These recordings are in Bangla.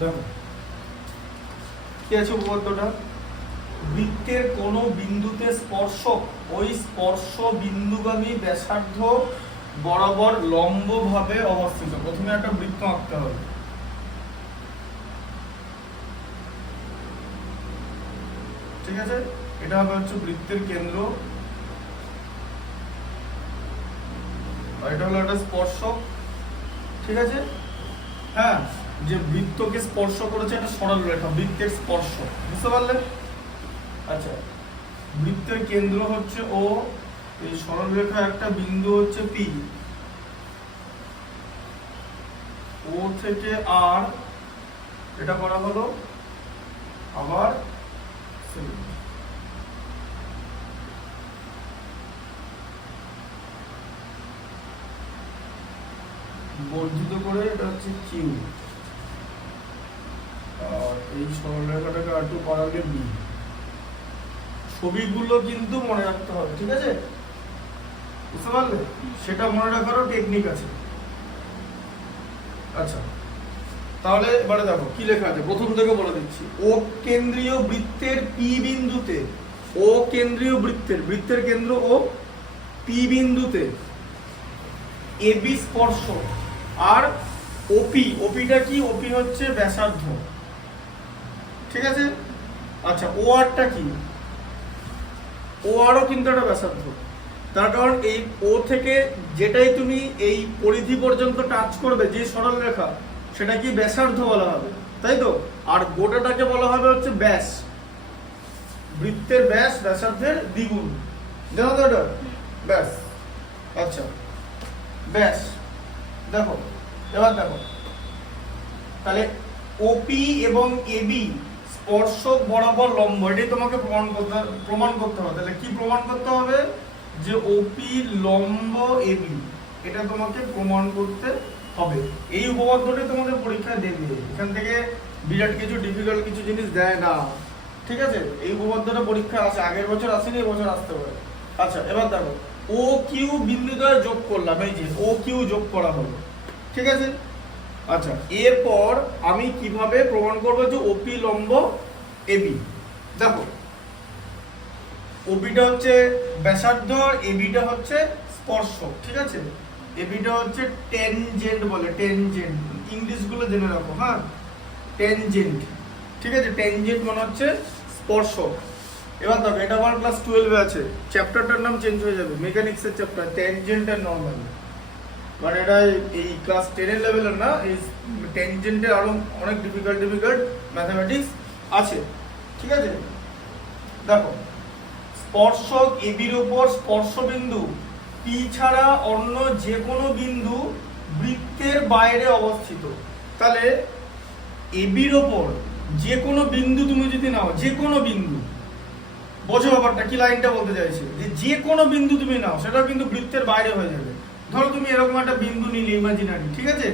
দেখো কি আছে উপপাদ্যটা, বৃত্তের কোন বিন্দুতে স্পর্শক ওই স্পর্শ বিন্দুগামী ব্যাসার্ধ বরাবর লম্বভাবে অবস্থিত। প্রথমে একটা বৃত্ত আঁকতে হবে, ঠিক আছে? এটা হবে হচ্ছে বৃত্তের কেন্দ্র, আর এটা হলো একটা স্পর্শক, ঠিক আছে? হ্যাঁ, যে বৃত্তকে স্পর্শ করেছে একটা সরল রেখা, বৃত্তের স্পর্শ, বুঝতে পারলে? আচ্ছা, বৃত্তের কেন্দ্র হচ্ছে ও, এই সরল রেখা একটা বিন্দু হচ্ছে পি, ও থেকে আর এটা করা হলো, আবার বর্ধিত করে এটা হচ্ছে কিউ, আর এই সরলরেখাটাকে আর একটু করালে বি। ছবিগুলো কিন্তু মনে রাখতে হবে, ঠিক আছে? বুঝতে পারলে? সেটা মনে রাখারও টেকনিক আছে। আচ্ছা, তাহলে এবারে দেখো কি লেখা আছে, প্রথম থেকে বলে দিচ্ছি। ও কেন্দ্রীয় বৃত্তের পি বিন্দুতে, ও কেন্দ্রীয় বৃত্তের কেন্দ্র ও পি বিন্দুতে এবি স্পর্শ আর ওপি, ওপিটা কি? ওপি হচ্ছে ব্যাসার্ধ, ঠিক আছে? আচ্ছা, ও আরটা কি? ও আরও কিন্তু একটা ব্যাসার্ধ, তার কারণ এই ও থেকে যেটাই তুমি এই পরিধি পর্যন্ত টাচ করবে যে সরল রেখা, সেটা কি ব্যাসার্ধ বলা হবে, তাই তো? আর গোটাটাকে বলা হবে হচ্ছে ব্যাস, বৃত্তের ব্যাস ব্যাসার্ধের দ্বিগুণ, জানো তো এটা? ব্যাস। আচ্ছা, ব্যাস। দেখো এবার দেখো, তাহলে ওপি এবং এবি স্পর্শক বরাবর লম্ব, এটাই তোমাকে প্রমাণ করতে হবে। তাহলে কি প্রমাণ করতে হবে? যে ওপি লম্ব এবি, এটা তোমাকে প্রমাণ করতে হবে। এই উপপাদ্যটি তোমাদের পরীক্ষায় দেবে, এখান থেকে বিরাট কিছু ডিফিকাল্ট কিছু জিনিস দেয় না, ঠিক আছে? এই উপপাদ্যটা পরীক্ষা আসে, আগের বছর আসেনি, এবছর আসতে পারে। আচ্ছা, এবার দেখো ও কিউ বিন্দুদ্বয় যোগ করলাম, এই যে ও কিউ যোগ করা হলো, ঠিক আছে? আচ্ছা, এরপর আমি কিভাবে প্রমাণ করবো যে ওপি লম্ব এবি? দেখো, ওপিটা হচ্ছে ব্যাসার্ধ আর এবিটা হচ্ছে স্পর্শক, ঠিক আছে? এবিটা হচ্ছে টেনজেন্ট বলে, টেনজেন্ট, ইংলিশ গুলো জেনে রাখো, হ্যাঁ? টেনজেন্ট, ঠিক আছে? টেনজেন্ট মানে হচ্ছে স্পর্শক। এবার দেখো, এটা আমার ক্লাস 12 এ আছে, চ্যাপ্টারটার নাম চেঞ্জ হয়ে যাবে, মেকানিক্সের চ্যাপ্টার, টেনজেন্ট আর নরমাল। মানে এটা এই ক্লাস 10 এর লেভেলের না, এই টেনজেন্টের আরো অনেক ডিফিকাল্ট ম্যাথমেটিক্স আছে, ঠিক আছে? দেখো, স্পর্শক এবির উপর স্পর্শবিন্দু পি ছাড়া অন্য যে কোনো বিন্দু বৃত্তের বাইরে অবস্থিত। তাহলে এবির উপর যে কোনো বিন্দু তুমি যদি নাও, যে কোনো বিন্দু, বোঝো ব্যাপারটা কি, লাইনটা বলতে চাইছে যে কোনো বিন্দু তুমি নাও, সেটাও কিন্তু বৃত্তের বাইরে হয়ে যাবে। ধরো তুমি এরকম একটা বিন্দু নিলে ইমাজিনারি, ঠিক আছে?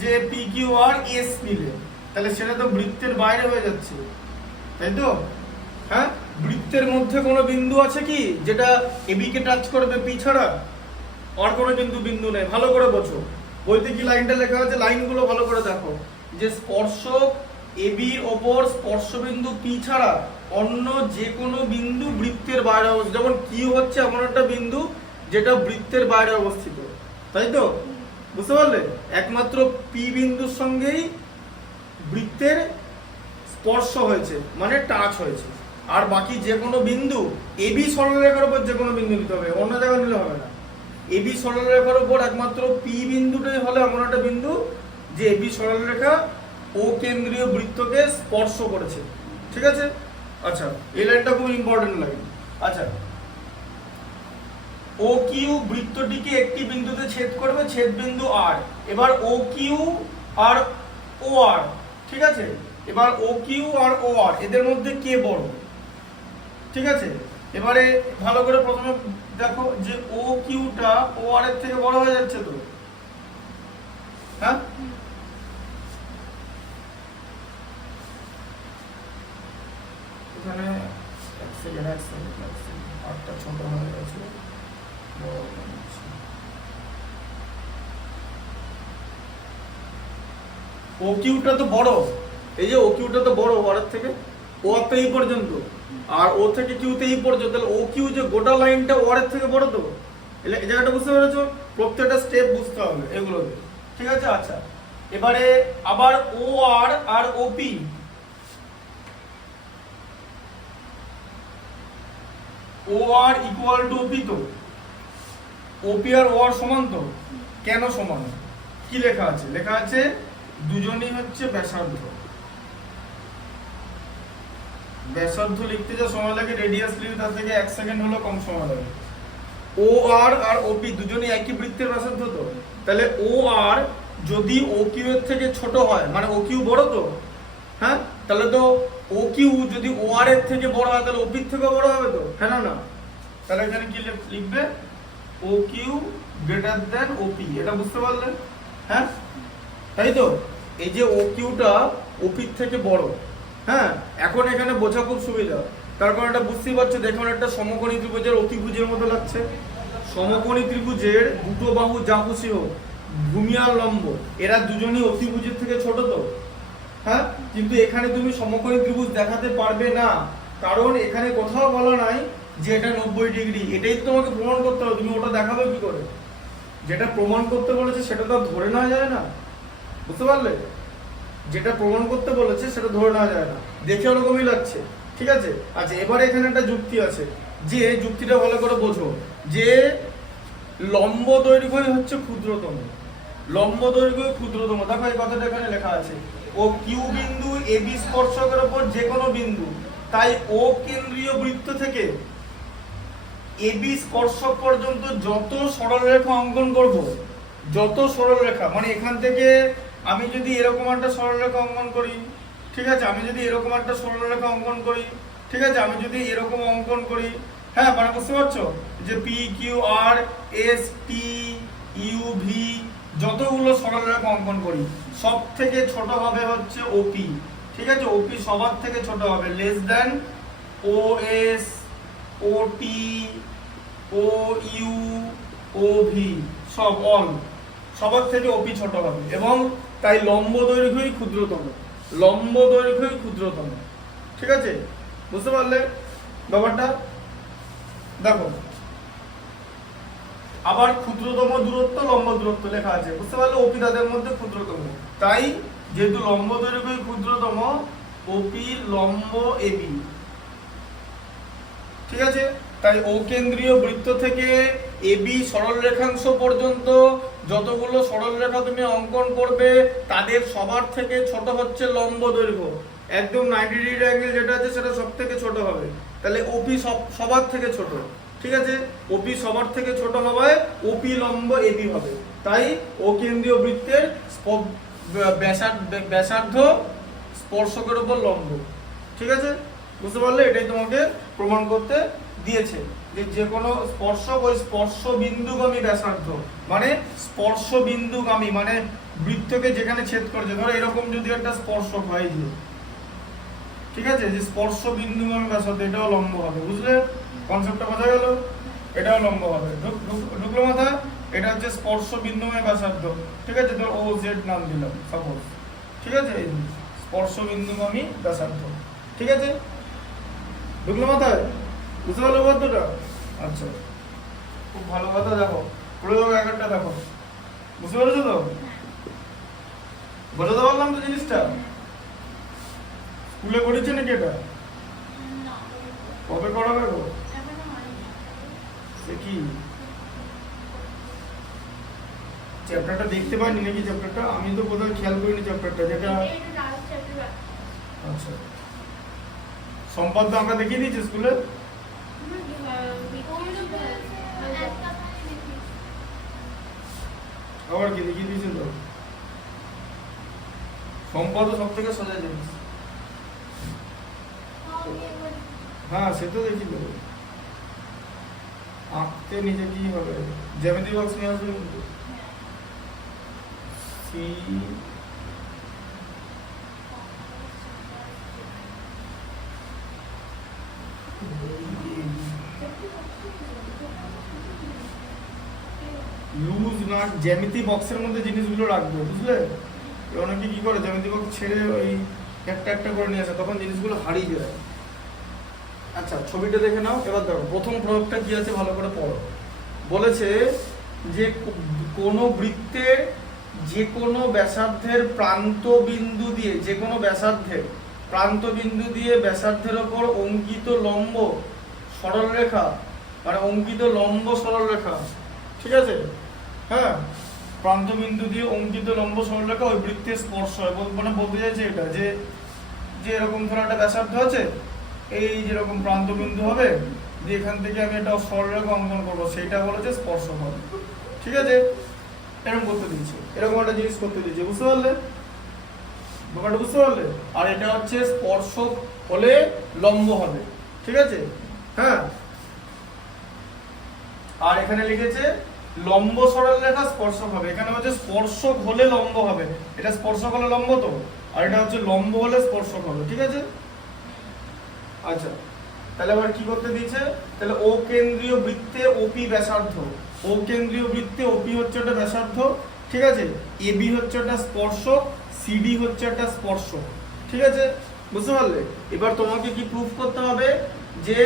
যে পি কিউ আর এস নিলে, তাহলে সেটা তো বৃত্তের বাইরে হয়ে যাচ্ছে, তাই তো? হ্যাঁ, বৃত্তের মধ্যে কোনো বিন্দু আছে কি যেটা এবি কে টাচ করবে পি ছাড়া? আর কোনো বিন্দু নেই, ভালো করে বোঝো। বইতে কি লাইনটা লেখা আছে, লাইনগুলো ভালো করে দেখো, যে স্পর্শক এবির ওপর স্পর্শবিন্দু পি ছাড়া অন্য যে কোনো বিন্দু বৃত্তের বাইরে অবস্থিত। যেমন কিউ হচ্ছে এমন একটা বিন্দু যেটা বৃত্তের বাইরে অবস্থিত, তাই তো? বুঝতে পারলে? একমাত্র পি বিন্দুর সঙ্গেই বৃত্তের স্পর্শ হয়েছে, মানে টাচ হয়েছে। আর বাকি যে কোনো বিন্দু, এবি সরলরেখার উপর যে কোনো বিন্দু নিতে হবে, অন্য জায়গায় নিলে হবে না। এবি সরলরেখার উপর একমাত্র পি বিন্দুটাই হলো এমন একটা বিন্দু যে এবি সরলরেখা ও কেন্দ্রীয় বৃত্তকে স্পর্শ করেছে, ঠিক আছে? আচ্ছা, এই লাইনটা খুব ইম্পর্টেন্ট লাইন। আচ্ছা, ও কিউ বৃত্তটিকে একটি বিন্দুতে ছেদ করবে, ছেদ বিন্দু আর। এবার ও কিউ আর ও আর, ঠিক আছে? এবার ও কিউ আর ও আর এদের মধ্যে কে বড়, ঠিক আছে? এবারে ভালো করে প্রথমে দেখো যে ও কিউটা ও আর এর থেকে বড় হয়ে যাচ্ছে তো, হ্যাঁ? এখানে এক সেকেন্ড আরটা ছোট হয়ে গেছে, ও কিউটা তো বড়, এই যে ও কিউটা তো বড় ওর থেকে, ও তো এই পর্যন্ত, আর ও থেকে কিউতে এই পর্যন্ত, তাহলে ও কিউ যে গোটা লাইনটা ওর থেকে বড় তো। এই জায়গাটা বুঝতে পেরেছো? প্রত্যেকটা স্টেপ বুঝতে হবে এগুলোকে, ঠিক আছে? আচ্ছা, এবারে আবার ও আর আর ওপি, ও আর ইকুয়াল টু ওপি তো, ওপি আর ও আর সমান তো। কেন সমান? কি লেখা আছে? লেখা আছে দুজনই হচ্ছে ব্যাসার্ধ। ব্যাসার্ধ লিখতে যা সময় লাগে রেডিয়াস লিখতে তার থেকে 1 সেকেন্ড হলো কম সময় লাগে। ও আর আর ওপি দুজনই একই বৃত্তের ব্যাসার্ধ তো, তাহলে ও আর যদি ও কিউ এর থেকে ছোট হয়, মানে ও কিউ বড় তো, হ্যাঁ, তাহলে তো ও কিউ যদি ও আর এর থেকে বড় হয় তাহলে ওপির থেকেও বড় হবে তো, হ্যাঁ না? তাহলে এখানে কি লিখবে? ও কিউ গ্রেটার দেন ওপি, এটা বুঝতে পারলেন? হ্যাঁ, তাই তো। এই যে ও কিউটা ওপির থেকে বড়, হ্যাঁ, এখন এখানে বোঝা খুব সুবিধা, তার কারণ এটা বুঝতেই পারছো, দেখুন একটা সমকোণী ত্রিভুজের অতিভুজের মতো লাগছে। সমকোণী ত্রিভুজের দুটো বাহু যা খুশি হোক, ভূমি আর লম্ব, এরা দুজনই অতিভুজের থেকে ছোট তো, হ্যাঁ, কিন্তু এখানে তুমি সমকোণী ত্রিভুজ দেখাতে পারবে না, কারণ এখানে কোথাও বলা নাই যে এটা 90 ডিগ্রি। এটাই তো তোমাকে প্রমাণ করতে হবে, তুমি ওটা দেখাবে কি করে? যেটা প্রমাণ করতে বলেছে সেটা তো ধরে নেওয়া যায় না, বুঝতে পারলে? যেটা প্রমাণ করতে বলেছে সেটা ধরে নেওয়া যায় না, দেখে ওরকমই লাগছে, ঠিক আছে? আচ্ছা, এবারে এখানে একটা যুক্তি আছে, যে যুক্তিটা ভালো করে বোঝো, যে লম্ব দৈর্ঘ্যই হচ্ছে ক্ষুদ্রতম, লম্ব দৈর্ঘ্য ক্ষুদ্রতম। দেখো এই কথাটা এখানে লেখা আছে, ও কিউ বিন্দু এ বি স্পর্শকের উপর যে কোনো বিন্দু, তাই ও কেন্দ্রীয় বৃত্ত থেকে এ বি স্পর্শক পর্যন্ত যত সরলরেখা অঙ্কন করব, যত সরলরেখা, মানে এখান থেকে আমি যদি এরকম একটা সরলরেখা অঙ্কন করি, ঠিক আছে, আমি যদি এরকম একটা সরলরেখা অঙ্কন করি, ঠিক আছে, আমি যদি এরকম অঙ্কন করি, হ্যাঁ, মানে বুঝতে পারছো যে P Q R S T U V যতগুলো সরলরেখা অঙ্কন করি, সব থেকে ছোট হবে হচ্ছে ওপি, ঠিক আছে? ওপি সবার থেকে ছোট হবে, less than O S, O T, O U, O V, সব অল, সবার থেকে ওপি ছোট হবে, এবং তাই লম্ব দৈর্ঘ্যই ক্ষুদ্রতম, লম্ব দৈর্ঘ্যই ক্ষুদ্রতম, ঠিক আছে? বুঝতে পারলে ব্যাপারটা? দেখো, আবার ক্ষুদ্রতম দূরত্ব লম্ব দূরত্ব লেখা আছে, বুঝতে পারলে? ওপি তাদের মধ্যে ক্ষুদ্রতম, তাই যেহেতু লম্ব দৈর্ঘ্যই ক্ষুদ্রতম, ওপি লম্ব এবি, ঠিক আছে? তাই ও কেন্দ্রীয় বৃত্ত থেকে এবি সরল রেখাংশ পর্যন্ত যতগুলো সরল রেখা তুমি অঙ্কন করবে তাদের সবার থেকে ছোট হচ্ছে লম্ব দৈর্ঘ্য, একদম 90 ডিগ্রি অ্যাঙ্গেল যেটা আছে সেটা সব থেকে ছোট হবে, তাহলে ওপি সবার থেকে ছোট, ঠিক আছে? ওপি সবার থেকে ছোট হবে, ওপি লম্ব এবি হবে, তাই ও কেন্দ্রীয় বৃত্তের ব্যাসার্ধ স্পর্শকের উপর লম্ব, ঠিক আছে? বুঝতে পারলে? এটাই তোমাকে প্রমাণ করতে দিয়েছে, যে কোনো স্পর্শক ওই স্পর্শ বিন্দুগামী ব্যাসার্ধ, মানে স্পর্শ বিন্দুগামী মানে বৃত্তকে যেখানে ছেদ করেছে, ধরো এরকম যদি একটা স্পর্শক হয়, যে ঠিক আছে, যে স্পর্শ বিন্দুগামী ব্যাসার্ধ, এটাও লম্ব হবে, বুঝলে? কনসেপ্টটা বোঝা গেল? এটাও লম্ব হবে, ঢুকলো মাথা? এটা হচ্ছে স্পর্শ বিন্দুগামী ব্যাসার্ধ, ঠিক আছে? ধর ও জেড নাম দিলাম সাপোজ, ঠিক আছে? স্পর্শ বিন্দুগামী ব্যাসার্ধ, ঠিক আছে? ঢুকলো মাথায়? বুঝতে পারলো কথাটা? আচ্ছা, খুব ভালো কথা। দেখো প্রয়োগ একটা দেখো, বুঝতে পেরেছো তো? বোঝাতে পারলাম তো জিনিসটা? স্কুলে করেছে নাকি এটা? কবে করাবে গো? সে কি চ্যাপ্টারটা দেখতে পাইনি নাকি? চ্যাপ্টারটা আমি তো কোথাও খেয়াল করিনি, চ্যাপ্টারটা যেটা, আচ্ছা, সম্পাদ্য আমরা দেখিয়ে দিয়েছি স্কুলে? আবার কি দেখিয়ে দিয়েছে তো? সম্পাদ্য সব থেকে সোজা জিনিস, হ্যাঁ সে তো দেখি দেবো, আঁকতে নিজে কি হবে, জ্যামিতি বক্স নিয়ে আসবে কিন্তু, সি লুজ নাট জ্যামিতি বক্সের মধ্যে জিনিসগুলো রাখবে, বুঝলে? অনেকে কি করে জ্যামিতি বক্স ছেড়ে ওই একটা একটা করে নিয়ে আসে, তখন জিনিসগুলো হারিয়ে যায়। আচ্ছা ছবিটা দেখে নাও। এবার দেখো প্রথম প্রয়োগটা কি আছে ভালো করে পড়ো। বলেছে যে কোনো বৃত্তের যে কোনো ব্যাসার্ধের প্রান্ত বিন্দু দিয়ে, যে কোনো ব্যাসার্ধের প্রান্ত বিন্দু দিয়ে ব্যাসার্ধের ওপর অঙ্কিত লম্ব সরলরেখা, মানে অঙ্কিত লম্ব সরলরেখা, ঠিক আছে, হ্যাঁ, প্রান্ত বিন্দু দিয়ে অঙ্কিত লম্ব সরলরেখা ওই বৃত্তের স্পর্শ হয়। মানে বলতে চাইছে এটা যে যে এরকম ধরো একটা ব্যাসার্ধ আছে, এই যেরকম প্রান্ত বিন্দু হবে, যে এখান থেকে আমি একটা সরলরেখা অঙ্কন করবো, সেইটা বলেছে স্পর্শক হবে, ঠিক আছে, এরকম করতে দিয়েছে, এরকম একটা জিনিস করতে দিয়েছে, বুঝতে পারলে ব্যাপারটা, বুঝতে পারলে। আর এটা হচ্ছে স্পর্শক হলে লম্ব হবে, ঠিক আছে, হ্যাঁ। আর এখানে লিখেছে লম্ব সরল রেখা স্পর্শক হবে, এখানে হচ্ছে স্পর্শক হলে লম্ব হবে, এটা স্পর্শক হলে লম্ব তো, আর এটা হচ্ছে লম্ব হলে স্পর্শক হবে, ঠিক আছে। আচ্ছা তাহলে আবার কি করতে দিয়েছে, তাহলে ও কেন্দ্রীয় বৃত্তে ওপি ব্যাসার্ধ, ও কেন্দ্রীয় বৃত্তে ওপি হচ্ছে একটা ব্যাসার্ধ, ঠিক আছে, এবি হচ্ছে একটা স্পর্শক, সিডি হচ্ছে একটা স্পর্শক, ঠিক আছে, বুঝতে পারলে। এবার তোমাকে কি প্রুফ করতে হবে যে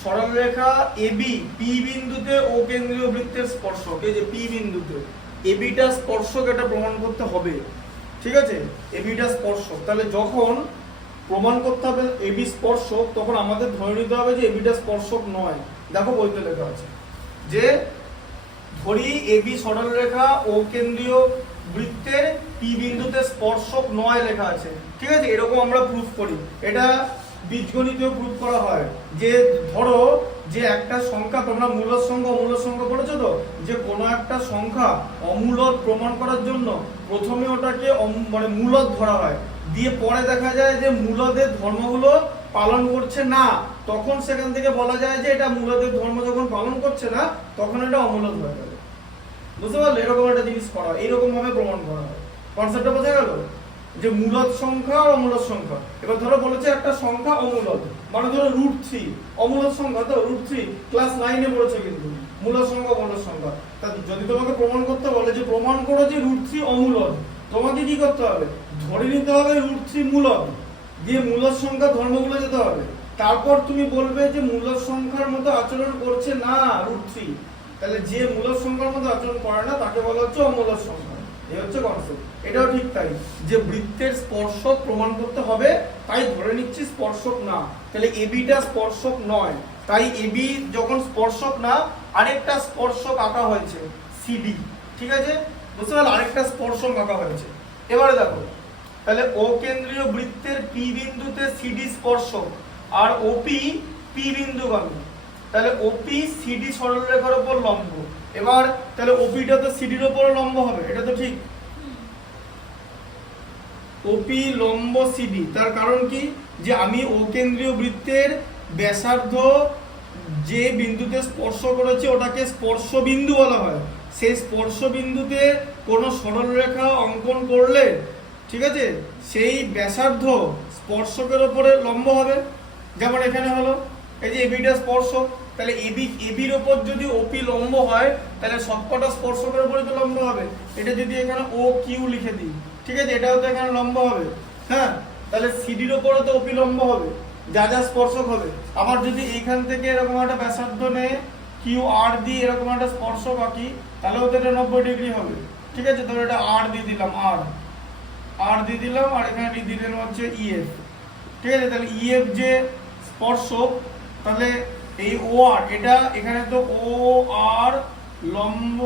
সরলরেখা এবি পি বিন্দুতে ও কেন্দ্রীয় বৃত্তের স্পর্শক, এই যে পি বিন্দুতে এবিটা স্পর্শক, এটা প্রমাণ করতে হবে, ঠিক আছে, এবিটা স্পর্শক। তাহলে যখন প্রমাণ করতে হবে এবি স্পর্শক, তখন আমাদের ধরে নিতে হবে যে এবিটা স্পর্শক নয়। দেখো বইতে লেখা আছে যে ধরি এবি সরলরেখা ও কেন্দ্রীয় বৃত্তের পি বিন্দুতে স্পর্শক নয় লেখা আছে, ঠিক আছে, এরকম আমরা প্রুফ করি। এটা বীজগণিতেও প্রুফ করা হয় যে ধরো যে একটা সংখ্যা, তোমরা মূলদ সংখ্যা অমূলদ সংখ্যা পড়েছো তো, যে কোনো একটা সংখ্যা অমূলদ প্রমাণ করার জন্য প্রথমে ওটাকে মানে মূলদ ধরা হয়, দিয়ে পরে দেখা যায় যে মূলদের ধর্মগুলো পালন করছে না, তখন সেখান থেকে বলা যায় যে এটা মূলদের ধর্ম যখন পালন করছে না তখন এটা অমূলদ হয়ে যাবে, বুঝতে পারলে। এরকম একটা জিনিস করা হয়, এইরকম ভাবে প্রমাণ করা হয়, কনসেপ্টটা বোঝা গেল যে মূলদ সংখ্যা আর অমূলদ সংখ্যা। এবার ধরো বলেছে একটা সংখ্যা অমূলদ, মানে ধরো √3 অমূলদ সংখ্যা, তো √3 ক্লাস 9 এ পড়েছে, কিন্তু মূলদ সংখ্যা অমূলদ সংখ্যা। তা যদি তোমাকে প্রমাণ করতে বলে যে প্রমাণ করো যে √3 অমূলদ, তোমাকে কি করতে হবে, ধরে নিতে হবে √3 মূলদ, দিয়ে মূলদ সংখ্যা ধর্মগুলো যেতে হবে, তারপর তুমি বলবে যে মূলদ সংখ্যার মতো আচরণ করছে না √3, তাহলে যে মূলদ সংখ্যার মতো আচরণ করে না তাকে বলা হচ্ছে অমূলদ সংখ্যা। এই হচ্ছে কনসেপ্ট। এটাও ঠিক তাই, যে বৃত্তের স্পর্শক প্রমাণ করতে হবে, তাই ধরে নিচ্ছি স্পর্শক না, তাহলে এবিটা স্পর্শক নয়, তাই এবি যখন স্পর্শক না, আরেকটা স্পর্শক আঁকা হয়েছে সিডি, ঠিক আছে, বুঝতে পারলে, আরেকটা স্পর্শক আঁকা হয়েছে। এবারে দেখো তাহলে ও কেন্দ্রীয় বৃত্তের পি বিন্দুতে সিডি স্পর্শক আর ওপি পি বিন্দুগামী, তাহলে ওপি সিডি সরলরেখার উপর লম্ব। এবার তাহলে ওপিটা তো সিডির উপর লম্ব হবে, এটা তো ঠিক, ওপি লম্ব সিডি। তার কারণ কি, যে আমি ও কেন্দ্রীয় বৃত্তের ব্যাসার্ধ যে বিন্দুতে স্পর্শ করেছি ওটাকে স্পর্শ বিন্দু বলা হয়, সেই স্পর্শ বিন্দুতে কোনো সরলরেখা অঙ্কন করলে, ঠিক আছে, সেই ব্যাসার্ধ স্পর্শকের উপরে লম্ব হবে। যেমন এখানে হলো এই যে এবিটা স্পর্শক, তাহলে এবির ওপর যদি ওপি লম্ব হয় তাহলে সবকটা স্পর্শকের উপরে তো লম্ব হবে। এটা যদি এখানে ও কিউ লিখে দিই, ঠিক আছে, এটাও তো এখানে লম্ব হবে, হ্যাঁ, তাহলে সিডির ওপরে তো ওপি লম্ব হবে, যা যা স্পর্শক হবে। আবার যদি এইখান থেকে এরকম একটা ব্যাসার্ধ নেই কিউ আর দিয়ে এরকম একটা স্পর্শক আঁকি, তাহলেও তো এটা 90 ডিগ্রি হবে, ঠিক আছে, তো এটা আর দিয়ে দিলাম, আর দিয়ে দিলাম, আর এখানে দিলেন হচ্ছে ইএফ, ঠিক আছে, তাহলে ইএফ যে স্পর্শক, তাহলে এই ও আর, এটা এখানে তো ও আর লম্ব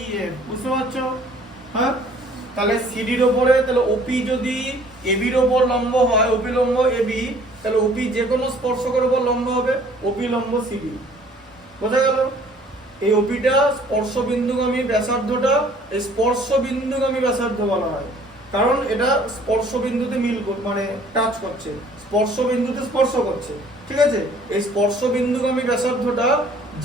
ইএফ, বুঝতে পারছো, হ্যাঁ, তাহলে সিডির ওপরে, তাহলে ওপি যদি এবির ওপর লম্ব হয়, ওপি লম্ব এবি, তাহলে ওপি যে কোনো স্পর্শকের উপর লম্ব হবে, ওপি লম্ব সিডি, বোঝা গেল। এই ওপিটা স্পর্শ বিন্দুগামী ব্যাসার্ধটা এই স্পর্শ বিন্দুগামী ব্যাসার্ধ বলা হয়, কারণ এটা স্পর্শ বিন্দুতে মিল মানে টাচ করছে, স্পর্শ বিন্দুতে স্পর্শ করছে, ঠিক আছে। এই স্পর্শ বিন্দুগামী ব্যাসার্ধটা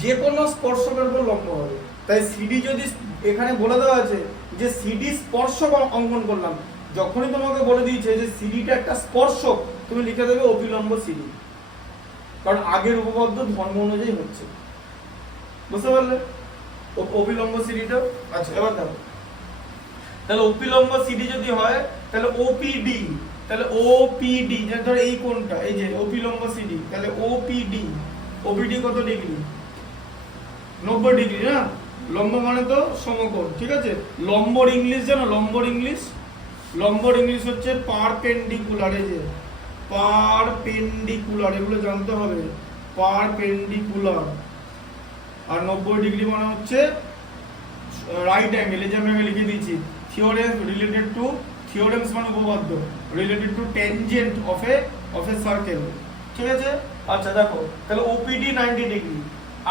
যে কোনো স্পর্শকের উপর লম্ব হবে। তাই সিডি যদি এখানে বলে দেওয়া আছে যে সিডি স্পর্শক অঙ্কন করলাম, যখনই তোমাকে বলে দিয়েছে যে সিডিটা একটা স্পর্শক, তুমি লিখে দেবে অভিলম্ব সিডি, কারণ আগের উপপাদ্য ধর্ম অনুযায়ী হচ্ছে, বুঝতে পারলে, অভিলম্ব সিডিটা। আচ্ছা এবার দেখো, তাহলে অভিলম্ব সিডি যদি হয় তাহলে ওপিডি, তাহলে ওপিডি যে ধর এই কোণটা, এই যে ওপি লম্ব সিডি, তাহলে ওপিডি, ওপিডি কত ডিগ্রি? 90 ডিগ্রি না? লম্ব মানে তো সমকোণ, ঠিক আছে? লম্বর ইংলিশ জানো? লম্বর ইংলিশ, লম্বর ইংলিশ হচ্ছে পারপেন্ডিকুলার। এই যে পারপেন্ডিকুলার, এগুলো জানতে হবে। পারপেন্ডিকুলার আর 90 ডিগ্রি মানে হচ্ছে রাইট অ্যাঙ্গেল। এই যে আমি লিখে দিয়েছি থিওরেম রিলেটেড টু, থিওরেমস মানে উপপাদ্য, related to tangent of A circle, ঠিক আছে? আচ্ছা দেখো, তাহলে ওপিডি 90 ডিগ্রি।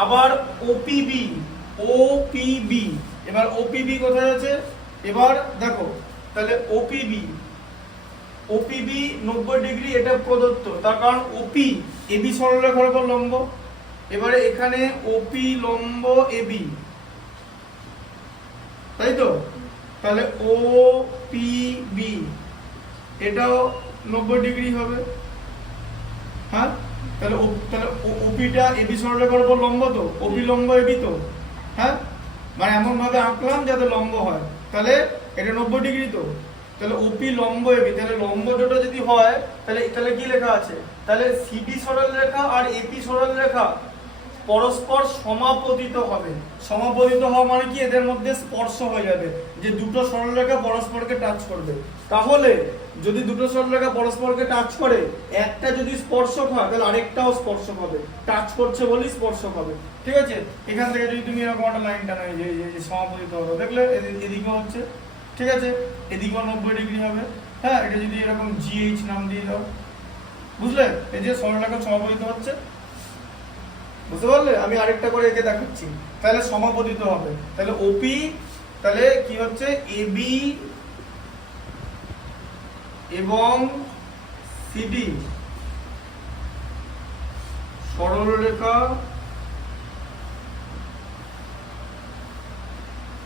আবার ওপিবি, ওপিবি, এবার ওপিবি কোথায় আছে? এবার দেখো, তাহলে ওপিবি, ওপিবি 90 ডিগ্রি, এটা প্রদত্ত, তার কারণ ওপি এবি সরলরেখার উপর লম্ব। এবারে এখানে ওপি লম্ব এবি, তাই তো? তাহলে ওপিবি এটাও 90 ডিগ্রি হবে। হ্যাঁ, তাহলে ওপিটা এবি সরলরেখার উপর লম্ব, তো ওপি লম্ব এবি তো, হ্যাঁ, মানে এমন ভাবে আঁকলাম যাতে লম্ব হয়, তাহলে এটা 90 ডিগ্রি তো। তাহলে ওপি লম্ব এবি, তাহলে লম্ব দুটো যদি হয় তাহলে তাহলে কি লেখা আছে? তাহলে সিডি সরলরেখা আর এপি সরলরেখা পরস্পর সমাপতিত হবে। সমাপতিত হওয়া মানে কি? এদের মধ্যে স্পর্শ হয়ে যাবে, যে দুটো সরলরেখা পরস্পরকে টাচ করবে। তাহলে যদি দুটো সরলরেখা পরস্পরকে টাচ করে, একটা যদি স্পর্শক হয় তাহলে আরেকটাও স্পর্শক হবে, টাচ করছে বলেই স্পর্শক হবে, ঠিক আছে? এখান থেকে যদি তুমি এরকম একটা লাইন টানো, যে সমাপতিত হবে, দেখলে এদিকে হচ্ছে, ঠিক আছে? এদিকেও 90 ডিগ্রি হবে। হ্যাঁ, এটা যদি এরকম জিএইচ নাম দিয়ে দাও, বুঝলে? এই যে সরলরেখা সমাপতিত হচ্ছে, বুঝতে পারলে? আমি আরেকটা করে এঁকে দেখাচ্ছি, তাহলে সমাপতিত হবে। তাহলে ওপি, তাহলে কি হচ্ছে? এবি এবং সিডি সরলরেখা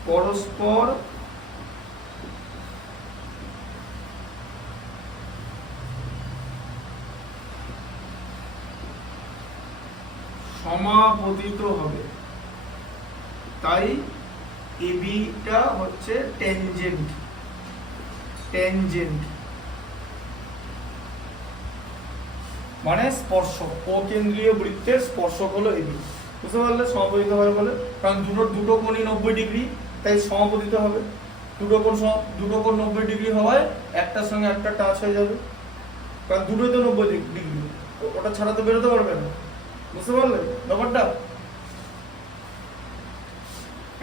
পরস্পর সমাপতিত হবে, তাই এবিটা হচ্ছে টেনজেন্ট। টেনজেন্ট মানে স্পর্শক, অকেন্দ্রীয় বৃত্তের স্পর্শক হলো এবি, বুঝতে পারলে? সমাপতিত হবে বলে, কারণ দুটো কোণই 90 ডিগ্রি, তাই সমাপতিত হবে। দুটো কোণ 90 ডিগ্রি হওয়ায় একটার সঙ্গে একটা টাচ হয়ে যাবে, কারণ দুটোই তো 90 ডিগ্রি, ওটা ছাড়া তো বেরোতে পারবে না, বুঝতে পারলে ব্যাপারটা?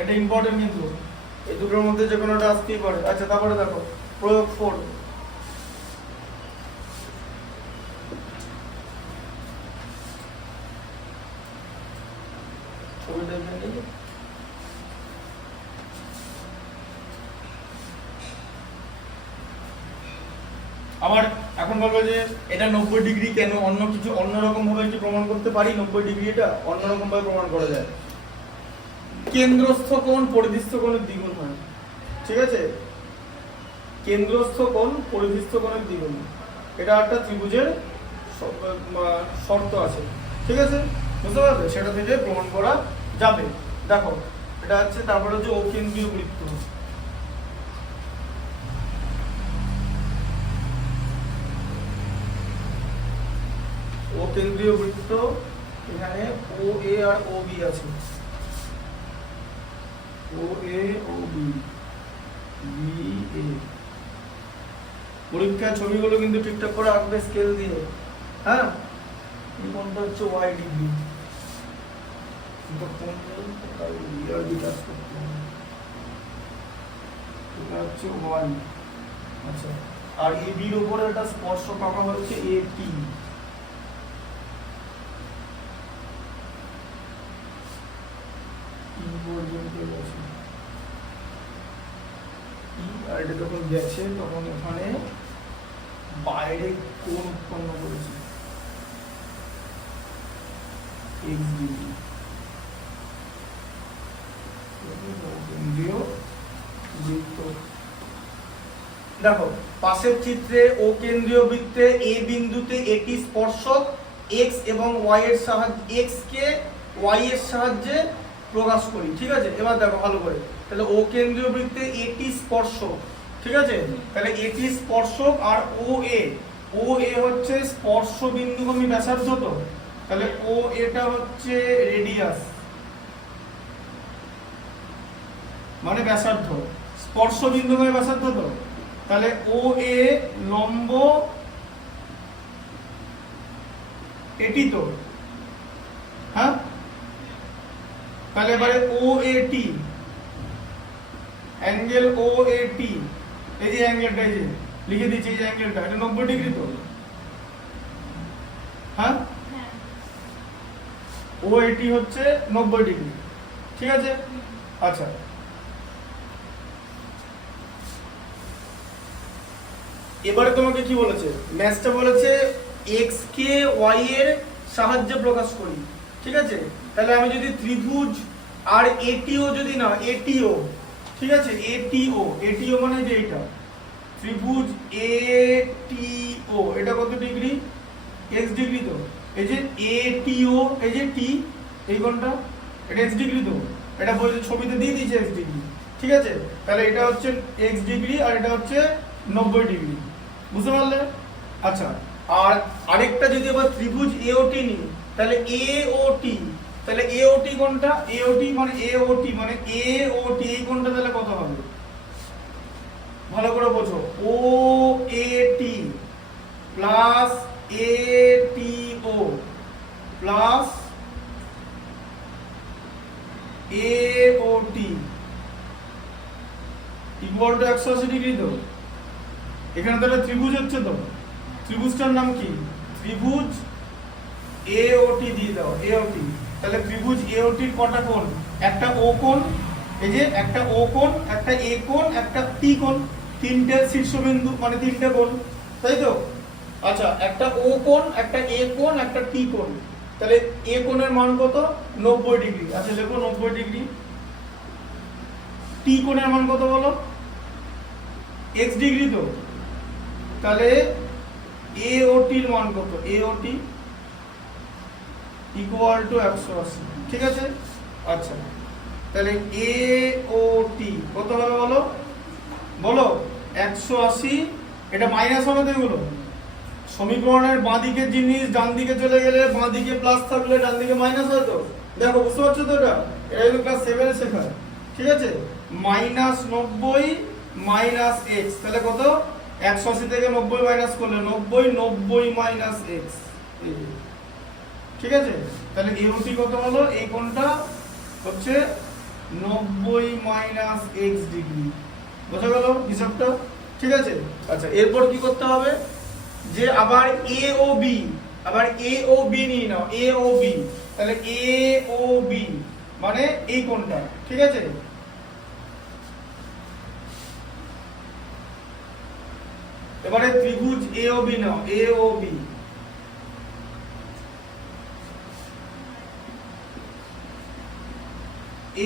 এটা ইম্পর্টেন্ট, কিন্তু এই দুটোর মধ্যে যে কোনোটা আসতেই পারে। আচ্ছা, তারপরে দেখো প্রয়োগ 4। ছবিটা এখানে, আবার এখন বলবো যে এটা 90 ডিগ্রি কেন? অন্য কিছু অন্যরকম ভাবে কি প্রমাণ করতে পারি? 90 ডিগ্রি এটা অন্যরকম ভাবে প্রমাণ করা যায়। কেন্দ্রস্থ কোণ পরিধিস্থ কোণের দ্বিগুণ হয়, ঠিক আছে? কেন্দ্রস্থ কোণ পরিধিস্থ কোণের দ্বিগুণ, এটা একটা ত্রিভুজের শর্ত আছে, ঠিক আছে? বুঝতে পারবে? সেটা থেকে প্রমাণ করা যাবে। দেখো, এটা হচ্ছে, তারপরে হচ্ছে অকেন্দ্রীয় বৃত্ত। অকেন্দ্রীয় বৃত্ত, এখানে ও এ আর ও বি আছে, ও এ ও বি, বি এ। পরীক্ষার ছবিগুলো কিন্তু ঠিকঠাক করে আঁকবে স্কেল দিয়ে, হ্যাঁ? এই কোণটা হচ্ছে ওয়াই ডিগ্রি, এটা হচ্ছে ওয়াই। আচ্ছা, আর এ বির উপরে একটা স্পর্শক আঁকা হচ্ছে এ পি। আর এটা যখন গেছে তখন ওখানে বাইরে কোণ উৎপন্ন করেছে এক্স ডিগ্রি। দেখো পাশের চিত্রে ও কেন্দ্রীয় বৃত্তে এ বিন্দুতে এটি স্পর্শক এক্স এবং ওয়াই এর সাহায্যে, এক্স কে ওয়াই এর সাহায্যে প্রকাশ করি, ঠিক আছে? এবার দেখো ভালো করে, তাহলে ও কেন্দ্রীয় বৃত্তে এটি স্পর্শক, ঠিক আছে, তাহলে এটি স্পর্শক আর ও এ হচ্ছে স্পর্শ বিন্দুগামী ব্যাসার্ধ, তো তাহলে ও এটা হচ্ছে রেডিয়াস মানে ব্যাসার্ধ, স্পর্শ বিন্দুগামী ব্যাসার্ধ, তো তাহলে ও এ লম্ব এটি, তো হ্যাঁ, তাহলে এবারে ও A T angle O A টি, এই যে অ্যাঙ্গেলটা, এই যে লিখে দিচ্ছি, এই যে অ্যাঙ্গেলটা, এটা 90 ডিগ্রি, তো হ্যাঁ, ও এটি হচ্ছে 90 ডিগ্রি, ঠিক আছে। আচ্ছা, এবারে তোমাকে কি বলেছে, ম্যাথটা বলেছে x কে y এর সাহায্যে প্রকাশ করি, ঠিক আছে। তাহলে আমি যদি ত্রিভুজ আর এটিও যদি না, এটিও, ঠিক আছে, এটিও মানে যে এটা ত্রিভুজ এটিও, এটা কত ডিগ্রি, x ডিগ্রি, তো এই যে এটিও, এই যে টি, এই কোণটা, এটা x ডিগ্রি, তো এটা বলছে ছবিতে দিয়ে দিয়েছে x ডিগ্রি, ঠিক আছে। তাহলে এটা হচ্ছে x ডিগ্রি আর এটা হচ্ছে 90 ডিগ্রি, বুঝতে পারলে। আচ্ছা, আর আরেকটা যদি আবার ত্রিভুজ এওটি নিই, তাহলে এওটি, তাহলে এওটি কোণটা, এওটি মানে এওটি এই কোণটা তাহলে কত হবে, ভালো করে বোঝো, ও এটি প্লাস এটিও প্লাস এওটি ইকুয়াল টু 180 ডিগ্রি, তো এখানে তাহলে ত্রিভুজ হচ্ছে, তো ত্রিভুজটার নাম কি, ত্রিভুজ এওটি দিয়ে দাও, এওটি, তাহলে ত্রিভুজ এওটির কটা কোণ, একটা ও কোণ, এই যে একটা ও কোণ, একটা এ কোণ, একটা টি কোণ, তিনটে শীর্ষবিন্দু মানে তিনটে কোণ, তাই তো। আচ্ছা, একটা ও কোণ, একটা এ কোণ, একটা টি কোণ, তাহলে এ কোণের মান কত, 90 ডিগ্রি, আচ্ছা দেখো 90 ডিগ্রি, টি কোণের মান কত বলো, x ডিগ্রি, তো তাহলে AOT এর মান কত, AOT ইকুয়াল টু 180, ঠিক আছে। আচ্ছা, তাহলে AOT কত হবে বলো, বলো 180, এটা মাইনাস হবে, তো এগুলো সমীকরণের বাঁ দিকের জিনিস ডান দিকে চলে গেলে বাঁ দিকে প্লাস থাকলে ডান দিকে মাইনাস হয়, তো দেখো বুঝতে পারছো তো, এটা কিন্তু ক্লাস 7 এ শেখায়, ঠিক আছে। -90 মাইনাস x, তাহলে কত, 180 থেকে 90 মাইনাস করলে 90 মাইনাস x, ঠিক আছে। তাহলে AOT কত হলো, এই কোণটা হচ্ছে 90 মাইনাস x ডিগ্রি, বোঝা গেল হিসাবটা, ঠিক আছে। আচ্ছা, এরপর কি করতে হবে, যে আবার AOB, আবার AOB নিয়ে নাও, AOB, তাহলে AOB মানে এই কোণটা, ঠিক আছে। এবারে ত্রিভুজ AOB নাও, AOB,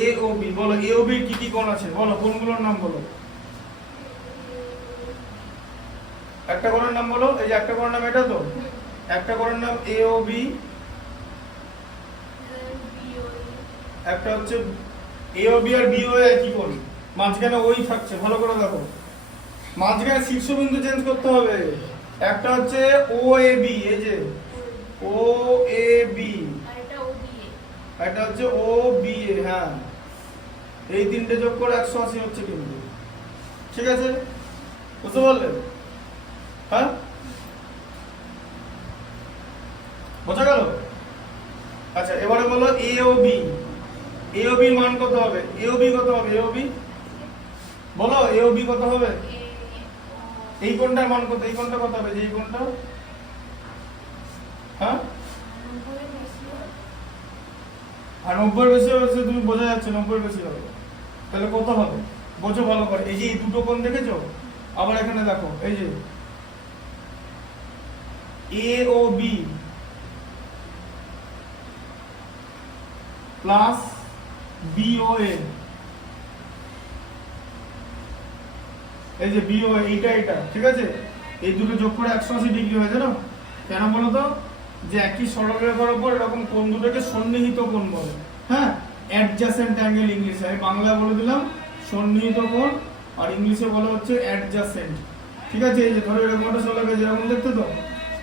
AOB বলো, AOB কি কি কোণ আছে বলো, কোণগুলোর নাম বলো, একটা কোণের নাম বলো, এই যে একটা কোণের নাম এটা, তো একটা কোণের নাম AOB, একটা হচ্ছে AOB আর BOA একই কোণ, মাঝখানে ওই থাকছে, ভালো করে দেখো, মাঝখানে শীর্ষবিন্দু চেঞ্জ করতে হবে, একটা হচ্ছে OAB, এই যে OAB, এটা হচ্ছে OBA, হ্যাঁ, এই তিনটে যোগ করে 180 হচ্ছে কিন্তু, ঠিক আছে, বুঝতে পারলে, হ্যাঁ বোঝা গেল। আচ্ছা, এবারে বলো AOB, AOB মান কত হবে, AOB কত হবে, AOB বলো, AOB কত হবে, এই কোণটার মান কত, এই কোণটা কত হবে, যে এই কোণটা, হ্যাঁ, আর 90 বেশি হবে, তুমি বোঝা যাচ্ছে 90 বেশি হবে, তাহলে কত হবে বোঝো ভালো করে, এই যে এই দুটো কোণ দেখেছো, আবার এখানে দেখো, এই যে AOB প্লাস BOA, এই যে BOA এইটা এটা, ঠিক আছে, এই দুটো যোগ করে 180 ডিগ্রি হয়ে যায় না, কেন বলো তো, যে একই সরলরেখার উপর এরকম কোণ দুটোকে সন্নিহিত কোণ বলে, হ্যাঁ, অ্যাডজাসেন্ট অ্যাঙ্গেল ইংলিশে, আমি বাংলা বলে দিলাম সন্নিহিত কোণ, আর ইংলিশে বলা হচ্ছে অ্যাডজাসেন্ট। ঠিক আছে, এই যে ধরো এরকম একটা চলে গেছে, এরকম দেখতে তো,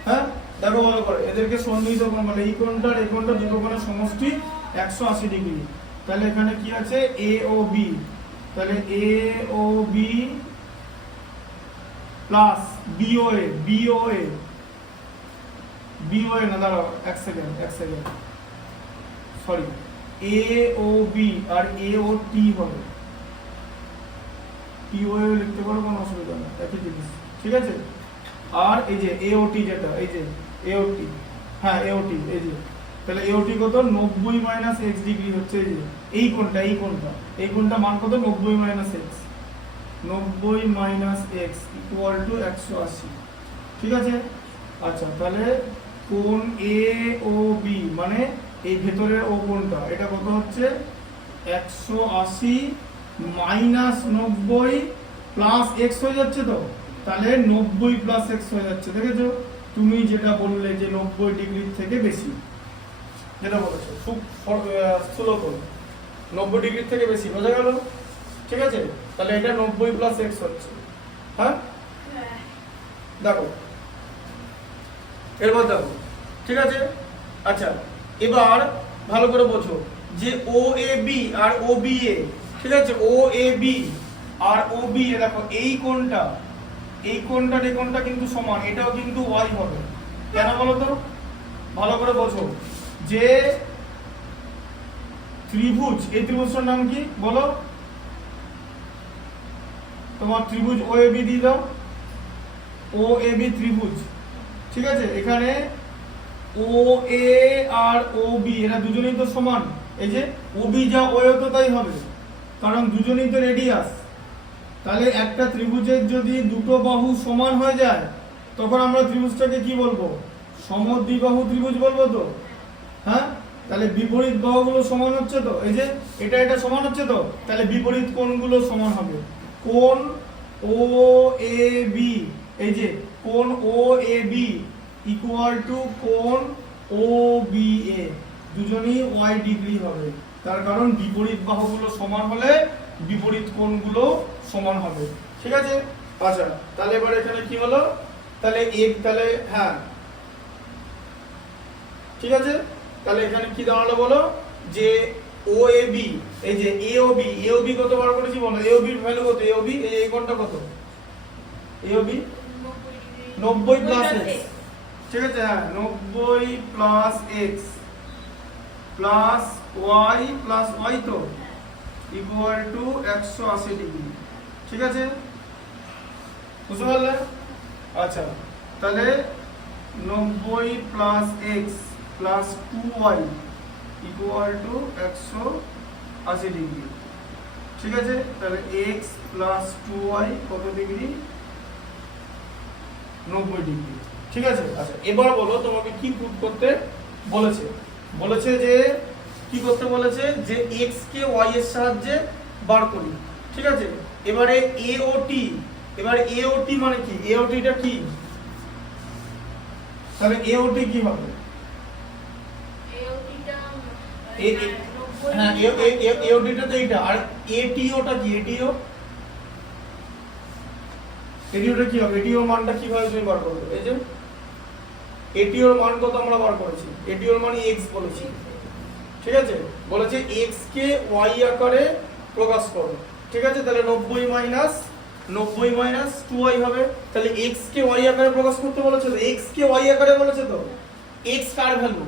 হ্যাঁ দেখো ভালো করে, এদেরকে সন্নিহিত কোণ বলে, এই কোণটার এই কোণটা দুটো কোণের সমষ্টি 180 ডিগ্রি। তাহলে এখানে কি আছে এ ও বি, তাহলে A O B plus BOA, BOA BOA না, দাঁড়াও এক second sorry, A O B আর এ ও টি হবে, টিওএ লিখতে পারো, কোনো অসুবিধা নেই, একই জিনিস। ঠিক আছে, আর এই যে এওটি, যেটা এই যে এওটি, হ্যাঁ এওটি, এই যে তাহলে এওটি কত 90 মাইনাস এক্স ডিগ্রি হচ্ছে, এই যে এই কোণটা মান কত 90 minus x, 90 minus x equal to 180। ঠিক আছে, আচ্ছা তাহলে কোণ এ ও বি মানে এই ভেতরে ও কোণটা, এটা কত হচ্ছে 180 মাইনাস 90 প্লাস এক্স হয়ে যাচ্ছে, তো তাহলে 90 প্লাস এক্স হয়ে যাচ্ছে। দেখেছো তুমি যেটা বললে যে 90 ডিগ্রির থেকে বেশি, যেটা বলেছো খুব স্থূলত 90 ডিগ্রির থেকে বেশি, বোঝা গেল? ঠিক আছে, তাহলে এটা 90 প্লাস এক্স হচ্ছে। হ্যাঁ দেখো, এরপর দেখো, ঠিক আছে। আচ্ছা এবার ভালো করে বোঝো যে ও A B R O B A, ঠিক আছে, ও A B R O B A, দেখো এই কোণটা এই কোণটা কিন্তু সমান, এটাও কিন্তু ওয়াই হবে। কেন বলো তো, ভালো করে বোঝো যে ত্রিভুজ, এই ত্রিভুজটার নাম কি বলো, তোমার ত্রিভুজ ও এ বি দিয়ে দাও, ও এ বি ত্রিভুজ। ঠিক আছে, এখানে ও এ আর ও বি এরা দুজনেই তো সমান, এই যে ও বি যা ও এ তো তাই হবে, কারণ দুজনেই তো রেডিয়াস। তাহলে একটা ত্রিভুজের যদি দুটো বাহু সমান হয়ে যায়, তখন আমরা ত্রিভুজটাকে কি বলবো, সমদ্বিবাহু ত্রিভুজ বলবো তো। হ্যাঁ, তাহলে বিপরীত বাহুগুলো সমান হচ্ছে তো, এই যে এটা সমান হচ্ছে তো, তাহলে বিপরীত কোণগুলো সমান হবে। কোণ ও এ বি, এই যে কোণ ও এ বি ইকুয়াল টু কোণ ও বি এ, দুজনেই ওয়াই ডিগ্রি হবে, তার কারণ বিপরীত বাহুগুলো সমান হলে বিপরীত কোণগুলো সমান হবে। ঠিক আছে, আচ্ছা তাহলে এবার এখানে কি হলো, তাহলে তাহলে হ্যাঁ ঠিক আছে, তাহলে এখানে কি দাঁড়ালো বলো, যে ও এ বি, এই যে এ ও বি কত বার করেছি বলো, এ ও বির ভ্যালু কত, এ ও বি এই কোণটা কত, এ ও বি 90 প্লাস এক্স। ঠিক আছে, হ্যাঁ 90 প্লাস এক্স প্লাস ওয়াই তো ইকুয়াল টু 180 ডিগ্রি। ঠিক আছে, বুঝতে পারলে? আচ্ছা তাহলে 90 plus x plus 2y equal to 180 degree. ঠিক আছে, তাহলে x প্লাস 2y কত ডিগ্রি, 90 ডিগ্রি। ঠিক আছে, আচ্ছা এবার বলো তোমাকে কি প্রুফ করতে বলেছে, বলেছে যে কি করতে বলেছে, যে x কে y এর সাহায্যে বার করি। ঠিক আছে, এবারে AOT, এবারে AOT মানে কি, AOT টা কি, তাহলে AOT কি হবে, হ্যাঁ AOT টা তো এইটা, আর ATO টা কি, ATO টা কি হবে, ATO মানটা কিভাবে তুমি বার করবে, এই যে ATO এর মান কত আমরা বার করেছি, ATO এর মানে x বলেছি। ঠিক আছে, বলেছে x কে y আকারে প্রকাশ করো। ঠিক আছে, তাহলে 90 মাইনাস 2y হবে, তাহলে x কে y আকারে প্রকাশ করতে বলেছে তো, x কে y আকারে বলেছে তো, x কার ভ্যালু,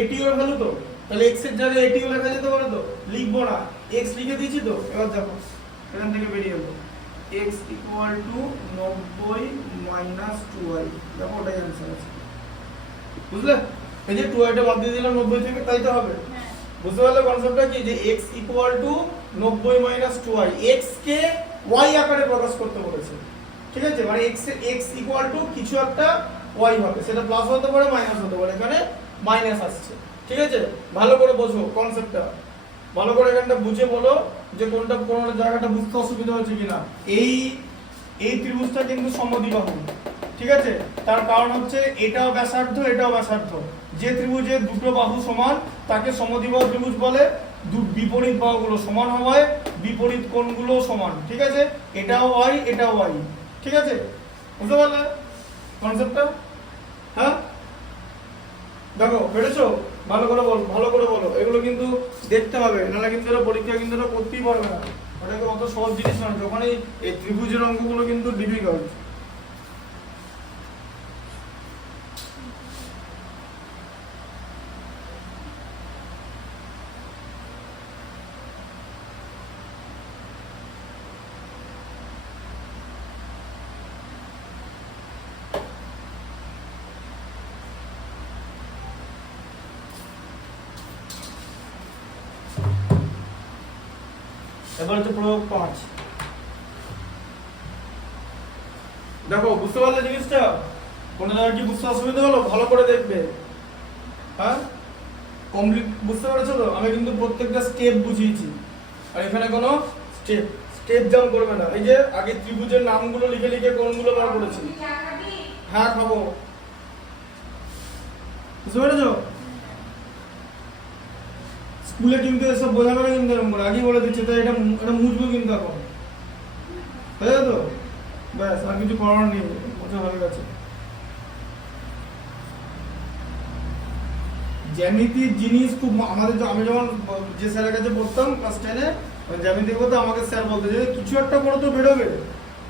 ATO এর ভ্যালু তো, তাহলে x এর জায়গায় ATO লেখা যেতে পারে তো, লিখবো না, x লিখে দিয়েছি তো। এবার দেখো এখান থেকে বেরিয়ে এলো x equal to 90 minus 2y, দেখো ওটাই অ্যান্সার আছে। বুঝলে, এই যে 2y টা বাদ দিয়ে দিলাম 90 থেকে, তাই তো হবে। বুঝতে পারলে কনসেপ্টটা কি, যে x equal to 90 minus 2y, x K y আকারে প্রকাশ করতে বলেছে। ঠিক আছে, মানে x ইকুয়াল টু কিছু একটা y হবে, সেটা প্লাস হতে পারে মাইনাস হতে পারে, এখানে মাইনাস আসছে। ঠিক আছে, ভালো করে বোঝো কনসেপ্টটা, ভালো করে এখানটা বুঝে বলো যে কোনটা কোন জায়গাটা বুঝতে অসুবিধা হচ্ছে কিনা। এই ত্রিভুজটা কিন্তু সমদ্বিবাহু। ঠিক আছে, তার কারণ হচ্ছে এটাও ব্যাসার্ধ এটাও ব্যাসার্ধ, যে ত্রিভুজের দুটো বাহু সমান তাকে সমদ্বিবাহু ত্রিভুজ বলে, বিপরীত বাহুগুলো সমান হওয়ায় বিপরীত কোণগুলো সমান, ঠিক আছে? এটাও y এটাও y, ঠিক আছে? বুঝতে পারলে কনসেপ্টটা? হ্যাঁ, দেখো পেরেছো? ভালো করে বলো, ভালো করে বলো, এগুলো কিন্তু দেখতে হবে, নাহলে কিন্তু এরা পরীক্ষা কিন্তু এরা করতেই পারবে না। ওটাকে অত সহজ জিনিস নয়, যখন এই ত্রিভুজের অঙ্কগুলো কিন্তু ডিফিকাল্ট। এবার হচ্ছে প্রয়োগ 5। দেখো বুঝতে পারলে জিনিসটা? কোনো জায়গায় কি বুঝতে অসুবিধা হলো? ভালো করে দেখবে। হ্যাঁ, কমপ্লিট বুঝতে পেরেছো তো? আমি কিন্তু প্রত্যেকটা স্টেপ বুঝিয়েছি, আর এখানে কোনো স্টেপ জাম্প করবে না। এই যে আগে ত্রিভুজের নামগুলো লিখে লিখে কোনগুলো বার করেছি। হ্যাঁ খাবো, বুঝতে পেরেছো? স্কুলে কিন্তু এসব বোঝাবে না কিন্তু, এরকম করে আগেই বলে দিচ্ছে, তাই এটা মুছবো কিন্তু এখন, তাই তো? ব্যাস, আর কিছু করার নেই, বোঝা হয়ে গেছে। জ্যামিতির জিনিস খুব আমাদের, আমি যখন যে স্যারের কাছে পড়তাম ক্লাস 10-এ, জ্যামিতি বলতে আমাকে স্যার বলতে যে কিছু একটা করে তো বেরোবে,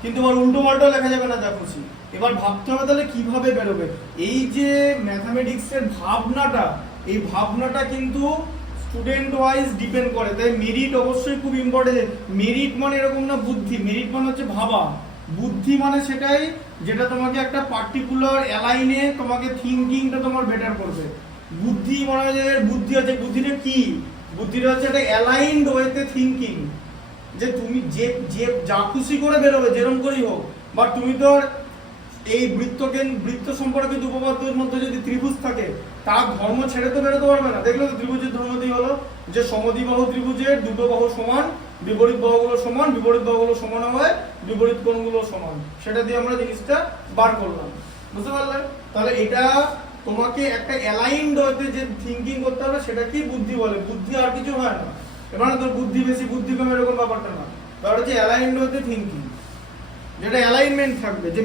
কিন্তু আমার উল্টো পাল্টা লেখা যাবে না যা খুশি। এবার ভাবতে হবে তাহলে কিভাবে বেরোবে। এই যে ম্যাথামেটিক্সের ভাবনাটা, এই ভাবনাটা কিন্তু স্টুডেন্ট ওয়াইজ ডিপেন্ড করে, তাই মেরিট অবশ্যই খুব ইম্পর্টেন্ট। মেরিট মানে এরকম না বুদ্ধি, মেরিট মানে হচ্ছে ভাবা, বুদ্ধি মানে সেটাই যেটা তোমাকে একটা পার্টিকুলার অ্যালাইনে তোমাকে থিঙ্কিংটা তোমার বেটার করবে। বুদ্ধি মনে হয় যে বুদ্ধি আছে, বুদ্ধিটা কি? বুদ্ধিটা হচ্ছে একটা অ্যালাইনড ওয়েতে থিঙ্কিং, যে তুমি যে যে যা খুশি করে বেরোবে যেরকম করেই হোক। বাট তুমি তো এই বৃত্ত সম্পর্কিত উপপাদ্যের মধ্যে যদি ত্রিভুজ থাকে, তার ধর্ম ছেড়ে তো বেরোতে পারবে না। দেখলে তো ত্রিভুজের ধর্মটি হলো যে সমদ্বিবাহু ত্রিভুজের দুটো বাহু সমান, বিপরীত বাহুগুলো সমান, বিপরীত বাহুগুলো সমান হয়, বিপরীত কোণগুলো সমান। সেটা দিয়ে আমরা জিনিসটা বার করলাম, বুঝতে পারলে? তাহলে এটা তোমাকে একটা অ্যালাইনড ওয়েতে যে থিঙ্কিং করতে হবে, সেটা কি বুদ্ধি বলে। বুদ্ধি আর কিছু হয় না। এবার তোর বুদ্ধি বেশি বুদ্ধি কম এরকম ব্যাপারটা না, তাহলে হচ্ছে অ্যালাইনড ওয়েতে থিঙ্কিং, যেটা অ্যালাইনমেন্ট থাকবে, যে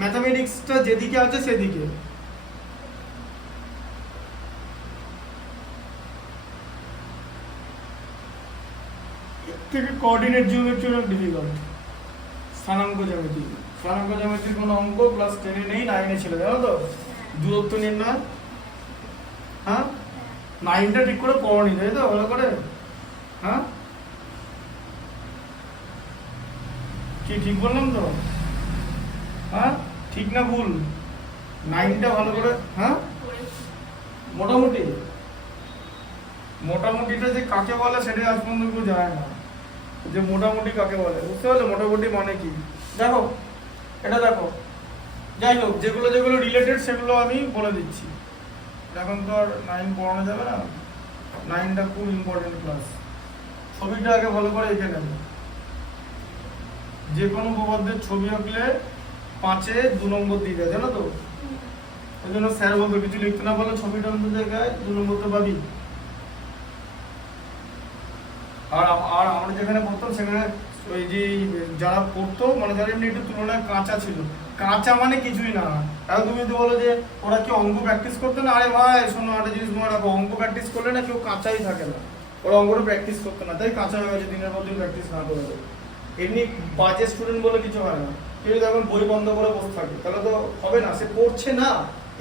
ম্যাথামেটিক্সটা যেদিকে আছে সেদিকে। থেকে কোঅর্ডিনেট জিওমেট্রি অনেক ডিফিকাল্ট। স্থানাঙ্ক জ্যামিতির কোনো অঙ্ক ক্লাস 10-এ নেই, 9-এ ছিল, জানো তো? দূরত্ব নির্ণয়। হ্যাঁ, 9টা ঠিক করে পড়নি, তাই তো? ভালো করে। হ্যাঁ, কি ঠিক বললাম তো? হ্যাঁ, ঠিক না ভুল? 9টা ভালো করে। হ্যাঁ, মোটামুটিটা যে কাকে বলে সেটা আজ পর্যন্ত কেউ জানে না, যে মোটামুটি কাকে বলে। বুঝতে পারলে মোটামুটি মানে কি? দেখো এটা দেখো, যাই হোক, যেগুলো যেগুলো রিলেটেড সেগুলো আমি বলে দিচ্ছি। এখন তো আর 9 পড়ানো যাবে না, 9টা খুব ইম্পর্টেন্ট ক্লাস। ছবিটা আগে ভালো করে এঁকে নেব। যে কোনো উপপাদ্যের ছবি আঁকলে 5-এ 2 নম্বর দিয়ে দেয়, জানো তো? ওই জন্য স্যার বলতো কিছু লিখতে না পারলে ছবিটা অন্তত জায়গায় 2 নম্বরটা পাবি। আর আমরা যেখানে পড়তাম সেখানে ওই যে যারা পড়তো, মানে যারা এমনি একটু তুলনায় কাঁচা ছিল, কাঁচা মানে কিছুই না। এখন তুমি যদি বলো যে ওরা কি অঙ্ক প্র্যাকটিস করতো না, আরে ভাই শোনো একটা জিনিস মনে রাখো, অঙ্ক প্র্যাকটিস করলে না কেউ কাঁচাই থাকে না, ওরা অঙ্কটা প্র্যাকটিস করতো না, তাই কাঁচা হয়ে গেছে দিনের পর দিন প্র্যাকটিস না করে। এমনি বাজে স্টুডেন্ট বলে কিছু হয় না। কেউ যদি এখন বই বন্ধ করে বসে থাকে তাহলে তো হবে না, সে পড়ছে না,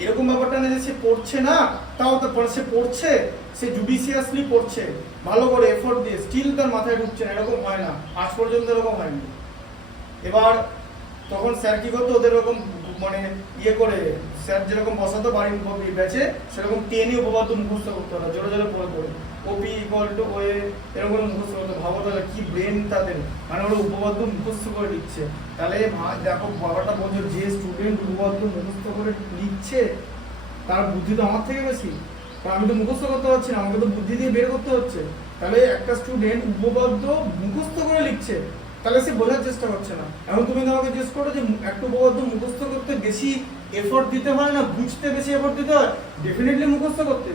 এরকম ব্যাপারটা না যে সে পড়ছে না, তাও তো সে পড়ছে, সে জুডিশিয়াসলি পড়ছে, ভালো করে এফোর্ট দিয়ে, স্টিল তার মাথায় ঢুকছে না, এরকম হয় না, আজ পর্যন্ত এরকম হয়নি। এবার তখন স্যার কি করতো, ওদের এরকম মানে ইয়ে করে, স্যার যেরকম বসাতো বাড়ির ব্যাচে, সেরকম টেনে উপপাদ্য মুখস্থ করতে হতো জোরে জোরে পড়ে পড়ে, ওপি ইকুয়াল টু ওয়ে এরকম মুখস্থ করতে। ভাবো তাহলে কি ব্রেন তাদের, মানে ওরা উপপাদ্য মুখস্থ করে লিখছে। তাহলে দেখো বাবাটা বলছো, যে স্টুডেন্ট উপপাদ্য মুখস্থ করে লিখছে তার বুদ্ধি তো আমার থেকে বেশি, কারণ আমি তো মুখস্থ করতে পারছি না, আমাকে তো বুদ্ধি দিয়ে বের করতে হচ্ছে। তাহলে একটা স্টুডেন্ট উপপাদ্য মুখস্থ করে লিখছে, তাহলে সে বোঝার চেষ্টা করছে না। এখন তুমি আমাকে জিজ্ঞেস করো যে একটা উপপাদ্য মুখস্থ করতে বেশি এফোর্ট দিতে হয় না বুঝতে বেশি এফোর্ট দিতে হয়? ডেফিনেটলি মুখস্থ করতে,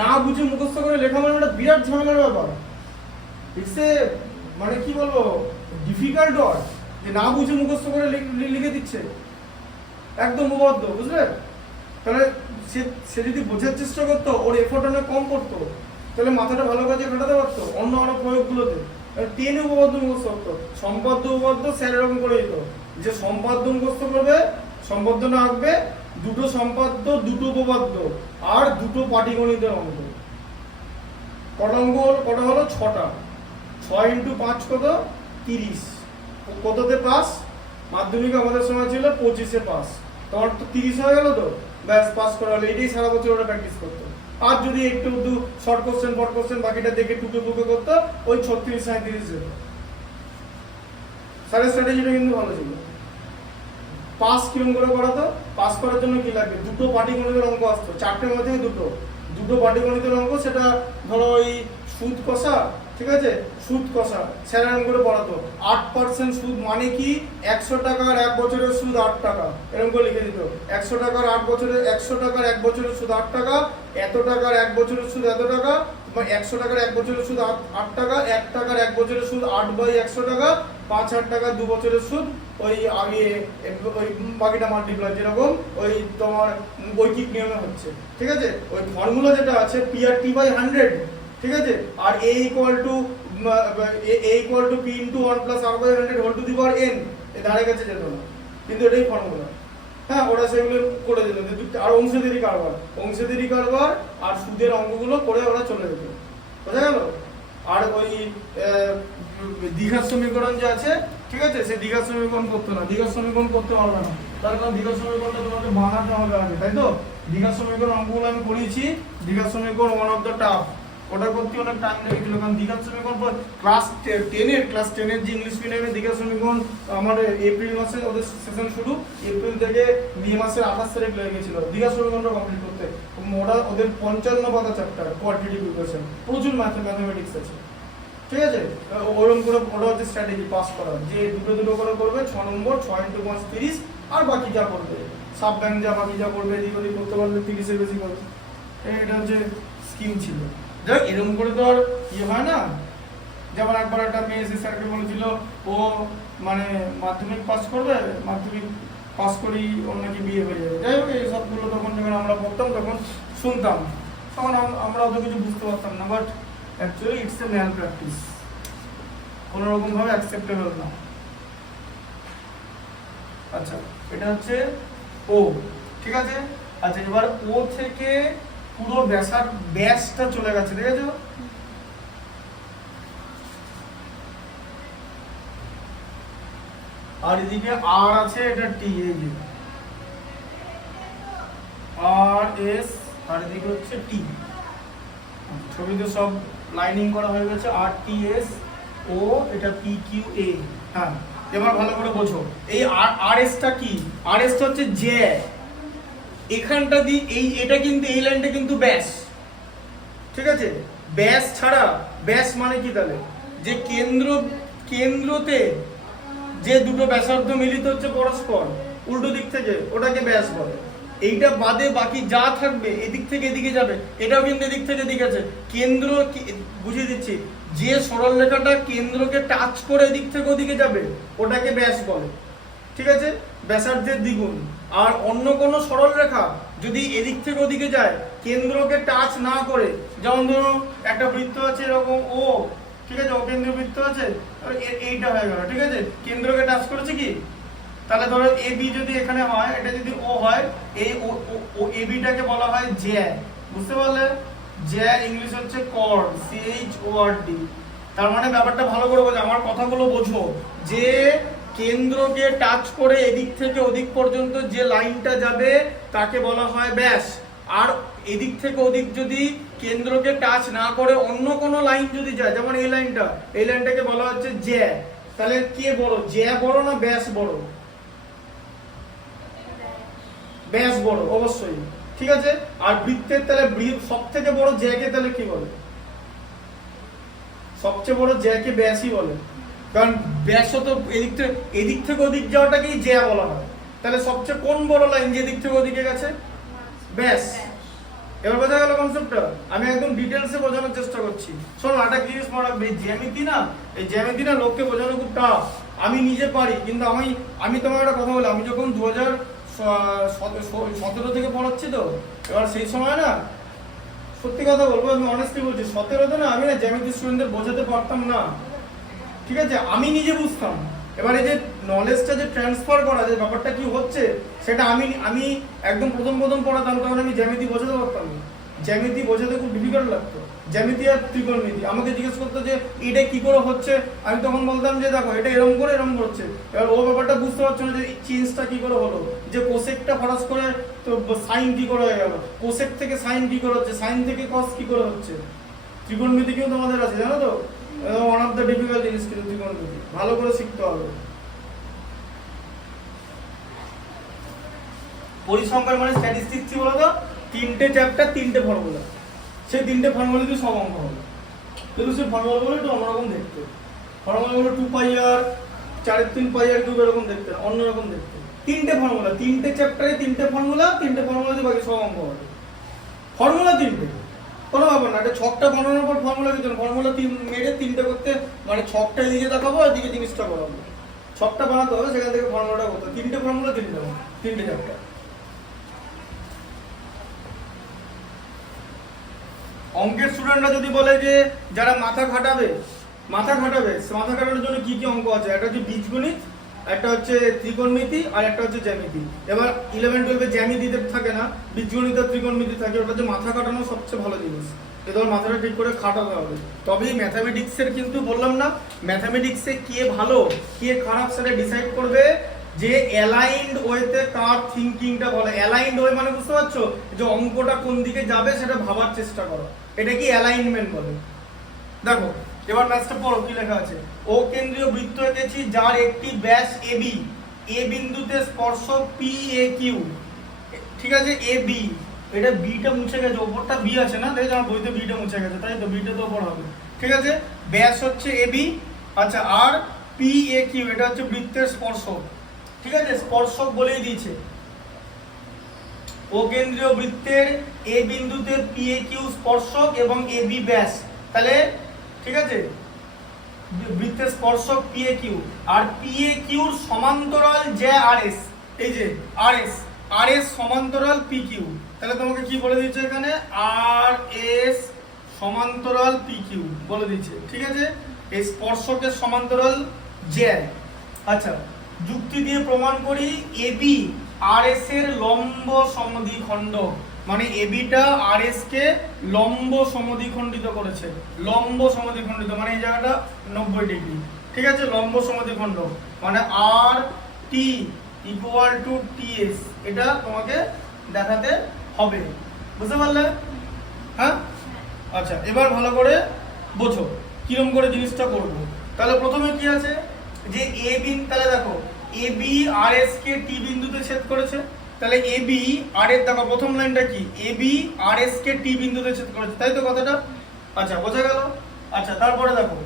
না বুঝে মুখস্থ করে লেখা মানে একটা বিরাট ঝামেলার ব্যাপার। ইটস এ মানে কি বলবো ডিফিকাল্ট ওয়ার্ড, যে না বুঝে মুখস্থ করে লিখে দিচ্ছে, একদম অবাধ্য, বুঝলে? তাহলে সে যদি বোঝার চেষ্টা করতো, ওর এফোর্ট অনেক কম করতো, তাহলে মাথাটা ভালো কাজে খাটাতে পারতো অন্য অন্য প্রয়োগগুলোতে। টেনে উপপাদ্য মুখস্থ করতো, সম্পাদ্য উপপাদ্য স্যার এরকম করে দিত যে সম্পাদ্য মুখস্থ করবে, সম্পাদ্য না আঁকবে, দুটো সম্পাদ্য, দুটো উপপাদ্য আর দুটো পাটিগণিতের অঙ্ক। কটা অঙ্ক হলো? কটা হলো? 6টা। 6 × 5 কত? 30। কততে পাস? মাধ্যমিক আমাদের সময় ছিল 25-এ পাস, তোমার তো 30 হয়ে গেল, তো ব্যাস পাস করা হলো। এটাই সারা বছর ওরা প্র্যাকটিস করতো। আর যদি একটু শর্ট কোশ্চেন ফট কোশ্চেন বাকিটা দেখে টুকে ফুকে করতো, ওই 36-37 যেত। স্যারের স্ট্র্যাটেজিটা কিন্তু ভালো ছিল। পাস কিরম করে করাতো? পাস করার জন্য কি লাগবে? দুটো পাটিগণিতের অঙ্ক আসতো, 4টের মধ্যে দুটো পাটিগণিতের অঙ্ক। সেটা ধরো ওই সুদ কষা, ঠিক আছে, সুদ কষা স্যার এরকম করে পড়াতো। 8% সুদ মানে কি? 100 টাকার 1 বছরের সুদ 8 টাকা, এরকম করে লিখে দিত। 100 টাকার 8 বছরের, 100 টাকার 1 বছরের সুদ 8 টাকা, এত টাকার 1 বছরের সুদ এত টাকা, বা 100 টাকার 1 বছরের সুদ 8 টাকা, 1 টাকার 1 বছরের সুদ 8/100 টাকা, 5,000 টাকার 2 বছরের সুদ ওই আগে ওই বাকিটা মাল্টিপ্লাই, যেরকম ওই তোমার বৈকিক নিয়মে হচ্ছে, ঠিক আছে। ওই ফর্মুলা যেটা আছে PRT/100, ঠিক আছে, আর A = P × 1 + R/100 whole to the power n, এর ধারে কাছে যেত না, কিন্তু এটাই ফর্মুলা। হ্যাঁ, ওরা সেগুলো করে দিল। আর অংশদেরই কারবার আর সুদের অঙ্কগুলো করে ওরা চলে যেত, বোঝা গেল? আর ওই দ্বিঘাত সমীকরণ যে আছে, ঠিক আছে, সেই দ্বিঘাত সমীকরণ করতো না, দ্বিঘাত সমীকরণ করতে পারবে না, তার কারণ দ্বিঘাত সমীকরণটা তোমাকে বানাতে হবে আগে, তাই তো? দ্বিঘাত সমীকরণ অঙ্কগুলো আমি করিয়েছি। দ্বিঘাত সমীকরণ ওয়ান অফ দ্য টাফ, ওটা করতে অনেক টাইম লেগেছিল, কারণ দ্বিঘাত সমীকরণ ক্লাস 10-এর যে ইংলিশ মিডিয়ামের দ্বিঘাত সমীকরণ আমার এপ্রিল মাসে ওদের সেশন শুরু, এপ্রিল থেকে মে মাসের 28 তারিখ লেগে গেছিল দ্বিঘাত সমীকরণটা কমপ্লিট করতে। ওরা ওদের 55 পাতা চ্যাপ্টার কোয়াড্রেটিক ইকুয়েশন, প্রচুর ম্যাথমেটিক্স আছে, ঠিক আছে। ওরকম করে ওটা হচ্ছে স্ট্র্যাটেজি পাস করার, যে দুটো করে করবে 6 নম্বর, 6 × 5 30, আর বাকি যা করবে সাব ব্যাংক যা বাকি যা করবে এদিক ওদিক করতে পারবে, 30-এর বেশি করবে। এটা হচ্ছে স্কিম ছিল। দেখ এরকম করে তো আর ইয়ে হয় না। যেমন একবার একটা মেয়ে এসে স্যারকে বলেছিল ও মানে মাধ্যমিক পাস করবে, মাধ্যমিক পাস করেই ওর নাকি বিয়ে হয়ে যাবে। যাই হোক, এই সবগুলো তখন যখন আমরা পড়তাম তখন শুনতাম, তখন আমরা অত কিছু বুঝতে পারতাম না, but actually it's a malpractice, কোনো রকম ভাবে অ্যাকসেপ্টেবল না। আচ্ছা, এটা হচ্ছে ও, ঠিক আছে। আচ্ছা, এবার ও থেকে পুরো ব্যাসটা চলে গেছে, ঠিক আছে। আর এদিকে আর আছে, এটা টি, এই যে আর এস, আর এদিকে হচ্ছে টি। ছবিতে সব লাইনিং করা হয়ে গেছে, আর টি এস ও, এটা পি কিউ এ। হ্যাঁ, এবার ভালো করে বোঝো এই আর এসটা কি। আর এসটা হচ্ছে জে, এখানটা দি এই, এটা কিন্তু এই লাইনটা কিন্তু ব্যাস, ঠিক আছে। ব্যাস ছাড়া, ব্যাস মানে কি তাহলে? যে কেন্দ্রতে যে দুটো ব্যাসার্ধ মিলিত হচ্ছে পরস্পর উল্টো দিক থেকে, ওটাকে ব্যাস বলে। এইটা বাদে বাকি যা থাকবে এদিক থেকে এদিকে যাবে, এটাও কিন্তু এদিক থেকে এদিকে আছে। কেন্দ্র বুঝিয়ে দিচ্ছি, যে সরল রেখাটা কেন্দ্রকে টাচ করে এদিক থেকে ওদিকে যাবে ওটাকে ব্যাস বলে, ঠিক আছে, ব্যাসার্ধের দ্বিগুণ। আর অন্য কোনো সরল রেখা যদি এদিক থেকে ওদিকে যায় কেন্দ্রকে টাচ না করে, যেমন ধরো একটা বৃত্ত আছে এরকম ও, ঠিক আছে, অকেন্দ্রীয় বৃত্ত আছে, এইটা হয়ে গেল, ঠিক আছে, কেন্দ্রকে টাচ করেছে কি। তাহলে ধরো এ বি যদি এখানে হয়, এটা যদি ও হয়, এই ও এ বিটাকে বলা হয় জ্যা, বুঝতে পারলে? জ্যা ইংলিশ হচ্ছে কর্ড, CHORD। তার মানে ব্যাপারটা ভালো করে বোঝো, আমার কথাগুলো বোঝো, যে কেন্দ্রকে টাচ করে এদিক থেকে ওদিক পর্যন্ত যে লাইনটা যাবে তাকে বলা হয় ব্যাস। আর এদিক থেকে ওদিক যদি কেন্দ্রকে টাচ না করে অন্য কোনো লাইন যদি যায়, যেমন এই লাইনটাকে বলা হচ্ছে জ্যা। তাহলে কে বড়, জ্যা বড় না ব্যাস বড়? ব্যাস বড় অবশ্যই, ঠিক আছে। আর বৃত্তের তাহলে সব থেকে বড় জ্যাকে তাহলে কি বলে? সবচেয়ে বড় জ্যাকে ব্যাসই বলে, কারণ ব্যাসও তো এদিক থেকে ওদিক যাওয়াটাকেই জ্যা বলা হয়। তাহলে সবচেয়ে কোন বড় লাইন যে দিক থেকে ওদিকে গেছে? ব্যাস। এবার বোঝা গেল কনসেপ্টটা? আমি একদম ডিটেলসে বোঝানোর চেষ্টা করছি। শোনো, একটা জিনিস মনে রাখবে, এই জ্যামিতি না লোককে বোঝানো খুব টাফ। আমি নিজে পারি, কিন্তু আমি তোমার একটা কথা বলি, আমি যখন 2017 থেকে পড়াচ্ছি তো, এবার সেই সময় না, সত্যি কথা বলবো, আমি অনেস্টলি বলছি, 17তে না আমি না জ্যামিতি স্টুডেন্টদের বোঝাতে পারতাম না, ঠিক আছে? আমি নিজে বুঝতাম। এবার এই যে নলেজটা যে ট্রান্সফার করা, যে ব্যাপারটা কি হচ্ছে, সেটা আমি একদম প্রথম পড়াতাম, তখন আমি জ্যামিতি বোঝাতে পারতাম না। জ্যামিতি বোঝাতে খুব ডিফিকাল্ট লাগতো, জ্যামিতি আর ত্রিকোণমিতি। আমাকে জিজ্ঞেস করতো যে এটা কি করে হচ্ছে, আমি তখন বলতাম যে দেখো এটা এরকম করে এরকম করছে। এবার ও ব্যাপারটা বুঝতে পারছো না যে চেঞ্জটা কি করে হলো, যে কোসেকটা ফরাস করে তো সাইন কি করে হয়ে গেল, কোসেক থেকে সাইন কি করে হচ্ছে, সাইন থেকে কস কি করে হচ্ছে। ত্রিকোণমিতি কিন্তু তোমাদের আছে, জানো তো? ওয়ান অফ দ্য ডিফিকাল্ট জিনিস কিন্তু ত্রিকোণমিতি, ভালো করে শিখতে হবে। পরিসংখ্যান মানে স্ট্যাটিস্টিক্স কি বলতো? 3টে চ্যাপ্টার, 3টে ফর্মুলা, সেই 3টে ফর্মুলা দিয়ে সব অঙ্ক হবে। কিন্তু সেই ফর্মুলাগুলো একটু অন্যরকম দেখতে, ফর্মুলাগুলো 2πr 4/3πr³ এরকম দেখতে, অন্যরকম দেখতে। 3টে ফর্মুলা, 3টে চ্যাপ্টারে 3টে ফর্মুলা, 3টে ফর্মুলা দিয়ে বাকি সব অঙ্ক হবে। ফর্মুলা 3টে, কোনো ব্যাপার না। এটা ছকটা বানানোর পর ফর্মুলা দিতে, ফর্মুলা 3 মেরে 3টে করতে, মানে ছকটা এদিকে দেখাবো আর এদিকে জিনিসটা করাবো। ছকটা বানাতে হবে, সেখান থেকে ফর্মুলাটা করতে হবে। 3টে ফর্মুলা, 3টে চ্যাপ্টার। অঙ্কের স্টুডেন্টরা যদি বলে যে যারা মাথা খাটাবে, মাথা কাটানোর জন্য কি কি অঙ্ক আছে, একটা হচ্ছে বীজগণিত, একটা হচ্ছে ত্রিকোণমিতি, আর একটা হচ্ছে জ্যামিতি। এবার 11-12 জ্যামিতিতে থাকে না, বীজগণিত আর ত্রিকোণমিতি থাকে। ওটা হচ্ছে মাথা কাটানো সবচেয়ে ভালো জিনিস, এবার মাথাটা ঠিক করে খাটাতে হবে। তবেই ম্যাথামেটিক্সের, কিন্তু বললাম না, ম্যাথামেটিক্সে কে ভালো কে খারাপ সেটা ডিসাইড করবে যে অ্যালাইনড ওয়েতে কার থিঙ্কিংটা বলে। অ্যালাইনড ওয়ে মানে বুঝতে পারছো, যে অঙ্কটা কোন দিকে যাবে সেটা ভাবার চেষ্টা করো, এটা কি অ্যালাইনমেন্ট বলে। দেখো এবার ম্যাথটা পড়ো, কি লেখা আছে। ও কেন্দ্রীয় বৃত্ত এঁকেছি যার একটি ব্যাস এবি, এ বিন্দুতে স্পর্শক PAQ, ঠিক আছে? AB, এটা বিটা মুছে গেছে, ওপরটা বি আছে না, দেখো আমার বইতে বিটা মুছে গেছে, তাই তো বিটা তো ওপর হবে, ঠিক আছে? ব্যাস হচ্ছে AB, আচ্ছা, আর PAQ এটা হচ্ছে বৃত্তের স্পর্শক, ঠিক আছে? স্পর্শক বলেই দিয়েছে। ও কেন্দ্রীয় বৃত্তের এ বিন্দুতে PAQ স্পর্শক এবং AB ব্যাস, তাহলে ঠিক আছে, বৃত্তের স্পর্শক PAQ, আর PAQ এর সমান্তরাল যে RS, এই যে RS সমান্তরাল PQ, তাহলে তোমাকে কি বলে দিচ্ছে এখানে, RS সমান্তরাল PQ বলে দিচ্ছে, ঠিক আছে? এই স্পর্শকের সমান্তরাল যে। আচ্ছা, যুক্তি দিয়ে প্রমাণ করি AB RS এর লম্ব সমদ্বিখণ্ডক, মানে এবিটা RS কে লম্ব সমদ্বিখণ্ডিত করেছে। লম্ব সমদ্বিখণ্ডিত মানে এই জায়গাটা 90 ডিগ্রি, ঠিক আছে? লম্ব সমদ্বিখণ্ডক মানে RT = TS, এটা তোমাকে দেখাতে হবে, বুঝতে পারলে? হ্যাঁ, আচ্ছা, এবার ভালো করে বোঝো কিরকম করে জিনিসটা করব। তাহলে প্রথমে কি আছে, যে এ বিন্দু, তাহলে দেখো AB RS কে T বিন্দুতে ছেদ করেছে, তাহলে AB RS, দেখো প্রথম লাইনটা কি, AB RS কে T বিন্দুতে ছেদ করেছে, তাই তো কথাটা? আচ্ছা, বোঝা গেল। আচ্ছা, তারপরে দেখো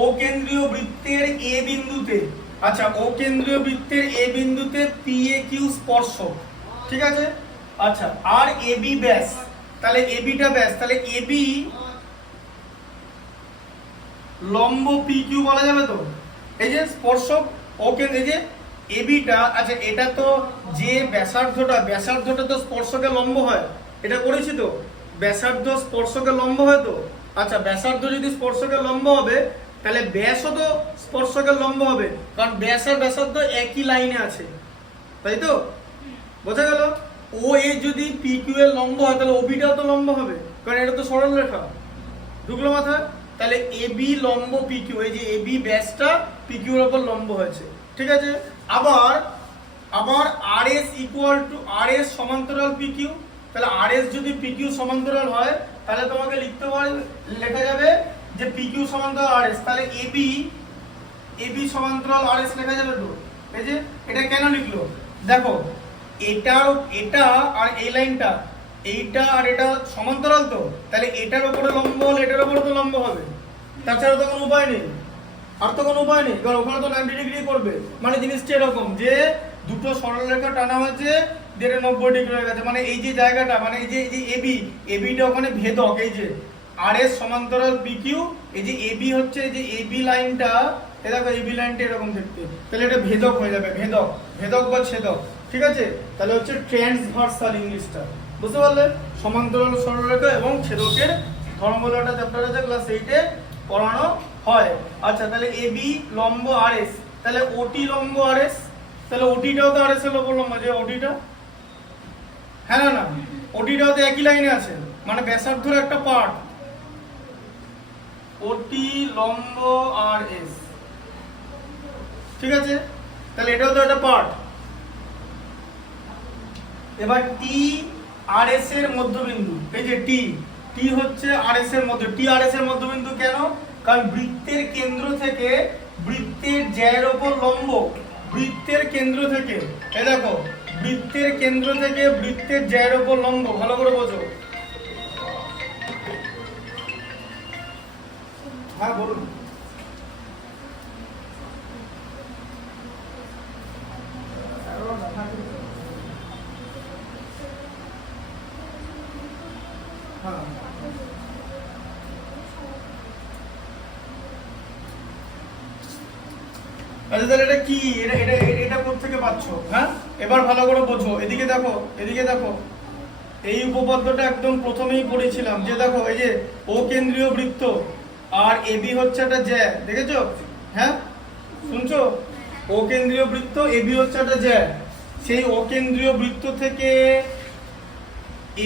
ও কেন্দ্রীয় বৃত্তের A বিন্দুতে, আচ্ছা, ও কেন্দ্রীয় বৃত্তের A বিন্দুতে PAQ স্পর্শক, ঠিক আছে? আচ্ছা, আর AB ব্যাস, তাহলে ABটা ব্যাস, তাহলে AB লম্ব PQ বলা যাবে তো? এই যে স্পর্শক ওকে, এই যে ABটা, আচ্ছা, এটা তো যে ব্যাসার্ধটা তো স্পর্শকে লম্ব হয়, এটা করেছি তো, ব্যাসার্ধ স্পর্শকে লম্ব হয় তো। আচ্ছা, ব্যাসার্ধ যদি স্পর্শকে লম্ব হবে, তাহলে ব্যাসও তো স্পর্শকে লম্ব হবে, কারণ ব্যাস আর ব্যাসার্ধ একই লাইনে আছে, তাই তো? বোঝা গেল? ও এ যদি PQ এর লম্ব হয়, তাহলে OBটাও তো লম্ব হবে, কারণ এটা তো সরল রেখা, ঢুকলো মাথায়? তাহলে AB লম্ব PQ, এই যে AB ব্যাসটা PQ এর উপর লম্ব হয়েছে, ঠিক আছে? আবার RS = RS সমান্তরাল PQ, তাহলে RS যদি PQ সমান্তরাল হয়, তাহলে তোমাকে লেখা যাবে যে PQ সমান্তরাল RS, তাহলে AB সমান্তরাল RS লেখা যাবে তো। এই যে এটা কেন লিখলো, দেখো এটা আর এই লাইনটা, এইটা আর এটা সমান্তরাল তো, তাহলে এটার উপরে লম্ব হলে এটার উপরে তো লম্ব হবে, তাছাড়া তো কোনো উপায় নেই, আর তো কোনো উপায় নেই, কারণ ওখানে তো 90 ডিগ্রি করবে। মানে জিনিসটা এরকম যে দুটো সরলরেখা টানা হয়েছে, 90 ডিগ্রি হয়ে গেছে, মানে এই যে জায়গাটা, মানে এই যে এবি, এবিটা ওখানে ভেদক, এই যে আর এস সমান্তরাল পিকিউ, এই যে এবি হচ্ছে, এই যে এবি লাইনটা, এই দেখো এবি লাইনটা এরকম দেখতে, তাহলে এটা ভেদক হয়ে যাবে, ভেদক, ভেদক বা ছেদক, ঠিক আছে? তাহলে হচ্ছে ট্রান্সভার্সাল ইংলিশটা, বুঝতে পারলে? সমান্তরাল সরলরেখা এবং ছেদকের ধর্মগুলোটা চ্যাপ্টার আছে ক্লাস 8 এ পড়ানো হয়। আচ্ছা, তাহলে এবি লম্ব আর এস, তাহলে ওটি লম্ব আর এস, তাহলে ওটিটাও তো আর এস এর লম্ব, যে ওটিটা, হ্যাঁ না, ওটিটাও তো একই লাইনে আছে, মানে ব্যাসার্ধের একটা পার্ট, ওটি লম্ব আর এস, ঠিক আছে? তাহলে এটাও তো একটা পার্ট। এবার টি আর এস এর মধ্যবিন্দু, এই যে টি, টি হচ্ছে আর এস এর মধ্যে, টি আর এস এর মধ্যবিন্দু কেন? কারণ বৃত্তের কেন্দ্র থেকে বৃত্তের জ্যায়ের উপর লম্ব, বৃত্তের কেন্দ্র থেকে, এই দেখো বৃত্তের কেন্দ্র থেকে বৃত্তের জ্যায়ের উপর লম্ব, ভালো করে বোঝো। হ্যাঁ বলুন। হ্যাঁ, আচ্ছা তাহলে এটা কি, এটা এটা এটা কোথা থেকে পাচ্ছ? হ্যাঁ, এবার ভালো করে বোঝো, এদিকে দেখো, এদিকে দেখো, এই উপপাদ্যটা একদম প্রথমেই পড়েছিলাম, যে দেখো এই যে ও কেন্দ্রীয় বৃত্ত আর এবি হচ্ছে একটা জ্যা, দেখেছো? হ্যাঁ, শুনছো? ও কেন্দ্রীয় বৃত্ত, এবি হচ্ছে একটা জ্যা, সেই ও কেন্দ্রীয় বৃত্ত থেকে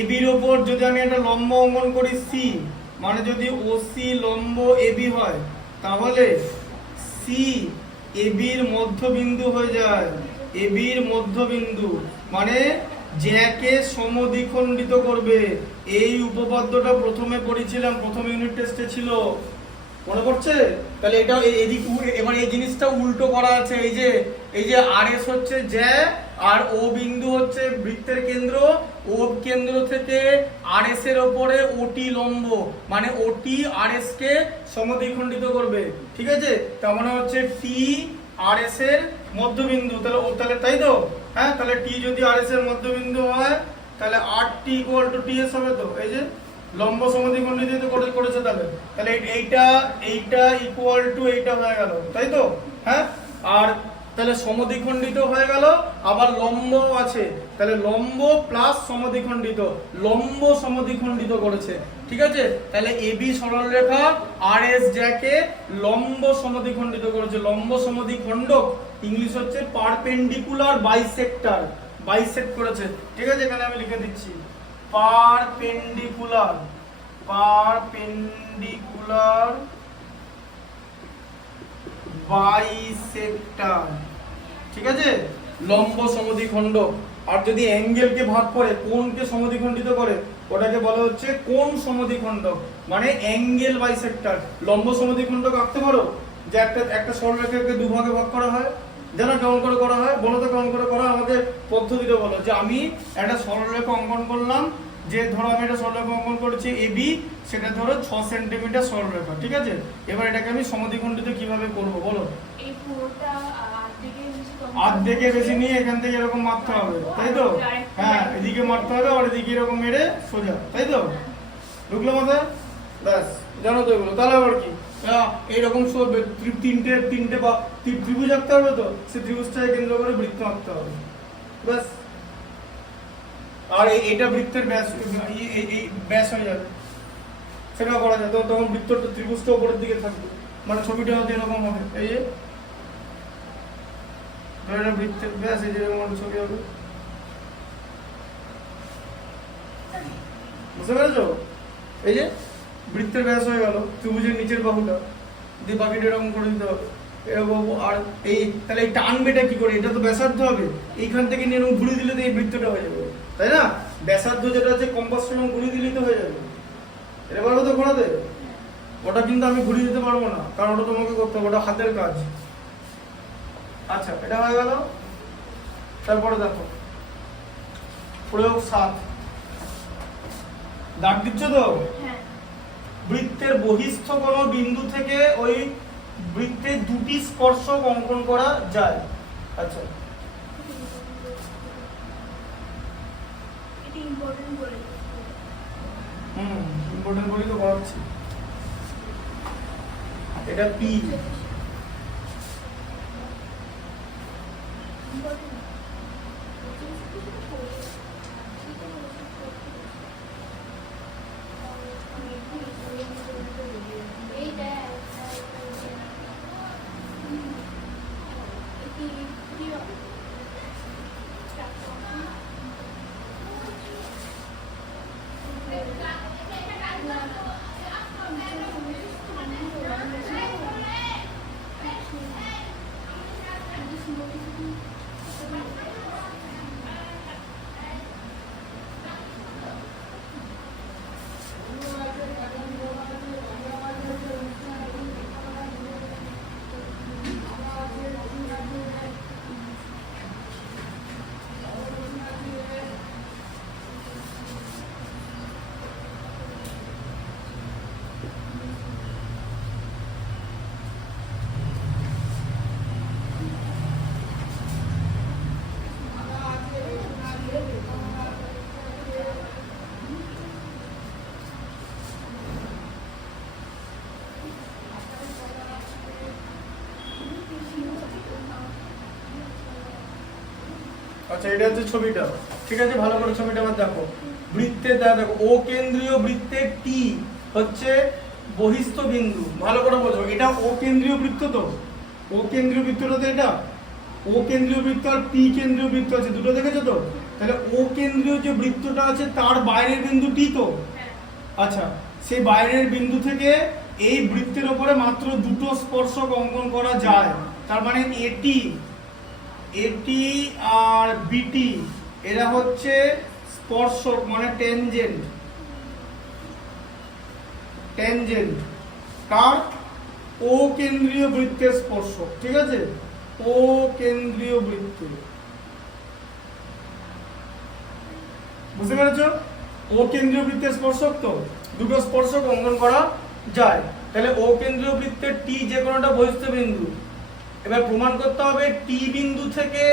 এবির ওপর যদি আমি একটা লম্ব অঙ্কন করি সি, মানে যদি ওসি লম্ব এবি হয়, তাহলে সি এবির মধ্যবিন্দু হয়ে যায়, এবির মধ্যবিন্দু মানে জ্যাকে সমদ্বিখণ্ডিত করবে। এই উপপাদ্যটা প্রথমে পড়েছিলাম, প্রথম ইউনিট টেস্টে ছিল, মনে পড়ছে? তাহলে এটা এদিক, এবার এই জিনিসটা উল্টো করা আছে, এই যে আর এস হচ্ছে জ্যা আর ও বিন্দু হচ্ছে বৃত্তের কেন্দ্র, ও কেন্দ্র থেকে আর এস এর উপরে ওটি লম্ব, মানে ওটি আর এস কে সমদ্বিখণ্ডিত করবে, ঠিক আছে? তার মানে হচ্ছে টি আর এস এর মধ্যবিন্দু, তাহলে ও, তাহলে তাই তো? হ্যাঁ, তাহলে টি যদি আর এস এর মধ্যবিন্দু হয়, তাহলে আর টি ইকুয়াল টু টি এস হবে তো, এই যে লম্ব সমদ্বিখণ্ডিত করেছে, তাহলে তাহলে এইটা ইকুয়াল টু এইটা হয়ে গেল, তাই তো? হ্যাঁ, আর তাহলে সমদ্বিখণ্ডিত হয়ে গেল, আবার লম্ব আছে, তাহলে লম্ব প্লাস সমদ্বিখণ্ডিত, লম্ব সমদ্বিখণ্ডিত করেছে, ঠিক আছে? তাহলে এবি সরলরেখা আর এস জ্যাকে লম্ব সমদ্বিখণ্ডিত করেছে, লম্ব সমদ্বিখণ্ডক ইংলিশ হচ্ছে পারপেন্ডিকুলার বাইসেক্টর, বাইসেক্ট করেছে, ঠিক আছে? এখানে আমি লিখে দিচ্ছি পারপেন্ডিকুলার, পারপেন্ডিকুলার বাইসেক্টর, ঠিক আছে? লম্ব সমদ্বিখণ্ডক। আর যদি অ্যাঙ্গেলকে ভাগ করে, কোণকে সমদ্বিখণ্ডিত করে, ওটাকে বলা হচ্ছে কোণ সমদ্বিখণ্ডক, মানে অ্যাঙ্গেল বাইসেক্টর। লম্ব সমদ্বিখণ্ডক আঁকতে পারো, যে একটা সরলরেখাকে দুভাগে ভাগ করা হয়, জানো কেমন করে করা হয়? বলো তো কেমন করে করা হয়, আমাদের পদ্ধতিটা বলো। যে আমি একটা সরলরেখা অঙ্কন করলাম, যে ধরো আমি একটা সরলরেখা অঙ্কন করেছি এবি, সেটা ধরো 6 সেন্টিমিটার সরলরেখা, ঠিক আছে? এবার এটাকে আমি সমদ্বিখণ্ডিত কিভাবে করব বলো? এই পুরোটা আর্ধেকে বেশি নিয়ে এখান থেকে এরকম মারতে হবে, তাই তো? হ্যাঁ, এদিকে মারতে হবে আর এদিকে এরকম মেরে সোজা, তাই তো? ঢুকলো মাথায়? ব্যাস, জানো তো এগুলো। তাহলে আবার কি, এইরকম তিনটে বা ত্রিভুজ আঁকতে হবে, তো সে ত্রিভুজটাকে কেন্দ্র করে বৃত্ত আঁকতে হবে, ব্যাস। আর এটা বৃত্তের ব্যাস, এই ব্যাস হয়ে যাবে, সেটা করা যায়। তখন বৃত্তটা ত্রিভুজটা উপরের দিকে থাকবে, মানে ছবিটা হয়তো এরকম হবে, এই যে বৃত্তের ব্যাস, এই যে এরকম ছবি হবে, বুঝতে পেরেছো? এই যে বৃত্তের ব্যাস হয়ে গেল, ত্রিভুজের নিচের বাহুটা দিয়ে বাকিটা এরকম করে দিতে হবে, এরকম। আর এই তাহলে এই টানবেটা কি করে? এটা তো ব্যাসার্ধ হবে, এইখান থেকে নিয়ে এরকম ঘুরিয়ে দিলে তো এই বৃত্তটা হয়ে যাবে, তাই না? ব্যাসার্ধ যেটা আছে কম্পাসটা এরকম ঘুরিয়ে দিলেই তো হয়ে যাবে। এটা পারবো তো ঘোরাতে? ওটা কিন্তু আমি ঘুরিয়ে দিতে পারবো না, কারণ ওটা তোমাকে করতে হবে, ওটা হাতের কাজ। আচ্ছা, এটা হয়ে গেল। তারপরে দেখো প্রয়োগ 7, দাগ দিচ্ছ তো? বৃত্তের বহিস্থ কোনো বিন্দু থেকে ওই বৃত্তের দুটি স্পর্শক অঙ্কন করা যায়। আচ্ছা, ইম্পর্টেন্ট বলেই তো করাচ্ছি। এটা পি, আচ্ছা এটা হচ্ছে ছবিটা, ঠিক আছে? ভালো করে ছবিটা আবার দেখো। বৃত্তের দেখো ও কেন্দ্রীয় বৃত্তের টি হচ্ছে বহিস্থ বিন্দু। ভালো করে বোঝো, এটা ও কেন্দ্রীয় বৃত্ত তো, ও কেন্দ্রীয় বৃত্তটা তো এটা ও কেন্দ্রীয় বৃত্ত আর পি কেন্দ্রীয় বৃত্ত আছে, দুটো দেখেছো তো? তাহলে ও কেন্দ্রীয় যে বৃত্তটা আছে তার বাইরের বিন্দু টি তো। আচ্ছা, সেই বাইরের বিন্দু থেকে এই বৃত্তের উপরে মাত্র দুটো স্পর্শক অঙ্কন করা যায়। তার মানে এটি এটি আর বিটি এরা হচ্ছে স্পর্শক, মানে টেনজেন্ট। টেনজেন্ট কার? ও কেন্দ্রীয় বৃত্তের স্পর্শক, ঠিক আছে? ও কেন্দ্রীয় বৃত্ত, বুঝতে পেরেছো? ও কেন্দ্রীয় বৃত্তের স্পর্শক তো দুটো স্পর্শক অঙ্কন করা যায়। তাহলে ও কেন্দ্রীয় বৃত্তের টি যে কোনোটা বহিস্থ বিন্দু। এবার প্রমাণ করতে হবে টি বিন্দু থেকে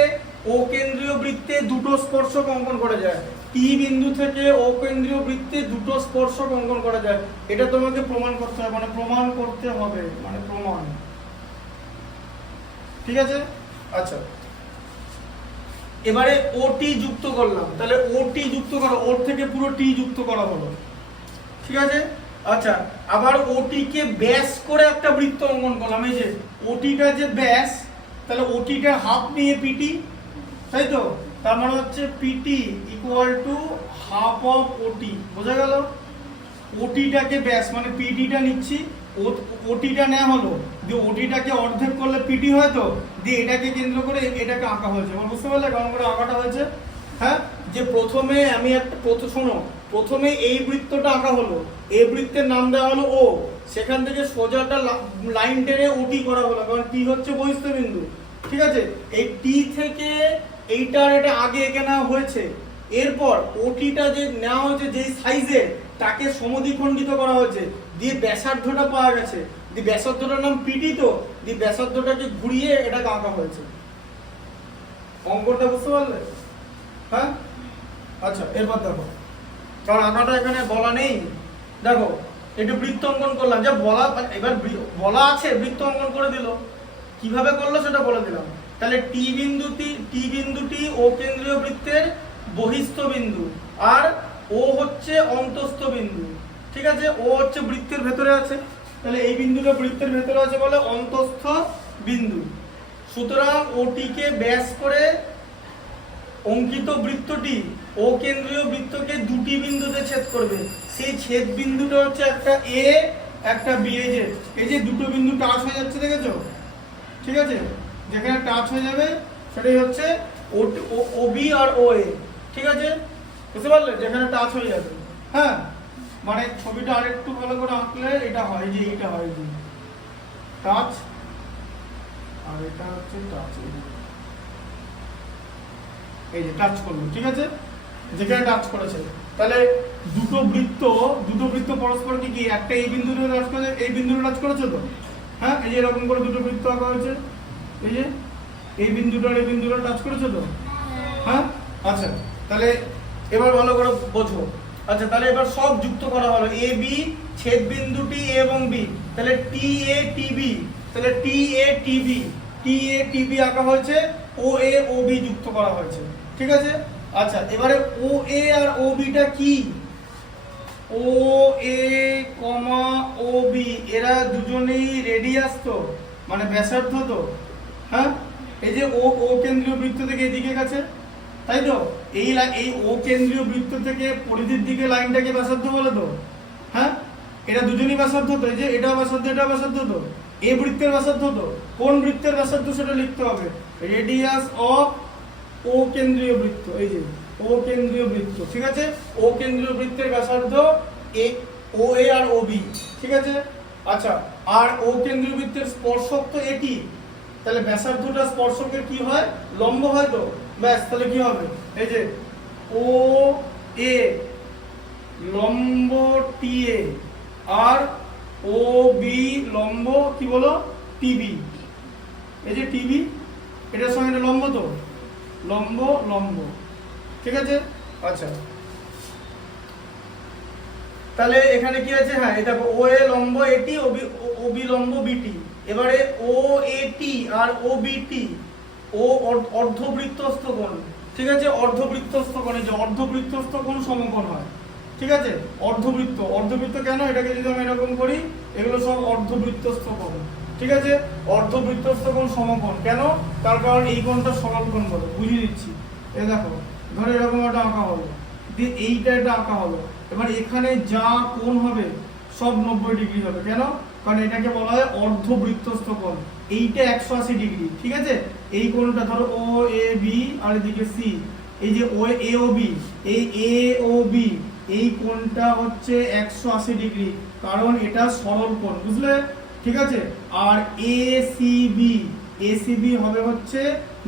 ও কেন্দ্রীয় বৃত্তে দুটো স্পর্শক অঙ্কন করা যায়। টি বিন্দু থেকে ও কেন্দ্রীয় বৃত্তে দুটো স্পর্শক অঙ্কন করা যায়, এটা তোমাকে প্রমাণ করতে হবে, মানে প্রমাণ করতে হবে, মানে প্রমাণ, ঠিক আছে? আচ্ছা, এবারে ওটি যুক্ত করলাম, তাহলে ওটি যুক্ত করা, ওর থেকে পুরো টি যুক্ত করা হলো, ঠিক আছে? আচ্ছা, আবার ওটিকে ব্যাস করে একটা বৃত্ত অঙ্কন করলাম। এই যে ওটিটা যে ব্যাস, তাহলে ওটিটা হাফ নিয়ে পিটি, তাই তো? তার মানে হচ্ছে PT equal to half of OT. বোঝা গেল? ওটিটাকে ব্যাস মানে পিটিটা নিচ্ছি, ওটিটা নেওয়া হলো, দিয়ে ওটিটাকে অর্ধেক করলে পিটি হয় তো, দিয়ে এটাকে কেন্দ্র করে এটাকে আঁকা হয়েছে। বুঝতে পারলে কেমন করে আঁকাটা হয়েছে? হ্যাঁ, যে প্রথমে আমি একটা শোনো, প্রথমে এই বৃত্তটা আঁকা হলো, এই বৃত্তের নাম দেওয়া হলো ও, সেখান থেকে সোজাটা লাইন টেনে ওটি করা হলো, কারণ টি হচ্ছে বহিস্থ বিন্দু, ঠিক আছে? এই টি থেকে এইটার এটা আগে এঁকে নেওয়া হয়েছে, এরপর ওটিটা যে নেওয়া হয়েছে যেই সাইজে তাকে সমদ্বিখণ্ডিত করা হয়েছে, দিয়ে ব্যাসার্ধটা পাওয়া গেছে, দিয়ে ব্যাসার্ধটার নাম পিটি তো, দিয়ে ব্যাসার্ধটাকে ঘুরিয়ে এটাকে আঁকা হয়েছে। অঙ্কটা বুঝতে পারলে? হ্যাঁ, আচ্ছা এরপর দেখো, কারণ আঁকাটা এখানে বলা নেই। দেখো একটু বৃত্ত অঙ্কন করলাম, যা বলা এবার বলা আছে বৃত্ত অঙ্কন করে দিল, কিভাবে করলো সেটা বলে দিলাম। তাহলে টি বিন্দুটি ও কেন্দ্রীয় বৃত্তের বহিস্থ বিন্দু, আর ও হচ্ছে অন্তস্থ বিন্দু, ঠিক আছে? ও হচ্ছে বৃত্তের ভেতরে আছে, তাহলে এই বিন্দুটা বৃত্তের ভেতরে আছে বলে অন্তস্থ বিন্দু। সুতরাং ওটিকে ব্যাস করে অঙ্কিত বৃত্তটি ও কেন্দ্রীয় বৃত্তকে দুটি বিন্দুতে ছেদ করবে। সেই ছেদ বিন্দুটা হচ্ছে একটা এ, একটা বি। এই যে দুটো বিন্দু টাচ হয়ে যাচ্ছে, দেখেছো? ঠিক আছে, যেখানে টাচ হয়ে যাবে সেটাই হচ্ছে ও বি আর ও এ, ঠিক আছে? বুঝতে পারলে? যেখানে টাচ হয়ে যাবে। হ্যাঁ, মানে ছবিটা আরেকটু ভালো করে আঁকলে এটা হয়, যে এটা হয় যে টাচ, আর এটা হচ্ছে টাচ, এই যে টাচ করলো, ঠিক আছে? যেখানে টাচ করেছে, তাহলে দুটো বৃত্ত পরস্পরকে কি একটা এই বিন্দুতে টাচ করেছে, এই বিন্দুতে টাচ করেছে তো? হ্যাঁ, এই যে এরকম করে দুটো বৃত্ত আঁকা হয়েছে, এই যে এই বিন্দুটা এই বিন্দুটা টাচ করেছে তো? হ্যাঁ, আচ্ছা, তাহলে এবার ভালো করে বোঝো। আচ্ছা তাহলে এবার সব যুক্ত করা হলো, এ বি ছেদ বিন্দুটি এ এবং বি, তাহলে টি এ টি বি, তাহলে টি এ টি বি, টি এ টি বি আঁকা হয়েছে, ও এ ও বি যুক্ত করা হয়েছে, ঠিক আছে। আচ্ছা এবারে ও এ আর ও বিটা কি, ও এ কমা ও বি এরা দুজনেই রেডিয়াস তো, মানে ব্যাসার্ধ তো, হ্যাঁ। এই যে ও ও কেন্দ্রীয় বৃত্ত থেকে এদিকে গেছে, তাই তো, এই ও কেন্দ্রীয় বৃত্ত থেকে পরিধির দিকে লাইনটাকে ব্যাসার্ধ বলে তো, হ্যাঁ। এটা দুজনই ব্যাসার্ধ তো, এই যে এটাও ব্যাসার্ধ এটাও ব্যাসার্ধ তো, এই বৃত্তের ব্যাসার্ধ তো, কোন বৃত্তের ব্যাসার্ধ সেটা লিখতে হবে, রেডিয়াস অফ ও কেন্দ্রীয় বৃত্ত, এই যে ও কেন্দ্রীয় বৃত্ত, ঠিক আছে। ও কেন্দ্রীয় বৃত্তের ব্যাসার্ধ এ, ও এ আর ও বি, ঠিক আছে। আচ্ছা আর ও কেন্দ্রীয় বৃত্তের স্পর্শক তো এটি, তাহলে ব্যাসার্ধটা স্পর্শকের কি হয়, লম্ব হয় তো, ব্যাস তাহলে কি হবে, এই যে ও এ লম্ব টি এ আর ও বি লম্ব কি বলো টিবি, এই যে টিবি এটার সঙ্গে এটা লম্ব তো, লম্ব লম্ব, ঠিক আছে। আচ্ছা তাহলে এখানে কি আছে, হ্যাঁ এটা ও এ লম্ব এটি, ও বি লম্ব বিটি, এবারে ও এটি আর ও বিটি ও অর্ধবৃত্তস্থ কোণ, ঠিক আছে। অর্ধবৃত্তস্থ কোণ, এই যে অর্ধবৃত্তস্থ কোণ সমকোণ হয়, ঠিক আছে। অর্ধবৃত্ত, অর্ধবৃত্ত কেন, এটাকে যদি আমি এরকম করি এগুলো সব অর্ধবৃত্তস্থ কোণ, ঠিক আছে। অর্ধবৃত্তস্থ কোণ সমকোণ কেন, তার কারণ এই কোণটা সরল কোণ বলে, বুঝিয়ে দিচ্ছি। এই দেখো ধরো এরকম একটা আঁকা হলো, দিয়ে এইটা একটা আঁকা হলো, এবার এখানে যা কোণ হবে সব 90 ডিগ্রি হবে, কেন, কারণ এটাকে বলা হয় অর্ধবৃত্তস্থ কোণ, এইটা 180 ডিগ্রি, ঠিক আছে। এই কোণটা ধরো ও এ বি আর এদিকে সি, এই যে ও এ ও বি, এই এ ও বি এই কোণটা হচ্ছে 180 ডিগ্রি, কারণ এটা সরল কোণ, বুঝলে, ঠিক আছে। আর এসিবি, এসিবি হবে হচ্ছে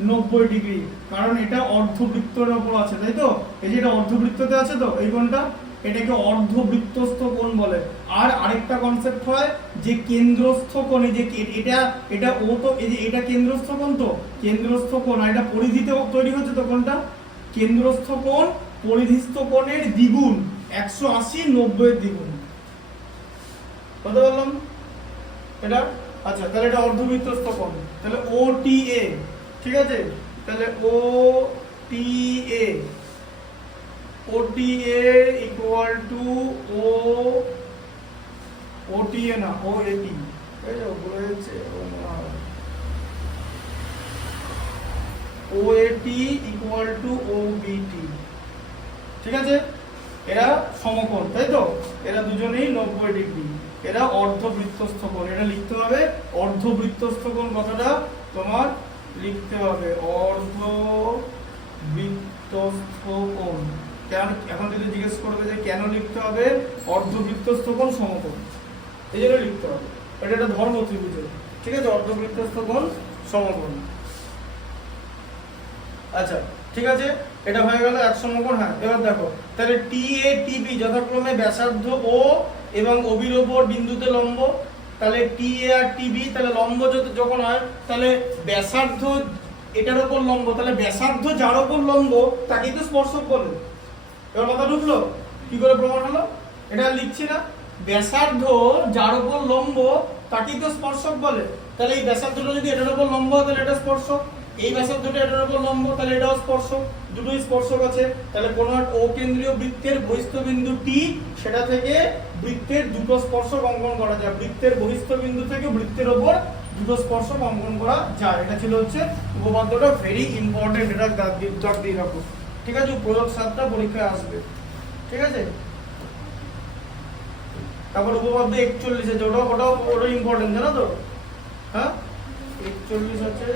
90 ডিগ্রি, কারণ এটা অর্ধবৃত্তের উপর আছে, তাই তো, এই যে এটা অর্ধবৃত্ততে আছে তো এই কোণটা, এটাকে অর্ধবৃত্তস্থ কোণ বলে। আর আরেকটা কনসেপ্ট হয় যে কেন্দ্রস্থ কোণ, এই যে এটা এটা ও তো, এই যে এটা কেন্দ্রস্থ কোণ তো, কেন্দ্রস্থ কোণ, আর এটা পরিধিতে তৈরি হচ্ছে তো কোণটা, কেন্দ্রস্থ কোণ পরিধিস্থ কোণের দ্বিগুণ, 180 90 এর দ্বিগুণ, বুঝতে পারলাম এটা। আচ্ছা তাহলে এটা অর্ধবৃত্তস্থ কোণ, তাহলে ও টি এ, ঠিক আছে। তাহলে ও টি এ, O T A equal to ও, ও টি এ না ও এ টি, এই যে বলে যাচ্ছে O A T equal to O B T, ঠিক আছে। এরা সমকোণ, তাই তো, এরা দুজনেই 90 ডিগ্রি, এরা অর্ধবৃত্তস্থ কোণ, এটা লিখতে হবে অর্ধবৃত্তস্থ কোণ, কথাটা তোমার লিখতে হবে অর্ধবৃত্তস্থ কোণ। কেন, এখন যদি জিজ্ঞেস করবে যে কেন লিখতে হবে অর্ধবৃত্তস্থ কোণ সমকোণ, এই জন্য লিখতে হবে, এটা একটা ধর্ম ত্রিভুজ, ঠিক আছে, অর্ধবৃত্তস্থ কোণ সমকোণ। আচ্ছা ঠিক আছে, এটা হয়ে গেল এক সমকোণ। হ্যাঁ এবার দেখো তাহলে টি এ টি বি যথাক্রমে ব্যাসার্ধ ও এবং অবির ওপর বিন্দুতে লম্ব, তাহলে টি এ আর টি বি, তাহলে লম্ব যখন হয় তাহলে ব্যাসার্ধ এটার উপর লম্ব, তাহলে ব্যাসার্ধ যার উপর লম্ব তাকেই তো স্পর্শক বলে। এবার কথা ঢুকলো, কি করে প্রমাণ হলো, এটা লিখছি না, ব্যাসার্ধ যার উপর লম্ব তাকেই তো স্পর্শক বলে, তাহলে এই ব্যাসার্ধটা যদি এটার উপর লম্ব হয় তাহলে এটা স্পর্শক, এই ব্যাসার্ধটা এটার উপর লম্ব তাহলে এটাও স্পর্শক, দুটোই স্পর্শক আছে। তাহলে কোন ও কেন্দ্রীয় বৃত্তের বহিস্থ বিন্দু টি, সেটা থেকে বৃত্তের দুটো স্পর্শক অঙ্কন করা যায়, বৃত্তের বহিস্থ বিন্দু থেকে বৃত্তের উপর দুটো স্পর্শক অঙ্কন করা যায়। এটা ছিল হচ্ছে উপপাদ্যটা, ভেরি ইম্পর্টেন্ট, এটা দাগ দিয়ে রাখো, ঠিক আছে। প্রয়োগ 7টা পরীক্ষায় আসবে, ঠিক আছে। তারপর উপপাদ্য 41 আছে, ওটাও ইম্পর্টেন্ট, জানো তো, হ্যাঁ 41 আছে।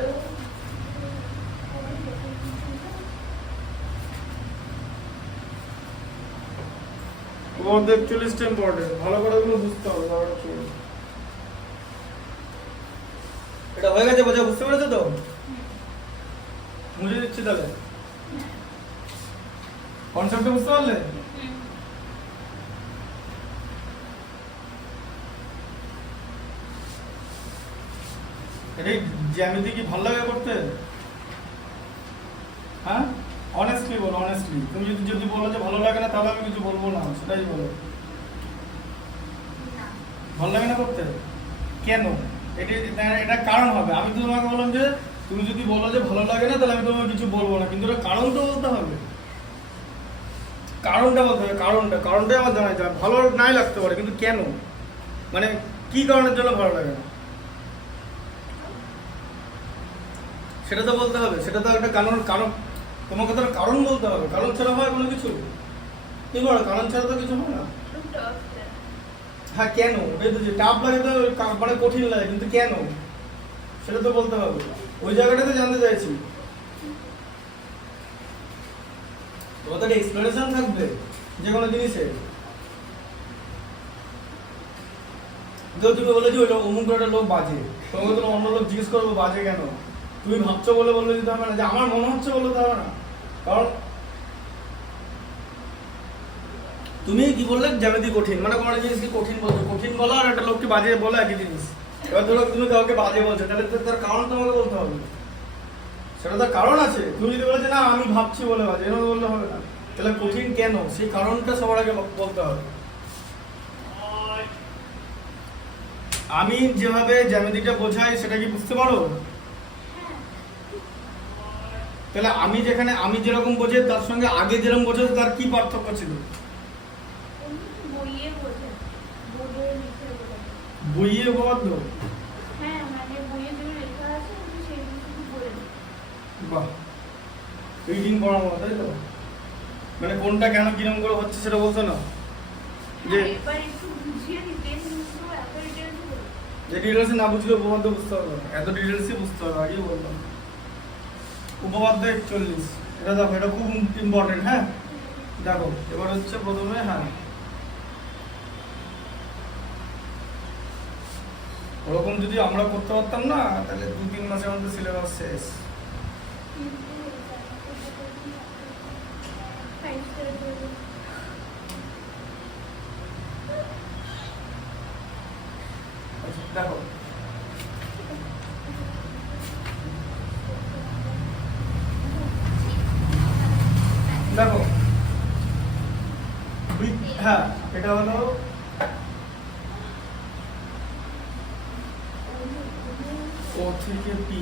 উপপাদ্য 41টা ইম্পর্টেন্ট, ভালো করে এগুলো বুঝতে হবে। এটা হয়ে গেছে, বোঝা বুঝতে পেরেছো তো, বুঝিয়ে দিচ্ছি তাহলে, কনসেপ্টটা বুঝতে পারলে। এটাই জ্যামিতি কি ভালো লাগে করতে, হ্যাঁ অনেস্টলি বলো, অনেস্টলি, তুমি যদি যদি বলো যে ভালো লাগে না তাহলে আমি কিছু বলবো না, সেটাই বলো। ভালো লাগে না করতে কেন? এটা কারণ হবে। আমি তো তোমাকে বললাম যে তুমি যদি বলো যে ভালো লাগে না তাহলে আমি তোমাকে কিছু বলবো না, কিন্তু এটা কারণ তো বলতে হবে, কারণটা বলতে হবে, কারণটাই আমার জানাই যায়। ভালো নাই লাগতে পারে কিন্তু কেন, মানে কি কারণের জন্য ভালো লাগে না সেটা তো বলতে হবে, সেটা তো একটা কারণ তোমাকে তো কারণ বলতে হবে। কারণ ছাড়া হয় কোনো কিছু? কি বলো, কারণ ছাড়া তো কিছু হয় না। হ্যাঁ কেন, ওটাই তো, যে টাফ লাগে তো মানে কঠিন লাগে, কিন্তু কেন সেটা তো বলতে হবে, ওই জায়গাটাতে জানতে চাইছি। তোমার তো একটা এক্সপ্লেনেশন থাকবে যে কোনো জিনিসে। তো তুমি বলে যে ওই লোক অমুক একটা লোক বাজে, তোমাকে তো অন্য লোক জিজ্ঞেস করবো বাজে কেন, তুমি ভাবছো বলে বললে দিতে হবে না, যে আমার মনে হচ্ছে বলে দিতে হবে না। কারণ তুমি কি বললে জ্যামিতি কঠিন, মানে কোনো জিনিস কি কঠিন বলছো, কঠিন বলো আর একটা লোককে বাজে বলো একই জিনিস। এবার ধরো তুমি কাউকে বাজে বলছো, তাহলে তার কারণ তোমাকে বলতে হবে, সেটা তার কারণ আছে। তুমি যদি বলো যে না আমি ভাবছি বলে বাজে, এরকম বললে হবে না। তাহলে কঠিন কেন, সেই কারণটা সবার আগে বলতে হবে। আমি যেভাবে জ্যামিতিটা বোঝাই সেটা কি বুঝতে পারো? তাহলে আমি যেখানে আমি যেরকম বোঝাই তার সঙ্গে আগে যেরকম বোঝাই তার কি পার্থক্য ছিল? বইয়ে উপপাদ্য? বাহ, রিডিং পড়ার মতো, তাই তো? মানে কোনটা কেন কিরকম করে হচ্ছে সেটা বলছো না, যে ডিটেলসে না বুঝলে উপপাদ্য বুঝতে হবে না, এত ডিটেলসই বুঝতে হবে, আগেই বললাম। উপপাদ্য 41, এটা দেখো, এটা খুব ইম্পর্টেন্ট। হ্যাঁ দেখো, এবার হচ্ছে প্রথমে, হ্যাঁ ওরকম যদি আমরা করতে পারতাম না তাহলে 2-3 মাসের মধ্যে সিলেবাস শেষ। দেখো দেখো হ্যাঁ, এটা হলো ও থেকে পি,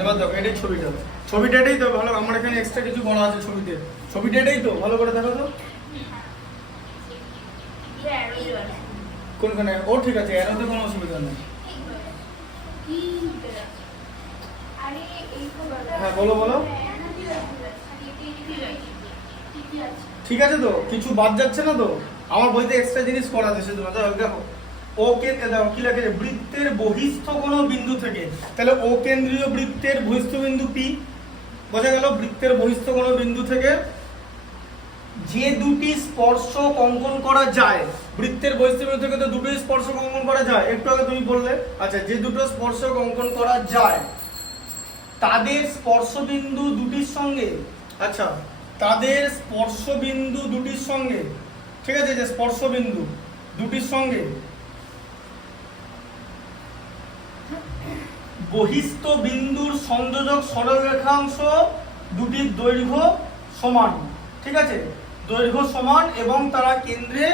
এবার দেখো এটাই ছবিটা, ছবিটা এটাই তো ভালো। আমার এখানে এক্সট্রা কিছু বলা আছে ছবিতে, ছবিটা এটাই তো, ভালো করে দেখো তো কোনখানে। ও ঠিক আছে, এরতে কোনো অসুবিধা নেই। হ্যাঁ বলো বলো, ঠিক আছে তো, কিছু বাদ যাচ্ছে না তো? আমার বইতে এক্সট্রা জিনিস করা আছে শুধু। দেখো ওকে দেখো কি লেখেছে, বৃত্তের বহিস্থ কোন বিন্দু থেকে, তাহলে ও কেন্দ্রীয় বৃত্তের বহিস্থ বিন্দু পি, বোঝা গেল? বৃত্তের বহিস্থ কোন বিন্দু থেকে যে দুটি স্পর্শক অঙ্কন করা যায়, বৃত্তের বহিস্থ বিন্দু থেকে তো দুটো স্পর্শক অঙ্কন করা যায়, একটু আগে তুমি বললে। আচ্ছা, যে দুটো স্পর্শক অঙ্কন করা যায় তাদের স্পর্শবিন্দু দুটির সঙ্গে, আচ্ছা তাদের স্পর্শবিন্দু দুটির সঙ্গে, ঠিক আছে, যে স্পর্শবিন্দু দুটির সঙ্গে বহিস্থ বিন্দুর সংযোজক সরল রেখাংশ দুটির দৈর্ঘ্য সমান, ঠিক আছে, দৈর্ঘ্য সমান এবং তারা কেন্দ্রে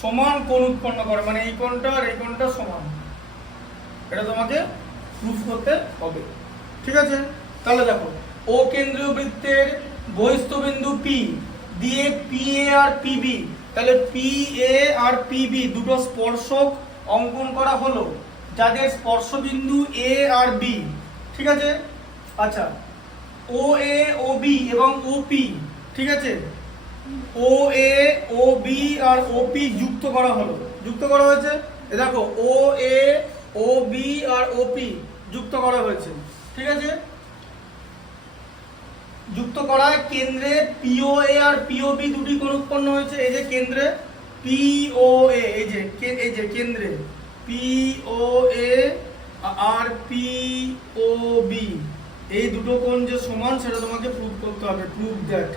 সমান কোণ উৎপন্ন করে, মানে এই কোণটা আর এই কোণটা সমান, এটা তোমাকে প্রুফ করতে হবে, ঠিক আছে? তাহলে দেখো ও কেন্দ্রীয় বৃত্তের বহিস্থ বিন্দু পি দিয়ে পি এ আর পিবি, তাহলে পি এ আর পিবি দুটো স্পর্শক অঙ্কন করা হলো যাদের স্পর্শবিন্দু এ আর বি, ঠিক আছে? আচ্ছা, ও এ ও বি এবং ও পি, ঠিক আছে, ও এ ও বি আর ও পি যুক্ত করা হলো, যুক্ত করা হয়েছে। এ দেখো ও এ ও বি আর ও পি যুক্ত করা হয়েছে, ঠিক আছে? যুক্ত করায় কেন্দ্রে পিও এ আর পিও বি দুটি কোণ উৎপন্ন হয়েছে, এই যে কেন্দ্রে POA, এই যে কেন্দ্রে POA আর POB, এই দুটো কোণ যে সমান সেটা তোমাকে প্রুভ করতে হবে। প্রুভ দ্যাট,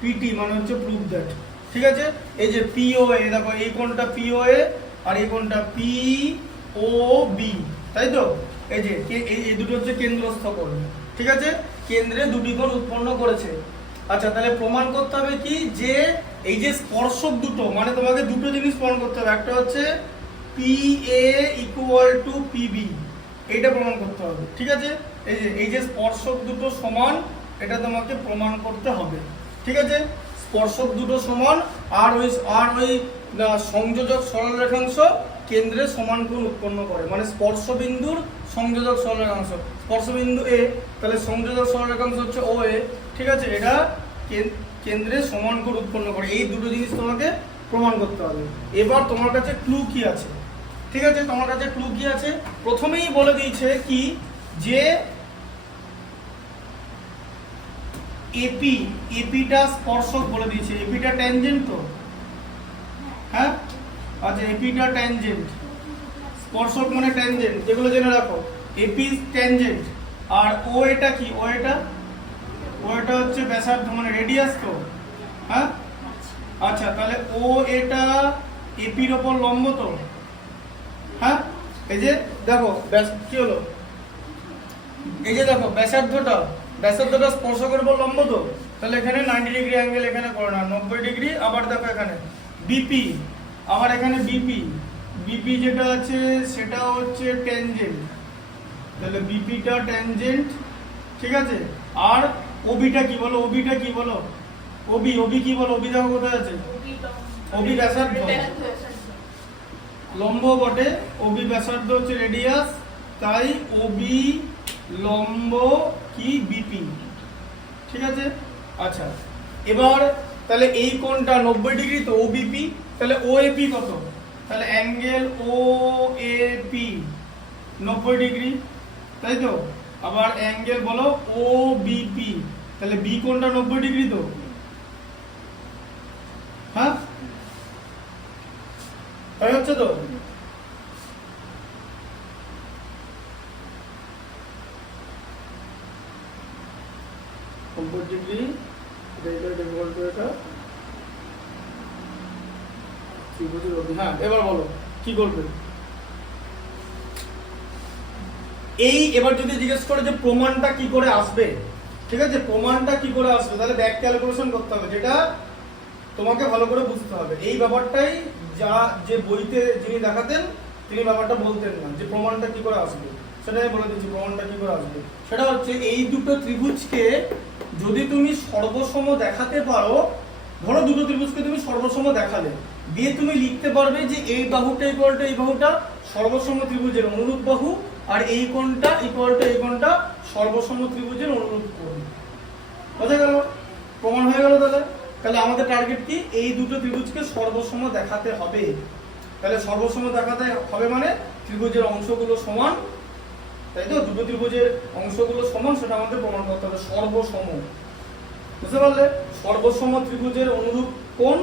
PT মানে হচ্ছে প্রুভ দ্যাট, ঠিক আছে। এই যে POA, দেখো এই কোণটা POA আর এই কোণটা POB, তাই তো। এই যে এই দুটো হচ্ছে কেন্দ্রস্থ কোণ, ঠিক আছে। কেন্দ্রে দুটি কোণ উৎপন্ন করেছে। আচ্ছা, তাহলে প্রমাণ করতে হবে কি, যে এই যে স্পর্শক দুটো, মানে তোমাকে দুটো জিনিস প্রমাণ করতে হবে। একটা হচ্ছে PA ইকুয়াল টু PB, এইটা প্রমাণ করতে হবে, ঠিক আছে। এই যে স্পর্শক দুটো সমান, এটা তোমাকে প্রমাণ করতে হবে, ঠিক আছে। স্পর্শক দুটো সমান আর ওই সংযোজক সরলরেখাংশ কেন্দ্রে সমান কোণ উৎপন্ন করে, মানে স্পর্শবিন্দুর সংযোজক সরলরেখাংশ, স্পর্শবিন্দু A, তাহলে সংযোজক সরলরেখাংশ হচ্ছে OA, ঠিক আছে। এটা কেন্দ্রে সমান কোণ উৎপন্ন করে, এই দুটো জিনিস তোমাকে প্রমাণ করতে হবে। এবার তোমার কাছে ক্লু কি আছে, ঠিক আছে। তোমার কাছে ক্লু কি আছে, প্রথমেই বলে দিয়েছে কি, যে এপিটা স্পর্শক বলে দিয়েছে, এপিটা ট্যানজেন্ট তো, হ্যাঁ। আচ্ছা, এপিটা ট্যানজেন্ট, স্পর্শক মানে ট্যানজেন্ট, যেগুলো জেনে রাখো। এপি ট্যানজেন্ট, আর ও এটা কি, ও এটা হচ্ছে ব্যাসার্ধ মানে রেডিয়াস তো, হ্যাঁ। আচ্ছা, তাহলে ও এটা এপির ওপর লম্ব তো, হ্যাঁ। এই যে দেখো কি হলো, এই যে দেখো ব্যাসার্ধটা স্পর্শকের উপর লম্ব তো, তাহলে এখানে 90 ডিগ্রি অ্যাঙ্গেল এখানে করে না, 90 ডিগ্রি। আবার দেখো এখানে বিপি, আবার এখানে বিপি যেটা আছে সেটা হচ্ছে ট্যানজেন্ট, তাহলে বিপিটা ট্যানজেন্ট, ঠিক আছে। আর ওবিটা কি বলো, ওবি কি বলো, ওবি কি বলো, ওবি দেখো কোথায় আছে, ওবি ব্যাসার্ধ, লম্ব বটে, ওবি ব্যাসার্ধ হচ্ছে রেডিয়াস, তাই ওবি লম্ব কি বিপি, ঠিক আছে। আচ্ছা, এবার তাহলে এই কোণটা 90 ডিগ্রি তো, ওবিপি, তাহলে ওএপি কত, তাহলে অ্যাঙ্গেল ওএপি 90 ডিগ্রি, তাই তো। আবার অ্যাঙ্গেল বলো ওবিপি, তাহলে বি কোণটা 90 ডিগ্রি তো, হ্যাঁ, তাই হচ্ছে তো। ডিগ্রি, হ্যাঁ। এবার বলো কি করবে। এবার যদি জিজ্ঞেস করে যে প্রমাণটা কি করে আসবে, ঠিক আছে, প্রমাণটা কি করে আসবে, তাহলে ব্যাক ক্যালকুলেশন করতে হবে, যেটা তোমাকে ভালো করে বুঝতে হবে। এই ব্যাপারটাই যে বইতে যিনি দেখাতেন তিনি ব্যাপারটা বলতেন না, যে প্রমাণটা কি করে আসবে, সেটাই বলে দিচ্ছি। প্রমাণটা কি করে আসবে সেটা হচ্ছে, এই দুটো ত্রিভুজকে যদি তুমি সর্বসম দেখাতে পারো, ধরো দুটো ত্রিভুজকে তুমি সর্বসম দেখালে, দিয়ে তুমি লিখতে পারবে যে এই বাহুটা ইকুয়াল টু এই বাহুটা সর্বসম ত্রিভুজের অনুরূপ বাহু, আর এই কোণটা ইকুয়াল টু এই কোণটা সর্বসম ত্রিভুজের অনুরূপ কোণ। বোঝা গেল, প্রমাণ হয়ে গেল। তাহলে আমাদের টার্গেট কি, এই দুটো ত্রিভুজকে সর্বসম দেখাতে হবে। তাহলে সর্বসম দেখাতে হবে মানে ত্রিভুজের অংশগুলো সমান, তাই তো, দুটো ত্রিভুজের অংশগুলো সমান, সেটা আমাদের প্রমাণ করতে হবে সর্বসম। বুঝতে পারলে, সর্বসম ত্রিভুজের অনুরূপ কোণ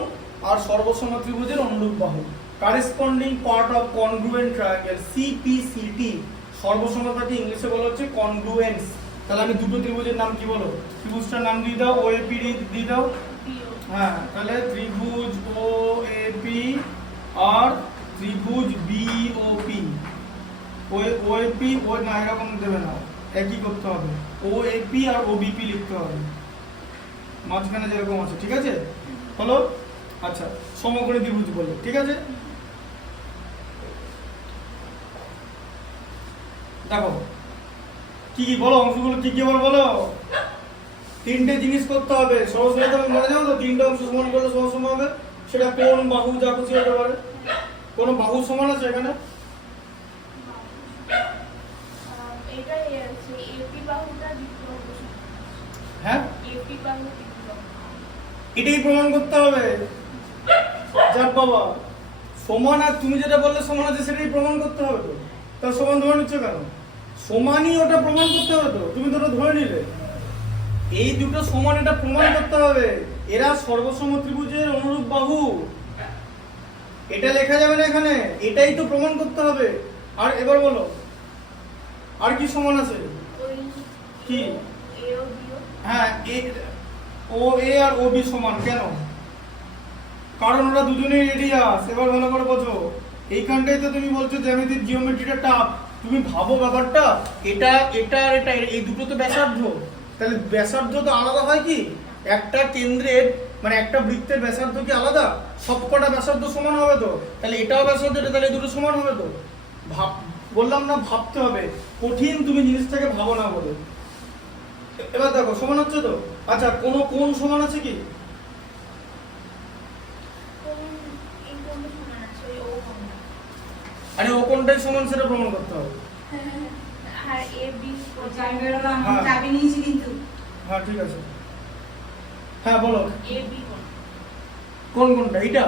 আর সর্বসম ত্রিভুজের অনুরূপ বাহু, corresponding part of congruent triangle CPCT. সর্বসমতাকে ইংলিশে বলা হচ্ছে কনগ্রুয়েন্স। তাহলে আমি দুটো ত্রিভুজের নাম কি বলো, ত্রিভুজটার নাম দিয়ে দাও, ওএপি দিয়ে দাও, হ্যাঁ। তাহলে ত্রিভুজ ওএপি আর ত্রিভুজ বিওপি। ওএপি ওই না, এরকম দেবে না, একই করতে হবে, ওএপি আর ওবিপি লিখতে হবে, মাঝখানে যেরকম আছে, ঠিক আছে, হলো। আচ্ছা, সমকোণী ত্রিভুজ বলে, ঠিক আছে। দেখো কি কি বলো, অংশগুলো কি কি বলো, তিনটে জিনিস করতে হবে। সহজ মনে যাও তো, তিনটে অংশ সমান করলে সহজ সমান হবে, সেটা কোণ, বাহু, যা খুশি হতে পারে। কোন বাহু সমান আছে এখানে, হ্যাঁ, এটাই প্রমাণ করতে হবে। যাক বাবা, সমান, আর তুমি যেটা বললে সমান আছে সেটাই প্রমাণ করতে হবে তো। তার সমান ধরে নিচ্ছ কেন, সমানই ওটা প্রমাণ করতে হবে তো, তুমি তো ওটা ধরে নিলে। এই দুটো সমান, এটা প্রমাণ করতে হবে, এরা সর্বসম ত্রিভুজের অনুরূপ বাহু। এটা লেখা যাবে না এখানে, এটাই তো প্রমাণ করতে হবে। আর এবার বলো আর কি সমান আছে? কি? হ্যাঁ, ও এ আর ও বি সমান কেন? কারণ ওরা দুজনেই রেডিয়াস। এবার ভালো করে বোঝো, এইখানটাই তো তুমি বলছো জ্যামিতিক জিওমেট্রিটা টাফ। তুমি ভাবো ব্যাপারটা, এটা এটা আর এটা এই দুটো তো ব্যাসার্ধ, তাহলে ব্যাসার্ধ তো আলাদা হয় কি? একটা কেন্দ্রের মানে একটা বৃত্তের ব্যাসার্ধ কি আলাদা? সবকটা ব্যাসার্ধ সমান হবে তো, তাহলে এটাও ব্যাসার্ধ, এটা তাহলে দুটো সমান হবে তো। বললাম না ভাবতে হবে, কঠিন তুমি জিনিসটাকে ভাবো না বলে। এবার দেখো সমান হচ্ছে তো। আচ্ছা কোন কোন সমান আছে কি? আরে ও কোনটাই সমান সেটা প্রমাণ করতে হবে। হ্যাঁ ঠিক আছে, হ্যাঁ বলো কোন কোনটা? এইটা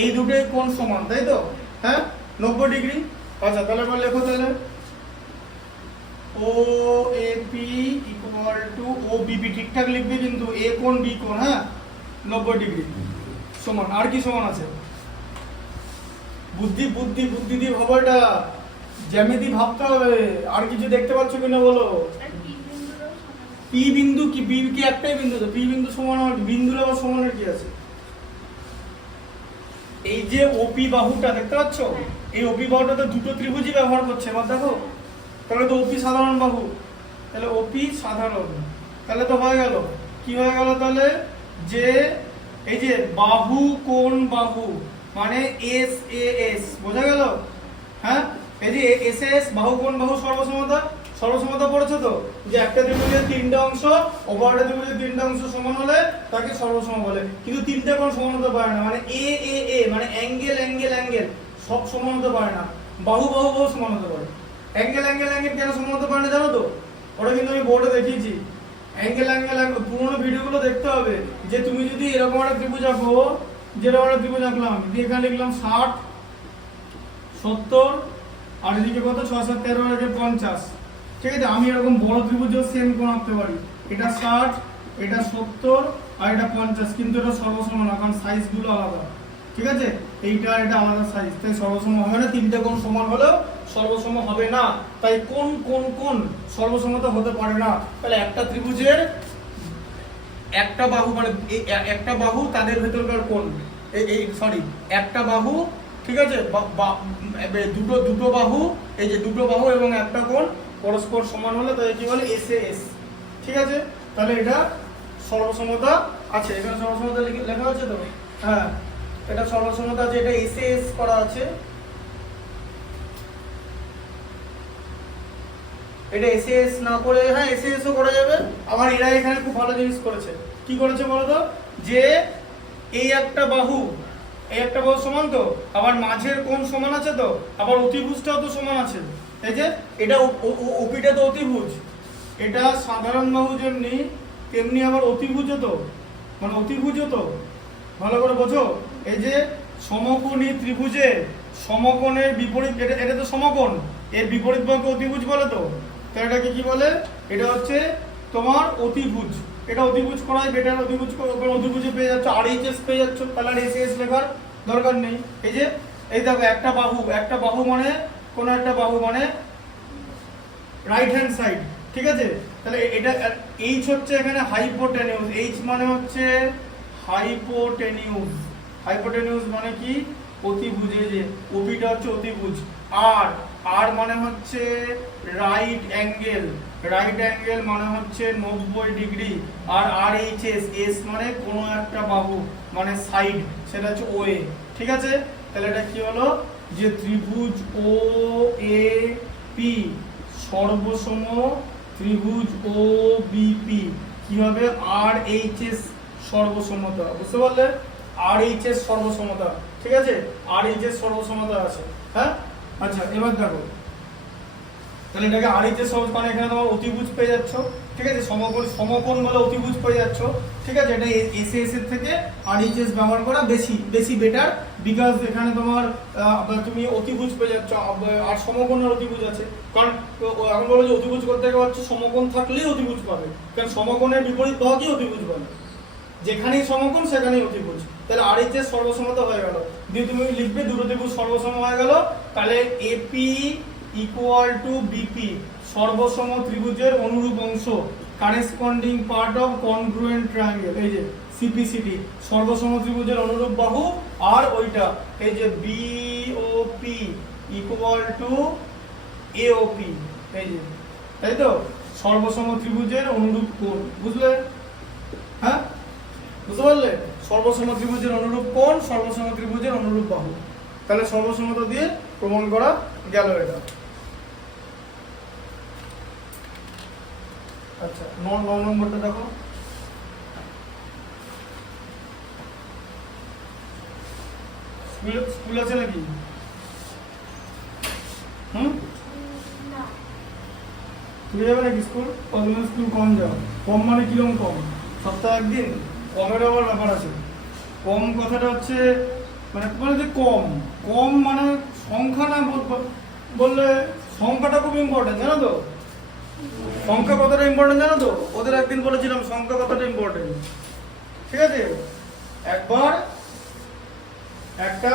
এই দুটোই কোন সমান তাই তো? হ্যাঁ 90 ডিগ্রি। আচ্ছা তাহলে এবার লেখো, তাহলে O A P equal to O BP, ঠিকঠাক লিখবে কিন্তু, এ কোণ বি কোণ, হ্যাঁ 90 ডিগ্রি সমান। আর কি সমান আছে? বুদ্ধি বুদ্ধি বুদ্ধি দিয়ে ভাবো, এটা জ্যামিতি ভাবতে হবে। আর কিছু দেখতে পাচ্ছ কিনা বলো? পি বিন্দু কি? বি কি একটাই বিন্দু তো, পি বিন্দু সমান আর বিন্দুর আবার সমানের কি আছে? এই যে ওপি বাহুটা দেখতে পাচ্ছ, এই ওপি বাহুটাতে দুটো ত্রিভুজই ব্যবহার করছে। এবার দেখো তাহলে তো ওপি সাধারণ বাহু, তাহলে ওপি সাধারণ, তাহলে তো হয়ে গেল। কি হয়ে গেল তাহলে? যে এই যে বাহু কোণ বাহু মানে এস এ এস, বোঝা গেল? হ্যাঁ এই যে এস এস বাহু কোণ বাহু সর্বসমতা, সর্বসমতা পড়েছে তো, যে একটা ত্রিভুজের তিনটে অংশ অপর একটা ত্রিভুজের তিনটে অংশ সমান হলে তাকে সর্বসম বলে। কিন্তু তিনটে কোণ সমান হতে পারে না, মানে এ এ এ মানে অ্যাঙ্গেল অ্যাঙ্গেল অ্যাঙ্গেল সব সমান হতে পারে না, বাহু বাহু বাহু সমান হতে পারে। অ্যাঙ্গেল অ্যাঙ্গেল অ্যাঙ্গেল কেন সমান হতে পারে না জানো তো? ওটা কিন্তু আমি বোর্ডে দেখিয়েছি। অ্যাঙ্গেল অ্যাঙ্গেল পুরোনো ভিডিওগুলো দেখতে হবে, যে তুমি যদি এরকম একটা ত্রিভুজ আঁকো, যেরকম একটা ত্রিভুজ আঁকলাম, দিয়ে এখানে লিখলাম 60 70 আর এদিকে কত 6 7 13 আর 50, ঠিক আছে? আমি এরকম বড় ত্রিভুজও সেম কোণ আঁকতে পারি, এটা 60 এটা 70 আর এটা 50, কিন্তু এটা সর্বসম না, কারণ সাইজগুলো আলাদা, ঠিক আছে? এইটা এটা আলাদা সাইজ, তাই সর্বসম হবে না। তিনটে কোণ সমান হলেও সর্বসম হবে না, তাই কোন কোন কোন সর্বসমতা হতে পারে না। তাহলে একটা ত্রিভুজের একটা বাহু মানে একটা বাহু তাদের ভেতরকার কোণ, এই সরি একটা বাহু, ঠিক আছে? দুটো দুটো বাহু, এই যে দুটো বাহু এবং একটা কোণ পরস্পর সমান হলে তাই কি বলে? এস এ এস, ঠিক আছে? তাহলে এটা সর্বসমতা আছে, এখানে সর্বসমতা লেখা আছে তো, হ্যাঁ এটা সর্বসমতা আছে, এটা এস এস করা আছে, এটা এসএস না করে হ্যাঁ এসএস ও করা যাবে। আবার এরা এখানে খুব ভালো জিনিস করেছে, কি করেছে বলো তো? যে এই একটা বাহু সমান তো, আবার মাঝের কোণ সমান আছে তো, আবার অতিভুজটাও তো সমান আছে। এই যে এটা ওপিটা তো অতিভুজ, এটা সাধারণ বাহু যেমনি তেমনি আবার অতিভুজও তো, মানে অতিভুজও তো, ভালো করে বোঝো। এই যে সমকোণী ত্রিভুজে সমকোণের বিপরীত, এটা তো সমকোণ, এর বিপরীত বাহুকে অতিভুজ বলে তো, তাহলে এটাকে কি বলে? এটা হচ্ছে তোমার অতিভুজ। এটা অতিভুজ করাই বেটার, অতিভুজে পেয়ে যাচ্ছ আর এইচ এস পেয়ে যাচ্ছ, তাহলে আর এস এস লেখার দরকার নেই। এই যে এই দেখো একটা বাহু মানে কোন একটা বাহু মানে রাইট হ্যান্ড সাইড, ঠিক আছে? তাহলে এটা এইচ হচ্ছে এখানে হাইপোটেনিউস, এইচ মানে হচ্ছে হাইপোটেনিউস, হাইপোটেনিউস মানে কি? অতিভুজে, যে ওপিটা হচ্ছে অতিভুজ। আর আর মানে হচ্ছে রাইট অ্যাঙ্গেল, রাইট অ্যাঙ্গেল মানে হচ্ছে 90 ডিগ্রি। আর আর এইচ এস, এস মানে কোনো একটা বাহু মানে সাইড, সেটা হচ্ছে ওএ, ঠিক আছে? তাহলে এটা কি হলো? যে ত্রিভুজ ও এ পি সর্বসম ত্রিভুজ ও বিপি কি হবে? আর এইচ এস সর্বসমতা, বুঝতে পারলে? আর এইচ এস সর্বসমতা, ঠিক আছে? আর এইচ এস সর্বসমতা আছে, হ্যাঁ? আচ্ছা এবার দেখো, তাহলে এটাকে আর এইচ এস সর্ব, মানে এখানে তোমার অতিভুজ পেয়ে যাচ্ছ, ঠিক আছে? সমকোণ বলে অতিভুজ পেয়ে যাচ্ছ, ঠিক আছে? এটা এস এস এর থেকে আর এইচ এস ব্যবহার করা বেশি বেটার, বিকজ এখানে তোমার তুমি অতিভুজ পেয়ে যাচ্ছ আর সমকোণের অতিভুজ আছে। কারণ এখন বলো যে অতিভুজ করতে গেলে হচ্ছে সমকোণ থাকলেই অতিভুজ পাবে, কারণ সমকোণের বিপরীত বাহুকেই অতিভুজ বলে, যেখানেই সমকোণ সেখানেই অতিভুজ। তাহলে আর এইচ এস সর্বসমতা হয়ে গেল। দিয়ে তুমি লিখবে দুটো ত্রিভুজ সর্বসম হয়ে গেল, তাহলে এপি ইকুয়াল টু বিপি সর্বসম ত্রিভুজের অনুরূপ অংশ, corresponding part of congruent triangle, এই যে সিপিসিটি সর্বসম ত্রিভুজের অনুরূপ বাহু, আর ওইটা এই যে বিওপি ইকুয়াল টু এওপি, এই যে, তাই তো সর্বসম ত্রিভুজের অনুরূপ কোণ, বুঝলে? হ্যাঁ, বুঝতে পারলে? সর্বসম ত্রিভুজের অনুরূপ কোণ, সর্বসম ত্রিভুজের অনুরূপ বাহু, তাহলে সর্বসমতা দিয়ে প্রমাণ করা গেল এটা। আচ্ছা, 9 নম্বরটা দেখো। স্কুল আছে নাকি? না তুমি যাবে নাকি স্কুল? কতদিন স্কুল কম যাও? কম মানে কিরকম কম? সপ্তাহে একদিন? কমের আবার ব্যাপার আছে। কম কথাটা হচ্ছে মানে মানে যে কম কম মানে সংখ্যা না বললে, সংখ্যাটা খুব ইম্পর্টেন্ট, জানো তো? সংখ্যা কতটা ইম্পর্টেন্ট জানো তো? ওদের একদিন বলেছিলাম সংখ্যা কতটা ইম্পর্টেন্ট, ঠিক আছে? একবার একটা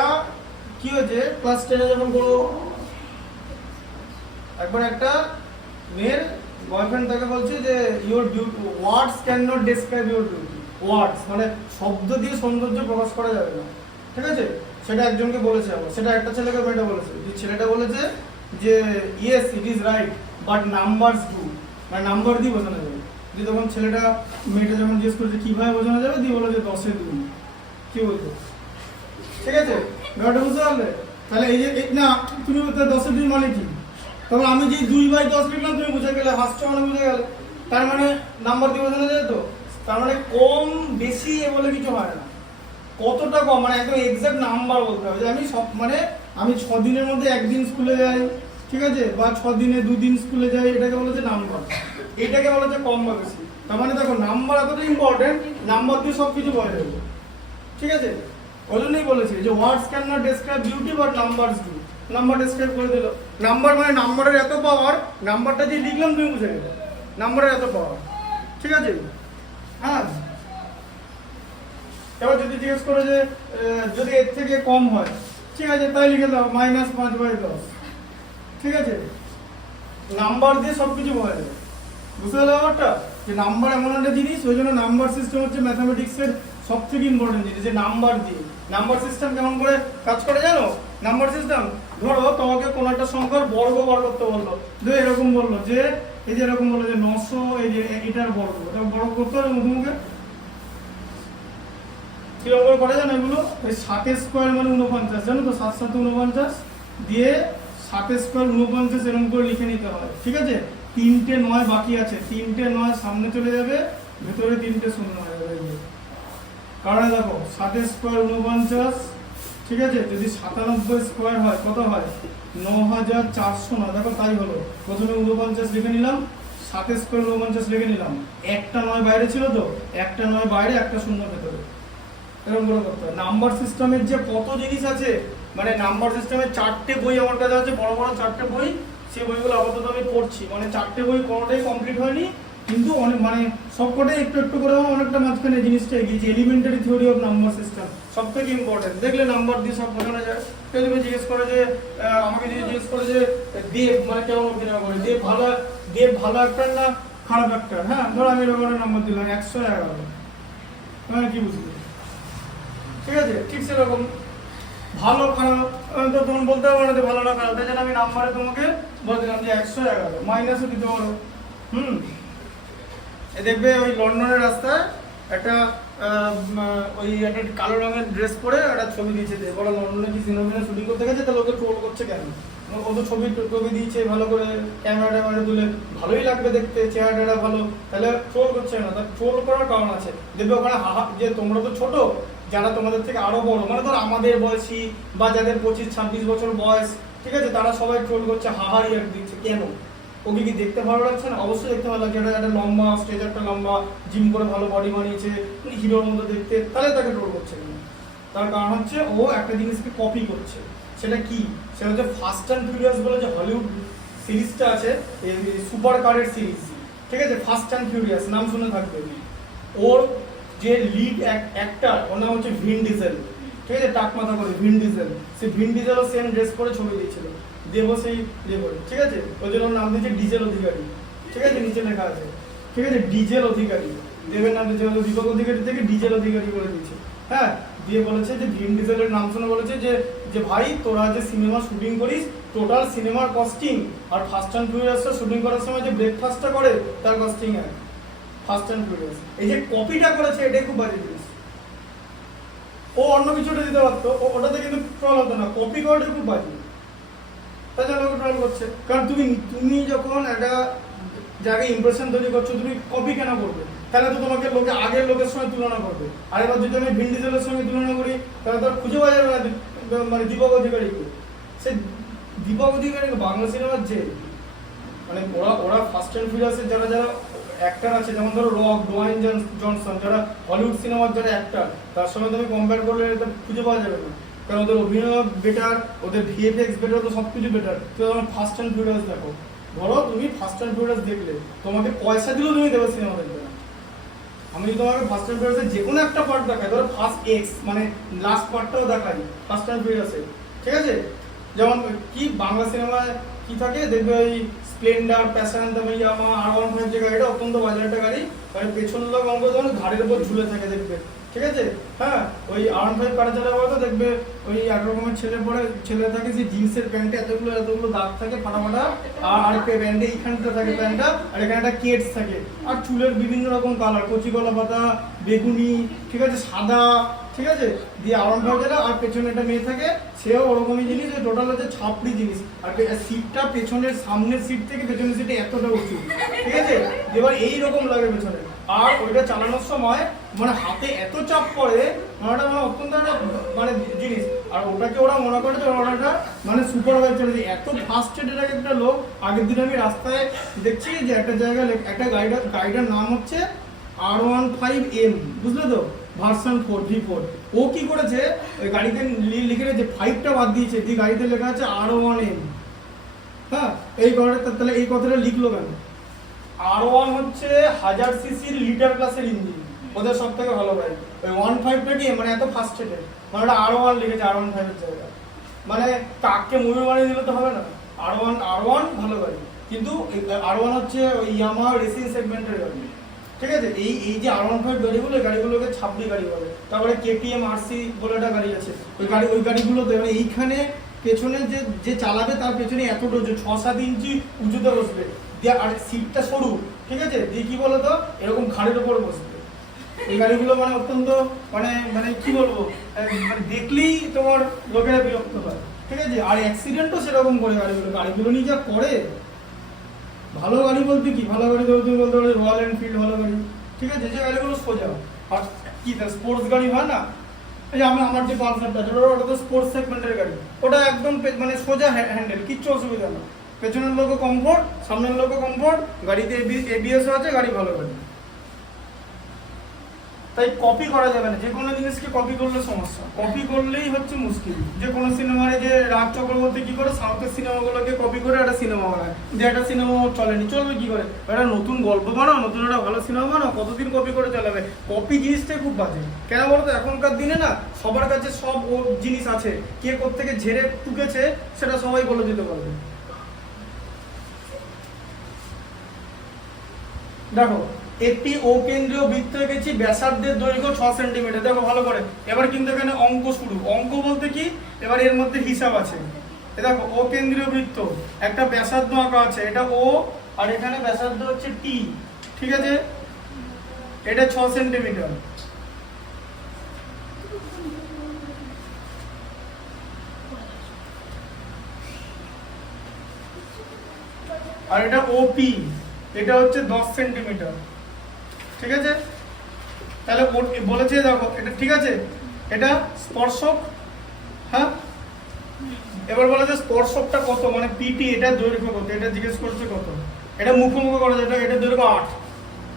কি হয়েছে, ক্লাস 10-এ যখন বড়, একবার একটা মেয়ের বয়ফ্রেন্ড তাকে বলছে যে your beauty, words can not describe your beauty, words মানে শব্দ দিয়ে সৌন্দর্য প্রকাশ করা যাবে না, ঠিক আছে? সেটা একজনকে বলেছে আবার, সেটা একটা ছেলেকে মেয়েটা বলেছে, যে ছেলেটা বলেছে যে yes it is right but numbers do, মানে নাম্বার দিয়ে বোঝানো যাবে। দিয়ে তখন ছেলেটা মেয়েটা যখন জিজ্ঞেস করেছে কিভাবে বোঝানো যাবে, দিয়ে বলো যে 10-এ 2, কি বলতো? ঠিক আছে, ব্যাপারটা বুঝতে পারলে? তাহলে এই যে না তুমি 10-এ 2 মানে কি? তখন আমি যে 2/10 লিখলাম তুমি বুঝে গেলে, হাসছো মানে বুঝে গেলে, তার মানে নাম্বার দিয়ে বোঝানো যায় তো? তার মানে কম বেশি এ বলে কিছু হয় না, কতটা কম মানে একদম এক্সাক্ট নাম্বার বলতে হবে। যে আমি সব মানে আমি 6 দিনের মধ্যে একদিন স্কুলে যাই, ঠিক আছে, বা 6 দিনে 2 দিন স্কুলে যাই, এটাকে বলা যায় নাম্বার, এটাকে বলা যায় কম বা বেশি। তার মানে দেখো নাম্বার এতটা ইম্পর্টেন্ট, নাম্বার দিয়ে সব কিছু বলা যাবে, ঠিক আছে? ওই জন্যই বলেছি যে ওয়ার্ডস can not describe beauty but numbers do, number describe করে দিল। নাম্বার মানে নাম্বারের এত পাওয়ার, নাম্বারটা যে লিখলাম তুমি বুঝে গেলে, নাম্বারের এত পাওয়ার, ঠিক আছে? হ্যাঁ, এবার যদি জিজ্ঞেস করে যে যদি এর থেকে কম হয়, ঠিক আছে, তাই লিখে দাও -5/10, ঠিক আছে? নাম্বার দিয়ে সবকিছু বলা যাবে, বুঝতে পারলে ব্যাপারটা? যে নাম্বার এমন একটা জিনিস, ওই জন্য নাম্বার সিস্টেম হচ্ছে ম্যাথামেটিক্সের সব থেকে ইম্পর্টেন্ট জিনিস। যে নাম্বার দিয়ে, নাম্বার সিস্টেম কেমন করে কাজ করে জানো? নাম্বার সিস্টেম, ধরো তোমাকে কোন একটা সংখ্যার বর্গ বার করতে বললো, যে এরকম বললো যে এই যে এরকম বললো যে 900, এই যে এটার বর্গ, এটা বর্গ করতে হবে মুখে, কিরকম করে করা জানো এগুলো? ওই 7 স্কোয়ার মানে 49, জানো তো? 7 7 49 দিয়ে 7 স্কোয়ার 49 এরকম করে লিখে নিতে হয়, ঠিক আছে? 3টে 9 বাকি আছে, 3টে 9 সামনে চলে যাবে, ভেতরে 3টে শূন্য হয়ে যাবে। কারণ দেখো 7 স্কোয়ার 49, ঠিক আছে, যদি 97 স্কোয়ার হয় কত হয়? 9400 না, দেখো তাই হলো। প্রথমে 49 লিখে নিলাম, 7 স্কোয়ার 49 লিখে নিলাম, একটা 9 বাইরে ছিল তো, একটা 9 বাইরে, একটা শূন্য ভেতরে, এরকম করে করতে হয়। নাম্বার সিস্টেমের যে কত জিনিস আছে, মানে নাম্বার সিস্টেমের 4টে বই আমার কাছে আছে, বড় বড় 4টে বই, সেই বইগুলো আপাতত আমি পড়ছি, মানে 4টে বই কোনোটাই কমপ্লিট হয়নি, কিন্তু অনেক মানে সবকটাই একটু একটু করে অনেকটা মাঝখানে জিনিসটা এগিয়েছে। Elementary theory of number system সব থেকে ইম্পর্টেন্ট, দেখলে নাম্বার দিয়ে সব বোঝানো যায়। কেউ যদি জিজ্ঞেস করে যে আমাকে যদি জিজ্ঞেস করে যে দেব মানে কেমন অভিনয় করে, দেব ভালো একটা না খারাপ একটা, হ্যাঁ ধরো আমি এরকম নাম্বার দিলাম 111, মানে কি বুঝলি? ঠিক আছে, ঠিক সেরকম ভালো খারাপ তো তখন বলতে পারবো না যে ভালো না খারাপ, তাই জন্য আমি নাম্বারে তোমাকে বলে দিলাম যে 111, মাইনাসও দিতে পারো। দেখবে ওই লন্ডনের রাস্তায় একটা ওই একটা কালো রঙের ড্রেস পরে একটা ছবি দিয়েছে, বলো লন্ডনে কি সিনেমা শুটিং করতে গেছে, তাহলে ওকে ট্রোল করছে কেন? ও তো ছবি দিয়েছে ভালো করে, ক্যামেরা তুলে, ভালোই লাগবে দেখতে, চেহারাটা ভালো, তাহলে ট্রোল করছে না? তার ট্রোল করার কারণ আছে। দেখবে ওখানে যে তোমরা তো ছোট, যারা তোমাদের থেকে আরো বড়, মানে ধর আমাদের বয়সী বা যাদের 25-26 বছর বয়স, ঠিক আছে, তারা সবাই ট্রোল করছে, হাহারি আর দিচ্ছে। কেন? ওকে কি দেখতে ভালো লাগছে না? অবশ্যই দেখতে ভালো লাগছে, একটা লম্বা স্ট্রেচারটা লম্বা, জিম করে ভালো বডি বানিয়েছে, হিরোর মতো দেখতে, তাহলে তাকে ট্রোল করছে কেন? তার কারণ হচ্ছে ও একটা জিনিসকে কপি করছে। সেটা কি? সেটা হচ্ছে ফাস্ট অ্যান্ড ফিউরিয়াস বলে যে হলিউড সিরিজটা আছে, এই সুপার কারের সিরিজ, ঠিক আছে, ফাস্ট অ্যান্ড ফিউরিয়াস, নাম শুনে থাকবে। ওর যে লিড অ্যাক্টর, ওর নাম হচ্ছে ভিন ডিজেল, ঠিক আছে, টাক মাথা করে ভিন ডিজেল, সেই ভিন ডিজেলও সেম ড্রেস পরে ছবি দিয়েছিল, দেব সেই করে, ঠিক আছে, ওই জন্য ওর নাম দিয়েছে ডিজেল অধিকারী, ঠিক আছে, নিচে লেখা আছে, ঠিক আছে, ডিজেল অধিকারী, দেবের নাম দিয়েছে দীপক অধিকারী থেকে ডিজেল অধিকারী করে দিয়েছে। হ্যাঁ, দিয়ে বলেছে যে ভিন ডিজেলের নাম শুনে বলেছে যে যে ভাই তোরা যে সিনেমা শুটিং করিস, টোটাল সিনেমার কস্টিং আর ফাস্ট অ্যান্ড ফিউরিয়াসটা শুটিং করার সময় যে ব্রেকফাস্টটা করে তার কস্টিং ফাস্ট অ্যান্ড ফিউরিয়াস, এই যে কপিটা করেছে এটাই খুব বাজে জিনিস। ও অন্য কিছুটা দিতে পারতো, ওটাতে কিন্তু ট্রল হতো না, কপি করাটা খুব বাজে, তাই জন্য লোক ট্রল করছে। কারণ তুমি যখন একটা জায়গায় ইমপ্রেশন তৈরি করছো, তুমি কপি কেন করবে? তাহলে তো তোমাকে লোকে আগের লোকের সঙ্গে তুলনা করবে। আর এবার যদি আমি ভিন ডিজেলের সঙ্গে তুলনা করি তাহলে তো খুঁজে পাওয়া যাবে না মানে দীপক অধিকারীকে। সে দীপক অধিকারী বাংলা সিনেমার যে মানে ওরা ফাস্ট অ্যান্ড ফিউরিয়াসের যারা যারা অ্যাক্টর আছে, যেমন ধরো রক, ডোয়াইন জনসন, যারা হলিউড সিনেমার যারা অ্যাক্টর, তার সঙ্গে তুমি কম্পেয়ার করলে এটা খুঁজে পাওয়া যাবে না। কারণ ওদের অভিনয় বেটার, ওদের ভিএফএক্স বেটার, তো সব কিছু বেটার। তো তোমার ফাস্ট অ্যান্ড ফিউরিয়াস দেখো, ধরো তুমি ফাস্ট অ্যান্ড ফিউরিয়াস দেখলে তোমাকে পয়সা দিলেও তুমি দেবে সিনেমা দেখবে না। আমি যদি তোমাকে ফাস্ট অ্যান্ড ফিউরিয়াসের যে কোনো একটা পার্ট দেখাই, ধরো ফার্স্ট এক্স মানে লাস্ট পার্টটাও দেখাই ফাস্ট অ্যান্ড ফিউরিয়াসে, ঠিক আছে, যেমন কি বাংলা সিনেমায় কি থাকে দেখবে, ওই স্প্লেন্ডার, প্যাশন, তারপরে ইয়ামা R15 যে গাড়িটা অত্যন্ত বাজার একটা গাড়ি, মানে পেছন লোক অঙ্ক যেমন ঘাড়ের উপর ঝুলে থাকে দেখবে, ঠিক আছে। হ্যাঁ, ওই R15 কারে চালাবে বলতো, দেখবে ওই এক রকমের ছেলে থাকে, যে জিন্সের প্যান্টে এতগুলো দাগ থাকে ফাটা ফাটা, আর প্যান্টে এইখানটা থাকে প্যান্টটা, আর এখানে একটা কেটস থাকে, আর চুলের বিভিন্ন রকম কালার, কচি কলা পাতা, বেগুনি, ঠিক আছে, সাদা, ঠিক আছে, দিয়ে R15 যেটা, আর পেছনে একটা মেয়ে থাকে, সেও ওরকমই জিনিস, টোটাল হচ্ছে ছাপড়ি জিনিস। আর সিটটা পেছনের সামনের সিট থেকে পেছনের সিটে এতটা উঁচু, ঠিক আছে, এবার এইরকম লাগে পেছনে। আর ওইটা চালানোর সময় মানে হাতে এত চাপ পড়ে, মানে ওটা মানে অত্যন্ত একটা মানে জিনিস। আর ওটাকে ওরা মনে করে যে ওটা মানে সুপার বাইক চলেছে, এত ফাস্ট এটাকে একটা লোক। আগের দিন আমি রাস্তায় দেখছি যে একটা জায়গায় একটা গাড়িটার নাম হচ্ছে R15M, বুঝলে তো, ভার্সন 4 V4। ও কি করেছে, ওই গাড়িতে লিখে রেখেছে 5টা বাদ দিয়েছে, দিয়ে গাড়িতে লেখা আছে R1M। হ্যাঁ, এই গাড়িটা তাহলে এই কথাটা লিখলো কেন? R1 হচ্ছে 1000 সিসির লিটার ক্লাসের ইঞ্জিন, ওদের সব থেকে ভালো গাড়ি। ওই 15টা কি মানে এত ফাস্ট হেডে, মানে ওটা R1 লিখেছে R15 এর জায়গায়, মানে কাককে ময়ূর বানিয়ে দিলে তো হবে না। R1 ভালো গাড়ি, কিন্তু R1 হচ্ছে ওই ইয়ামাহা রেসিং সেগমেন্টের গাড়ি, ঠিক আছে। এই যে R15 গাড়িগুলোকে ছাপড়ি গাড়ি বলে। তারপরে KTM RC বলে একটা গাড়ি আছে, ওই গাড়িগুলোতে মানে এইখানে পেছনে যে চালাবে তার পেছনে এতটা 6-7 ইঞ্চি উঁচুতে বসবে, দিয়ে আর সিটটা সরু, ঠিক আছে, দিয়ে কি বলতো এরকম ঘাড়ের উপর বসবে। এই গাড়িগুলো মানে অত্যন্ত মানে মানে কি বলবো, মানে দেখলেই তোমার লোকেরা বিরক্ত হয়, ঠিক আছে। আর অ্যাক্সিডেন্টও সেরকম করে গাড়িগুলো নিয়ে যা করে। ভালো গাড়ি বলতে কি, ভালো গাড়ি বলতে পারো রয়্যাল এনফিল্ড ভালো গাড়ি, ঠিক আছে, যে গাড়িগুলো সোজা। আর কি স্পোর্টস গাড়ি হয় না, এই যে আমার যে পালসারটা আছে ওটা তো স্পোর্টস সেগমেন্টের গাড়ি, ওটা একদম মানে সোজা হ্যান্ডেল, কিচ্ছু অসুবিধা না, পেছনের লোকও কমফোর্ট, সামনের লোকও কমফোর্ট, গাড়িতে ABS আছে, গাড়ি ভালো গাড়ি। তাই কপি করা যাবে না, যে কোনো জিনিসকে কপি করলে সমস্যা, কপি করলেই হচ্ছে মুশকিল। যে কোনো সিনেমায় যে রাজ চক্রবর্তী কি করে সাউথের সিনেমাগুলোকে কপি করে একটা সিনেমা বানায়, যে একটা সিনেমা চলেনি, চলবে কি করে, একটা নতুন গল্প বানাও, নতুন একটা ভালো সিনেমা বানাও, কতদিন কপি করে চালাবে? কপি জিনিসটাই খুব বাজে। কেন বলতো, এখনকার দিনে না সবার কাছে সব জিনিস আছে, কে কোত্থেকে ঝেড়ে টুকেছে সেটা সবাই বলে দিতে পারবে। দেখো, একটি অকেন্দ্রীয় বৃত্ত এঁকেছি, ব্যাসার্ধের দৈর্ঘ্য 6 সেন্টিমিটার। দেখো ভালো করে, এবার কিন্তু এখানে অঙ্ক শুরু। অঙ্ক বলতে কি, এবার এর মধ্যে হিসাব আছে। দেখো, অকেন্দ্রীয় বৃত্ত, একটা ব্যাসার্ধ আঁকা আছে, এটা O, আর এখানে ব্যাসার্ধ হচ্ছে T, ঠিক আছে, এটা 6 সেন্টিমিটার। আর এটা OP, এটা হচ্ছে 10 সেন্টিমিটার, ঠিক আছে। তাহলে বলেছে দেখো এটা, ঠিক আছে, এটা স্পর্শক। হ্যাঁ, এবার বলেছে স্পর্শকটা কত, মানে PT, এটা দৈর্ঘ্য কত, এটা জিজ্ঞেস করছে কত। এটা মুখোমুখি করা যায়, এটা দৈর্ঘ্য 8,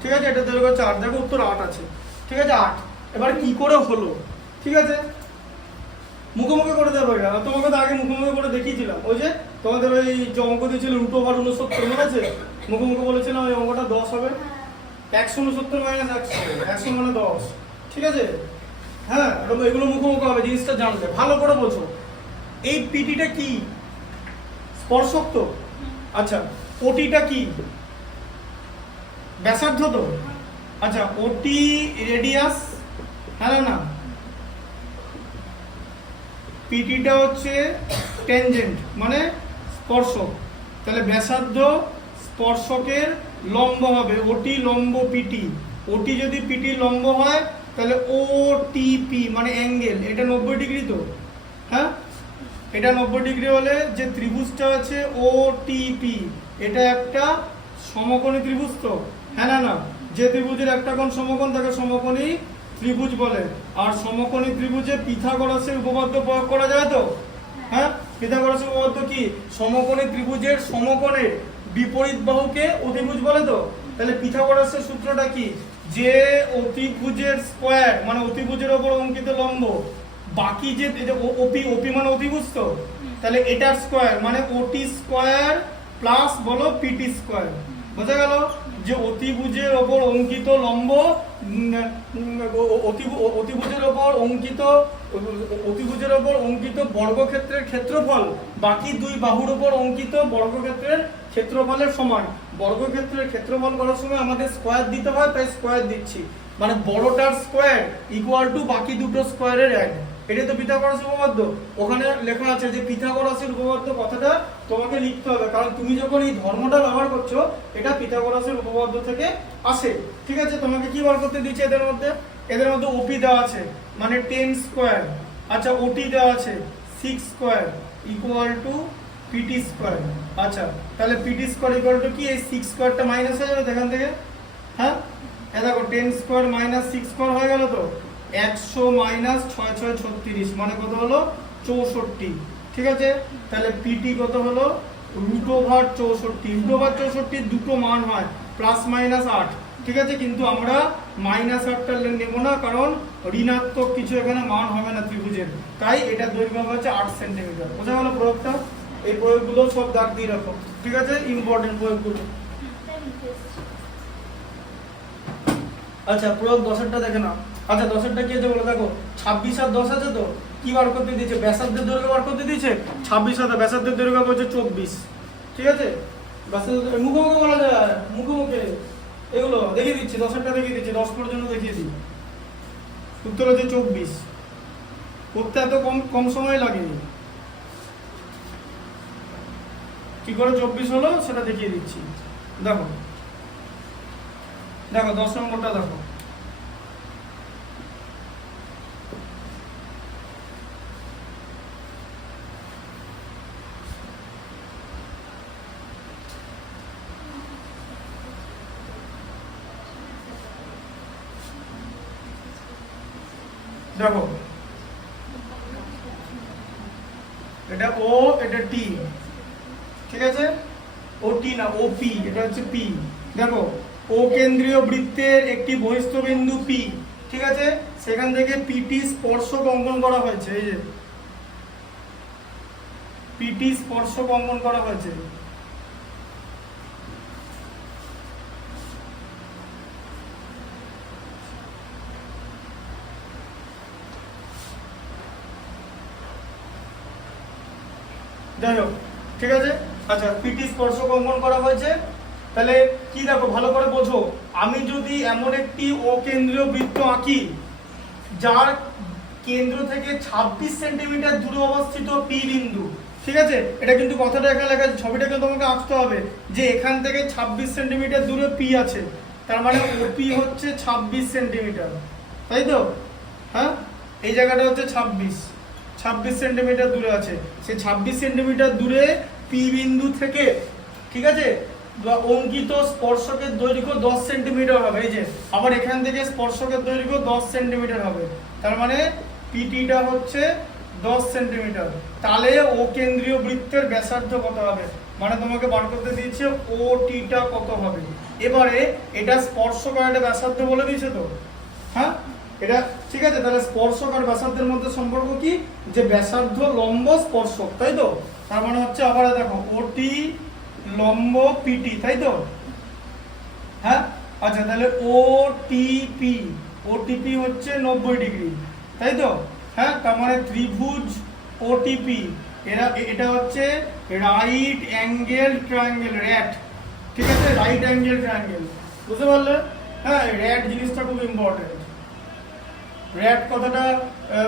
ঠিক আছে, এটা দৈর্ঘ্য 4, দেখো উত্তর 8 আছে, ঠিক আছে, 8। এবার কি করে হলো, ঠিক আছে, মুখোমুখি করে দেবো। এটা তোমাকে তো আগে মুখোমুখি করে দেখিয়েছিলাম, ওই যে তোমাদের ওই যে অঙ্ক দিয়েছিল √69, মনে আছে, মুখোমুখি বলেছিলাম ওই অঙ্কটা 10 হবে, 169 - 100, 100 মানে 10, ঠিক আছে। হ্যাঁ, এগুলো মুখোমুখি হবে, জিনিসটা জানলে ভালো করে বোঝো। এই পিটিটা কি? স্পর্শক তো। আচ্ছা, ওটিটা কি? ব্যাসার্ধ তো। আচ্ছা, ওটি রেডিয়াস, হ্যাঁ না? পিটিটা হচ্ছে ট্যানজেন্ট মানে স্পর্শক। তাহলে ব্যাসার্ধ স্পর্শকের লম্ব হবে, ওটি লম্ব পিটি। ওটি যদি পিটি লম্ব হয় তাহলে ও টিপি মানে অ্যাঙ্গেল, এটা 90 ডিগ্রি তো। হ্যাঁ, এটা 90 ডিগ্রি হলে যে ত্রিভুজটা আছে ও টিপি, এটা একটা সমকোণী ত্রিভুজ তো। হ্যাঁ না? যে ত্রিভুজের একটা কোণ সমকোণ তাকে সমকোণী ত্রিভুজ বলে। আর সমকোণী ত্রিভুজে পিথাগোরাসের উপপাদ্য প্রয়োগ করা যায় তো। হ্যাঁ, পিথাগোরাসের উপপাদ্য কি? সমকোণী ত্রিভুজের সমকোণের বিপরীত বাহুকে অতিভুজ বলে তো। তাহলে পিথাগোরাসের সূত্রটা কি? যে অতিভুজের স্কয়ার মানে অতিভুজের উপর অঙ্কিত লম্ব, বাকি যে ওপি, ওপি মানে অতিভুজ তো, তাহলে এটার স্কয়ার মানে ওটি স্কয়ার প্লাস বলো পিটি স্কয়ার। বোঝা গেল? যে অতিভুজের ওপর অঙ্কিত লম্ব, অতিভুজের ওপর অঙ্কিত বর্গক্ষেত্রের ক্ষেত্রফল বাকি দুই বাহুর ওপর অঙ্কিত বর্গক্ষেত্রের ক্ষেত্রফলের সমান। বর্গক্ষেত্রের ক্ষেত্রফল করার সময় আমাদের স্কয়ার দিতে হয়, তাই স্কয়ার দিচ্ছি। মানে বড়টার স্কয়ার ইকুয়াল টু বাকি দুটো স্কয়ারের এক। এটা তো পিথাগোরাসের উপপাদ্য। ওখানে লেখা আছে যে পিথাগোরাসের উপপাদ্য কথাটা তোমাকে লিখতে হবে, কারণ তুমি যখন এই ধর্মটা ব্যবহার করছো এটা পিথাগোরাসের উপপাদ্য থেকে আসে। ঠিক আছে, তোমাকে কি বার করতে দিচ্ছে? এদের মধ্যে ওপি দেওয়া আছে মানে 10 স্কয়ার। আচ্ছা, ওটি দেওয়া আছে 6 square equal to PT square. আচ্ছা, তাহলে পিটি স্কয়ার ইকুয়াল টু কি? এই 6 স্কয়ারটা মাইনাস হয়ে যাবে এখান থেকে। হ্যাঁ, এই দেখো 10 স্কয়ার মাইনাস 6 স্কয়ার হয়ে গেল তো। 100 মাইনাস 6 6 36 মানে কত হলো? 64। ঠিক আছে, তাহলে পিটি কত হলো? Root over 64। রুট ওভার 64 দুটো মান হয় প্লাস মাইনাস 8। ঠিক আছে, কিন্তু আমরা মাইনাস 8টা নেব না, কারণ ঋণাত্মক কিছু এখানে মান হবে না ত্রিভুজের, তাই এটা দৈর্ঘ্য হচ্ছে 8 সেন্টিমিটার। বোঝা গেল প্রয়োগটা? এই প্রয়োগগুলো সব দাগ দিয়ে রাখো। ঠিক আছে, ইম্পর্টেন্ট প্রয়োগগুলো। আচ্ছা, প্রয়োগ 10এরটা দেখে নাও। আচ্ছা, 10এরটা কি আছে বলে দেখো। 26 আর 10 আছে তো, কি বার করতে দিয়েছে? ব্যাসার্ধের দৈর্ঘ্য বার করতে দিয়েছে। 26 আর ব্যাসার্ধের দৈর্ঘ্য হচ্ছে 24। ঠিক আছে, ব্যাসার্ধের মুখোমুখি বলা যায়, মুখোমুখি এগুলো দেখিয়ে দিচ্ছি। 10এরটা দেখিয়ে দিচ্ছি, 10 পর্যন্ত দেখিয়ে দিই। উত্তর হচ্ছে 24। করতে এত কম সময় লাগেনি। কি করে 24 হলো সেটা দেখিয়ে দিচ্ছি। দেখো 10 নম্বরটা দেখো। দেখো, এটা ও, এটা টি। ঠিক আছে, ও টি না, ও পি, এটা হচ্ছে পি। দেখো, ও কেন্দ্রীয় বৃত্তের একটি বহিস্থ বিন্দু পি। ঠিক আছে, সেখান থেকে পিটি স্পর্শক অঙ্কন করা হয়েছে। এই যে পিটি স্পর্শক অঙ্কন করা হয়েছে। যাই হোক, ঠিক আছে। আচ্ছা, পিটি স্পর্শক অঙ্কন করা হয়েছে। তাহলে কি দেখো, ভালো করে বোঝো। আমি যদি এমন একটি অকেন্দ্রীয় বৃত্ত আঁকি যার কেন্দ্র থেকে 26 সেন্টিমিটার দূরে অবস্থিত পি বিন্দু। ঠিক আছে, এটা কিন্তু কথাটা এখানে লেখা আছে, ছবিটা কিন্তু তোমাকে আঁকতে হবে যে এখান থেকে 26 সেন্টিমিটার দূরে পি আছে, তার মানে ওপি হচ্ছে 26 সেন্টিমিটার, তাই তো? হ্যাঁ, এই জায়গাটা হচ্ছে 26 সেন্টিমিটার দূরে আছে। সেই 26 সেন্টিমিটার দূরে পি বিন্দু থেকে, ঠিক আছে, অঙ্কিত স্পর্শকের দৈর্ঘ্য 10 সেন্টিমিটার হবে। এই যে আবার এখান থেকে স্পর্শকের দৈর্ঘ্য 10 সেন্টিমিটার হবে, তার মানে পিটিটা হচ্ছে 10 সেন্টিমিটার। তাহলে ও কেন্দ্রীয় বৃত্তের ব্যাসার্ধ কত হবে? মানে তোমাকে বার করতে দিয়েছে ও টিটা কত হবে। এবারে এটা স্পর্শক আর এটা ব্যাসার্ধ বলে দিয়েছে তো। হ্যাঁ, এটা ঠিক আছে। তাহলে স্পর্শক আর ব্যাসার্ধের মধ্যে সম্পর্ক কি? যে ব্যাসার্ধ লম্ব স্পর্শক, তাই তো? তার মানে হচ্ছে আবার দেখো ওটি লম্ব পিটি, তাই তো? হ্যাঁ, আচ্ছা, তাহলে ওটিপি হচ্ছে 90 ডিগ্রি। তাই তো? হ্যাঁ, তার মানে ত্রিভুজ ওটিপি এটা হচ্ছে রাইট অ্যাঙ্গেল ট্রায়াঙ্গেল, র্যাট। ঠিক আছে, রাইট অ্যাঙ্গেল ট্রায়াঙ্গেল, বুঝতে পারলে? হ্যাঁ, র্যাট জিনিসটা খুব ইম্পর্টেন্ট। র্যাট কথাটা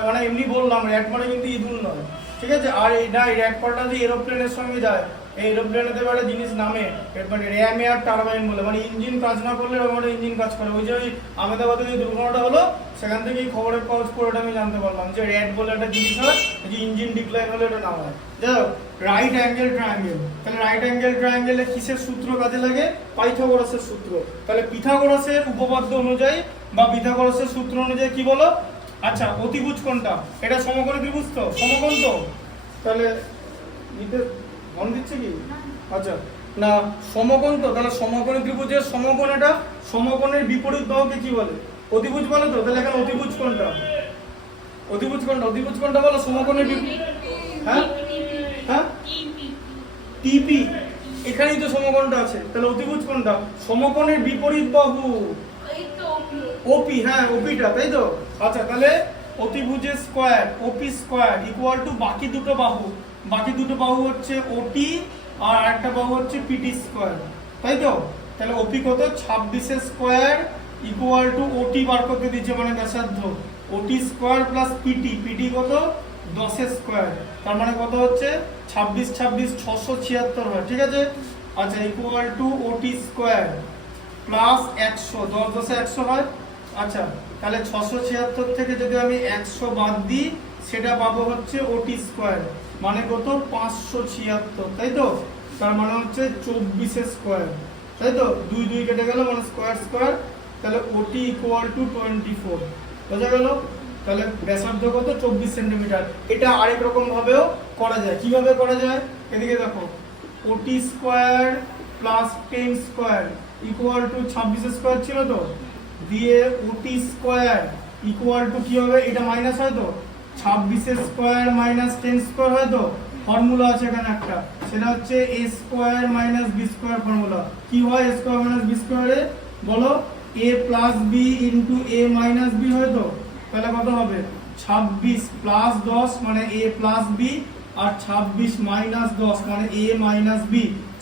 মানে এমনি বললাম, র্যাট মানে কিন্তু ইঁদুর নয়, ঠিক আছে? আর এটা র্যাট কথাটা যে এরোপ্লেনের সঙ্গে যায়, এই এরোপ্লেনেতে একটা জিনিস নামে মানে র্যাম এয়ার টারবাইন বলে, মানে ইঞ্জিন কাজ না করলে ওর ইঞ্জিন কাজ করে। ওই যে ওই আহমেদাবাদে যে দুর্ঘটনাটা হলো, সেখান থেকে খবরের কাগজ পড়ে আমি জানতে পারলাম যে র্যাট বলে একটা জিনিস হয়, যে ইঞ্জিন ডিক্লাইন হলে এটা নাম হয়। যাই হোক, রাইট অ্যাঙ্গেল ট্রায়াঙ্গেল, তাহলে রাইট অ্যাঙ্গেল ট্রায়াঙ্গেলে কিসের সূত্র কাজে লাগে? পাইথাগোরাসের সূত্র। তাহলে পিথাগোরাসের উপপাদ্য অনুযায়ী বা পিথাগোরাসের সূত্র অনুযায়ী কি বলো? আচ্ছা, অতিভুজ কোনটা? এটা সমকোণী ত্রিভুজ তো, সমকোণ তো, তাহলে নিতে মন দিচ্ছে কি? আচ্ছা, না সমকোণ তো, তাহলে সমকোণী ত্রিভুজের সমকোণ এটা, সমকোণের বিপরীত বাহুকে কি বলে? অতিভুজ বলে তো। তাহলে এখানে অতিভুজ কোনটা? অতিভুজ কোনটা? অতিভুজ কোনটা বলো? সমকোণের হ্যাঁ হ্যাঁ টিপি, এখানেই তো সমকোণটা আছে। তাহলে অতিভুজ কোনটা? সমকোণের বিপরীত বাহু ওপি। হ্যাঁ, ওপিটা, তাই তো? আচ্ছা, তাহলে অতিভুজের square OP square equal to বাকি দুটো বাহু, বাকি দুটো বাহু হচ্ছে ওটি আর একটা বাহু হচ্ছে পিটি স্কয়ার, তাই তো? তাহলে ওপি কত? 26 এর স্কয়ার ইকুয়াল টু ওটি বার করতে দিচ্ছে, মানে ব্যাসার্ধ, ওটি স্কয়ার প্লাস পিটি, পিটি কত? 10 এর স্কয়ার, তার মানে কত হচ্ছে? 26 26 676 হয়, ঠিক আছে? আচ্ছা, ইকুয়াল টু ওটি স্কয়ার প্লাস 100, 10 10 100 হয়। আচ্ছা, তাহলে 676 থেকে যদি আমি 100 বাদ দিই, সেটা পাবো হচ্ছে ওটি স্কয়ার, মানে কত? 576, তাই তো? তার মানে হচ্ছে 24 স্কয়ার, তাই তো? 2 2 কেটে গেল, মানে স্কয়ার স্কয়ার, তাহলে ওটি ইকুয়াল টু 24, বোঝা গেল? তাহলে ব্যাসার্ধ কত? 24 সেন্টিমিটার। এটা আরেক রকম ভাবেও করা যায়। কিভাবে করা যায়? এদিকে দেখো, ওটি square plus 10 square equal two 26 square ছিল তো, দিয়ে ওটি স্কয়ার ইকুয়াল টু কি হবে? এটা মাইনাস হয় তো, 26 স্কয়ার মাইনাস 10 স্কয়ার হয় তো, ফর্মুলা আছে এখানে একটা, সেটা হচ্ছে a square minus b square formula. কি হয় a স্কয়ার মাইনাস b স্কয়ারে? বলো, a plus b into a minus b হয় তো, তাহলে কত হবে? 26 প্লাস 10 মানে a প্লাস b, আর 26 মাইনাস 10 মানে a minus b।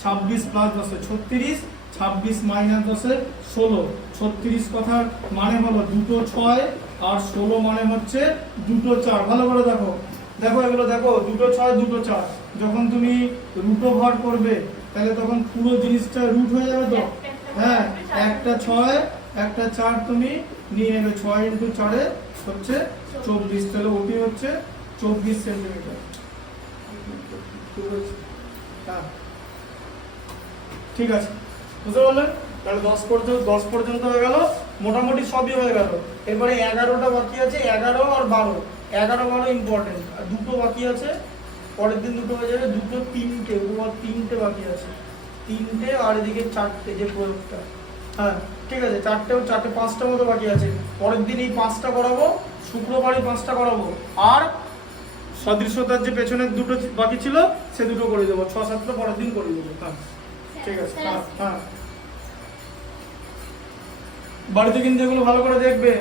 26 plus 10 36, 26 minus 10 16। 36 কথার মানে হলো দুটো 6, আর 16 মানে হচ্ছে দুটো 4। ভালো করে দেখো, দেখো এগুলো দেখো, দুটো 6 দুটো 4, যখন তুমি রুট ওভার করবে তাহলে তখন পুরো জিনিসটা রুট হয়ে যাবে তো। হ্যাঁ, একটা 6 একটা 4 তুমি নিয়ে নেবে, 6 ইন্টু 4 হচ্ছে 24, তাহলে ওটি হচ্ছে 24 সেন্টিমিটার। হ্যাঁ, ঠিক আছে, বুঝতে পারলেন? তাহলে 10 পর্যন্ত হয়ে গেল, মোটামুটি সবই হয়ে গেল। এরপরে 11টা বাকি আছে, 11 আর 12, 11 12 ইম্পর্টেন্ট, আর দুটো বাকি আছে, পরের দিন দুটো হয়ে যাবে, দুটো 3টে, উপর 3টে বাকি আছে, 3টে, আর এদিকে 4টে যে প্রয়োগটা। হ্যাঁ, ঠিক আছে, 4টে 5টা মতো বাকি আছে, পরের দিন এই 5টা করাবো, শুক্রবারই 5টা করাবো, আর সদৃশ্যতার যে পেছনের দুটো বাকি ছিল সে দুটো করে দেবো, 6 7টা পরের দিন করে দেবো। হ্যাঁ, ঠিক আছে। হ্যাঁ হ্যাঁ, বাড়িতে কিন্তু এগুলো ভালো করে দেখবে।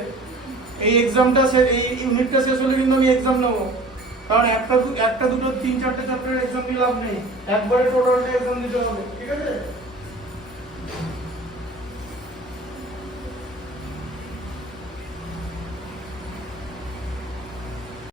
এই এক্সামটা এই ইউনিটটা শেষ হলে কিন্তু আমি এক্সাম নেবো, কারণ একটা দুটো 3 4টে চ্যাপ্টারের এক্সাম দিয়ে লাভ নেই, একবারে টোটালটা এক্সাম দিতে হবে, ঠিক আছে?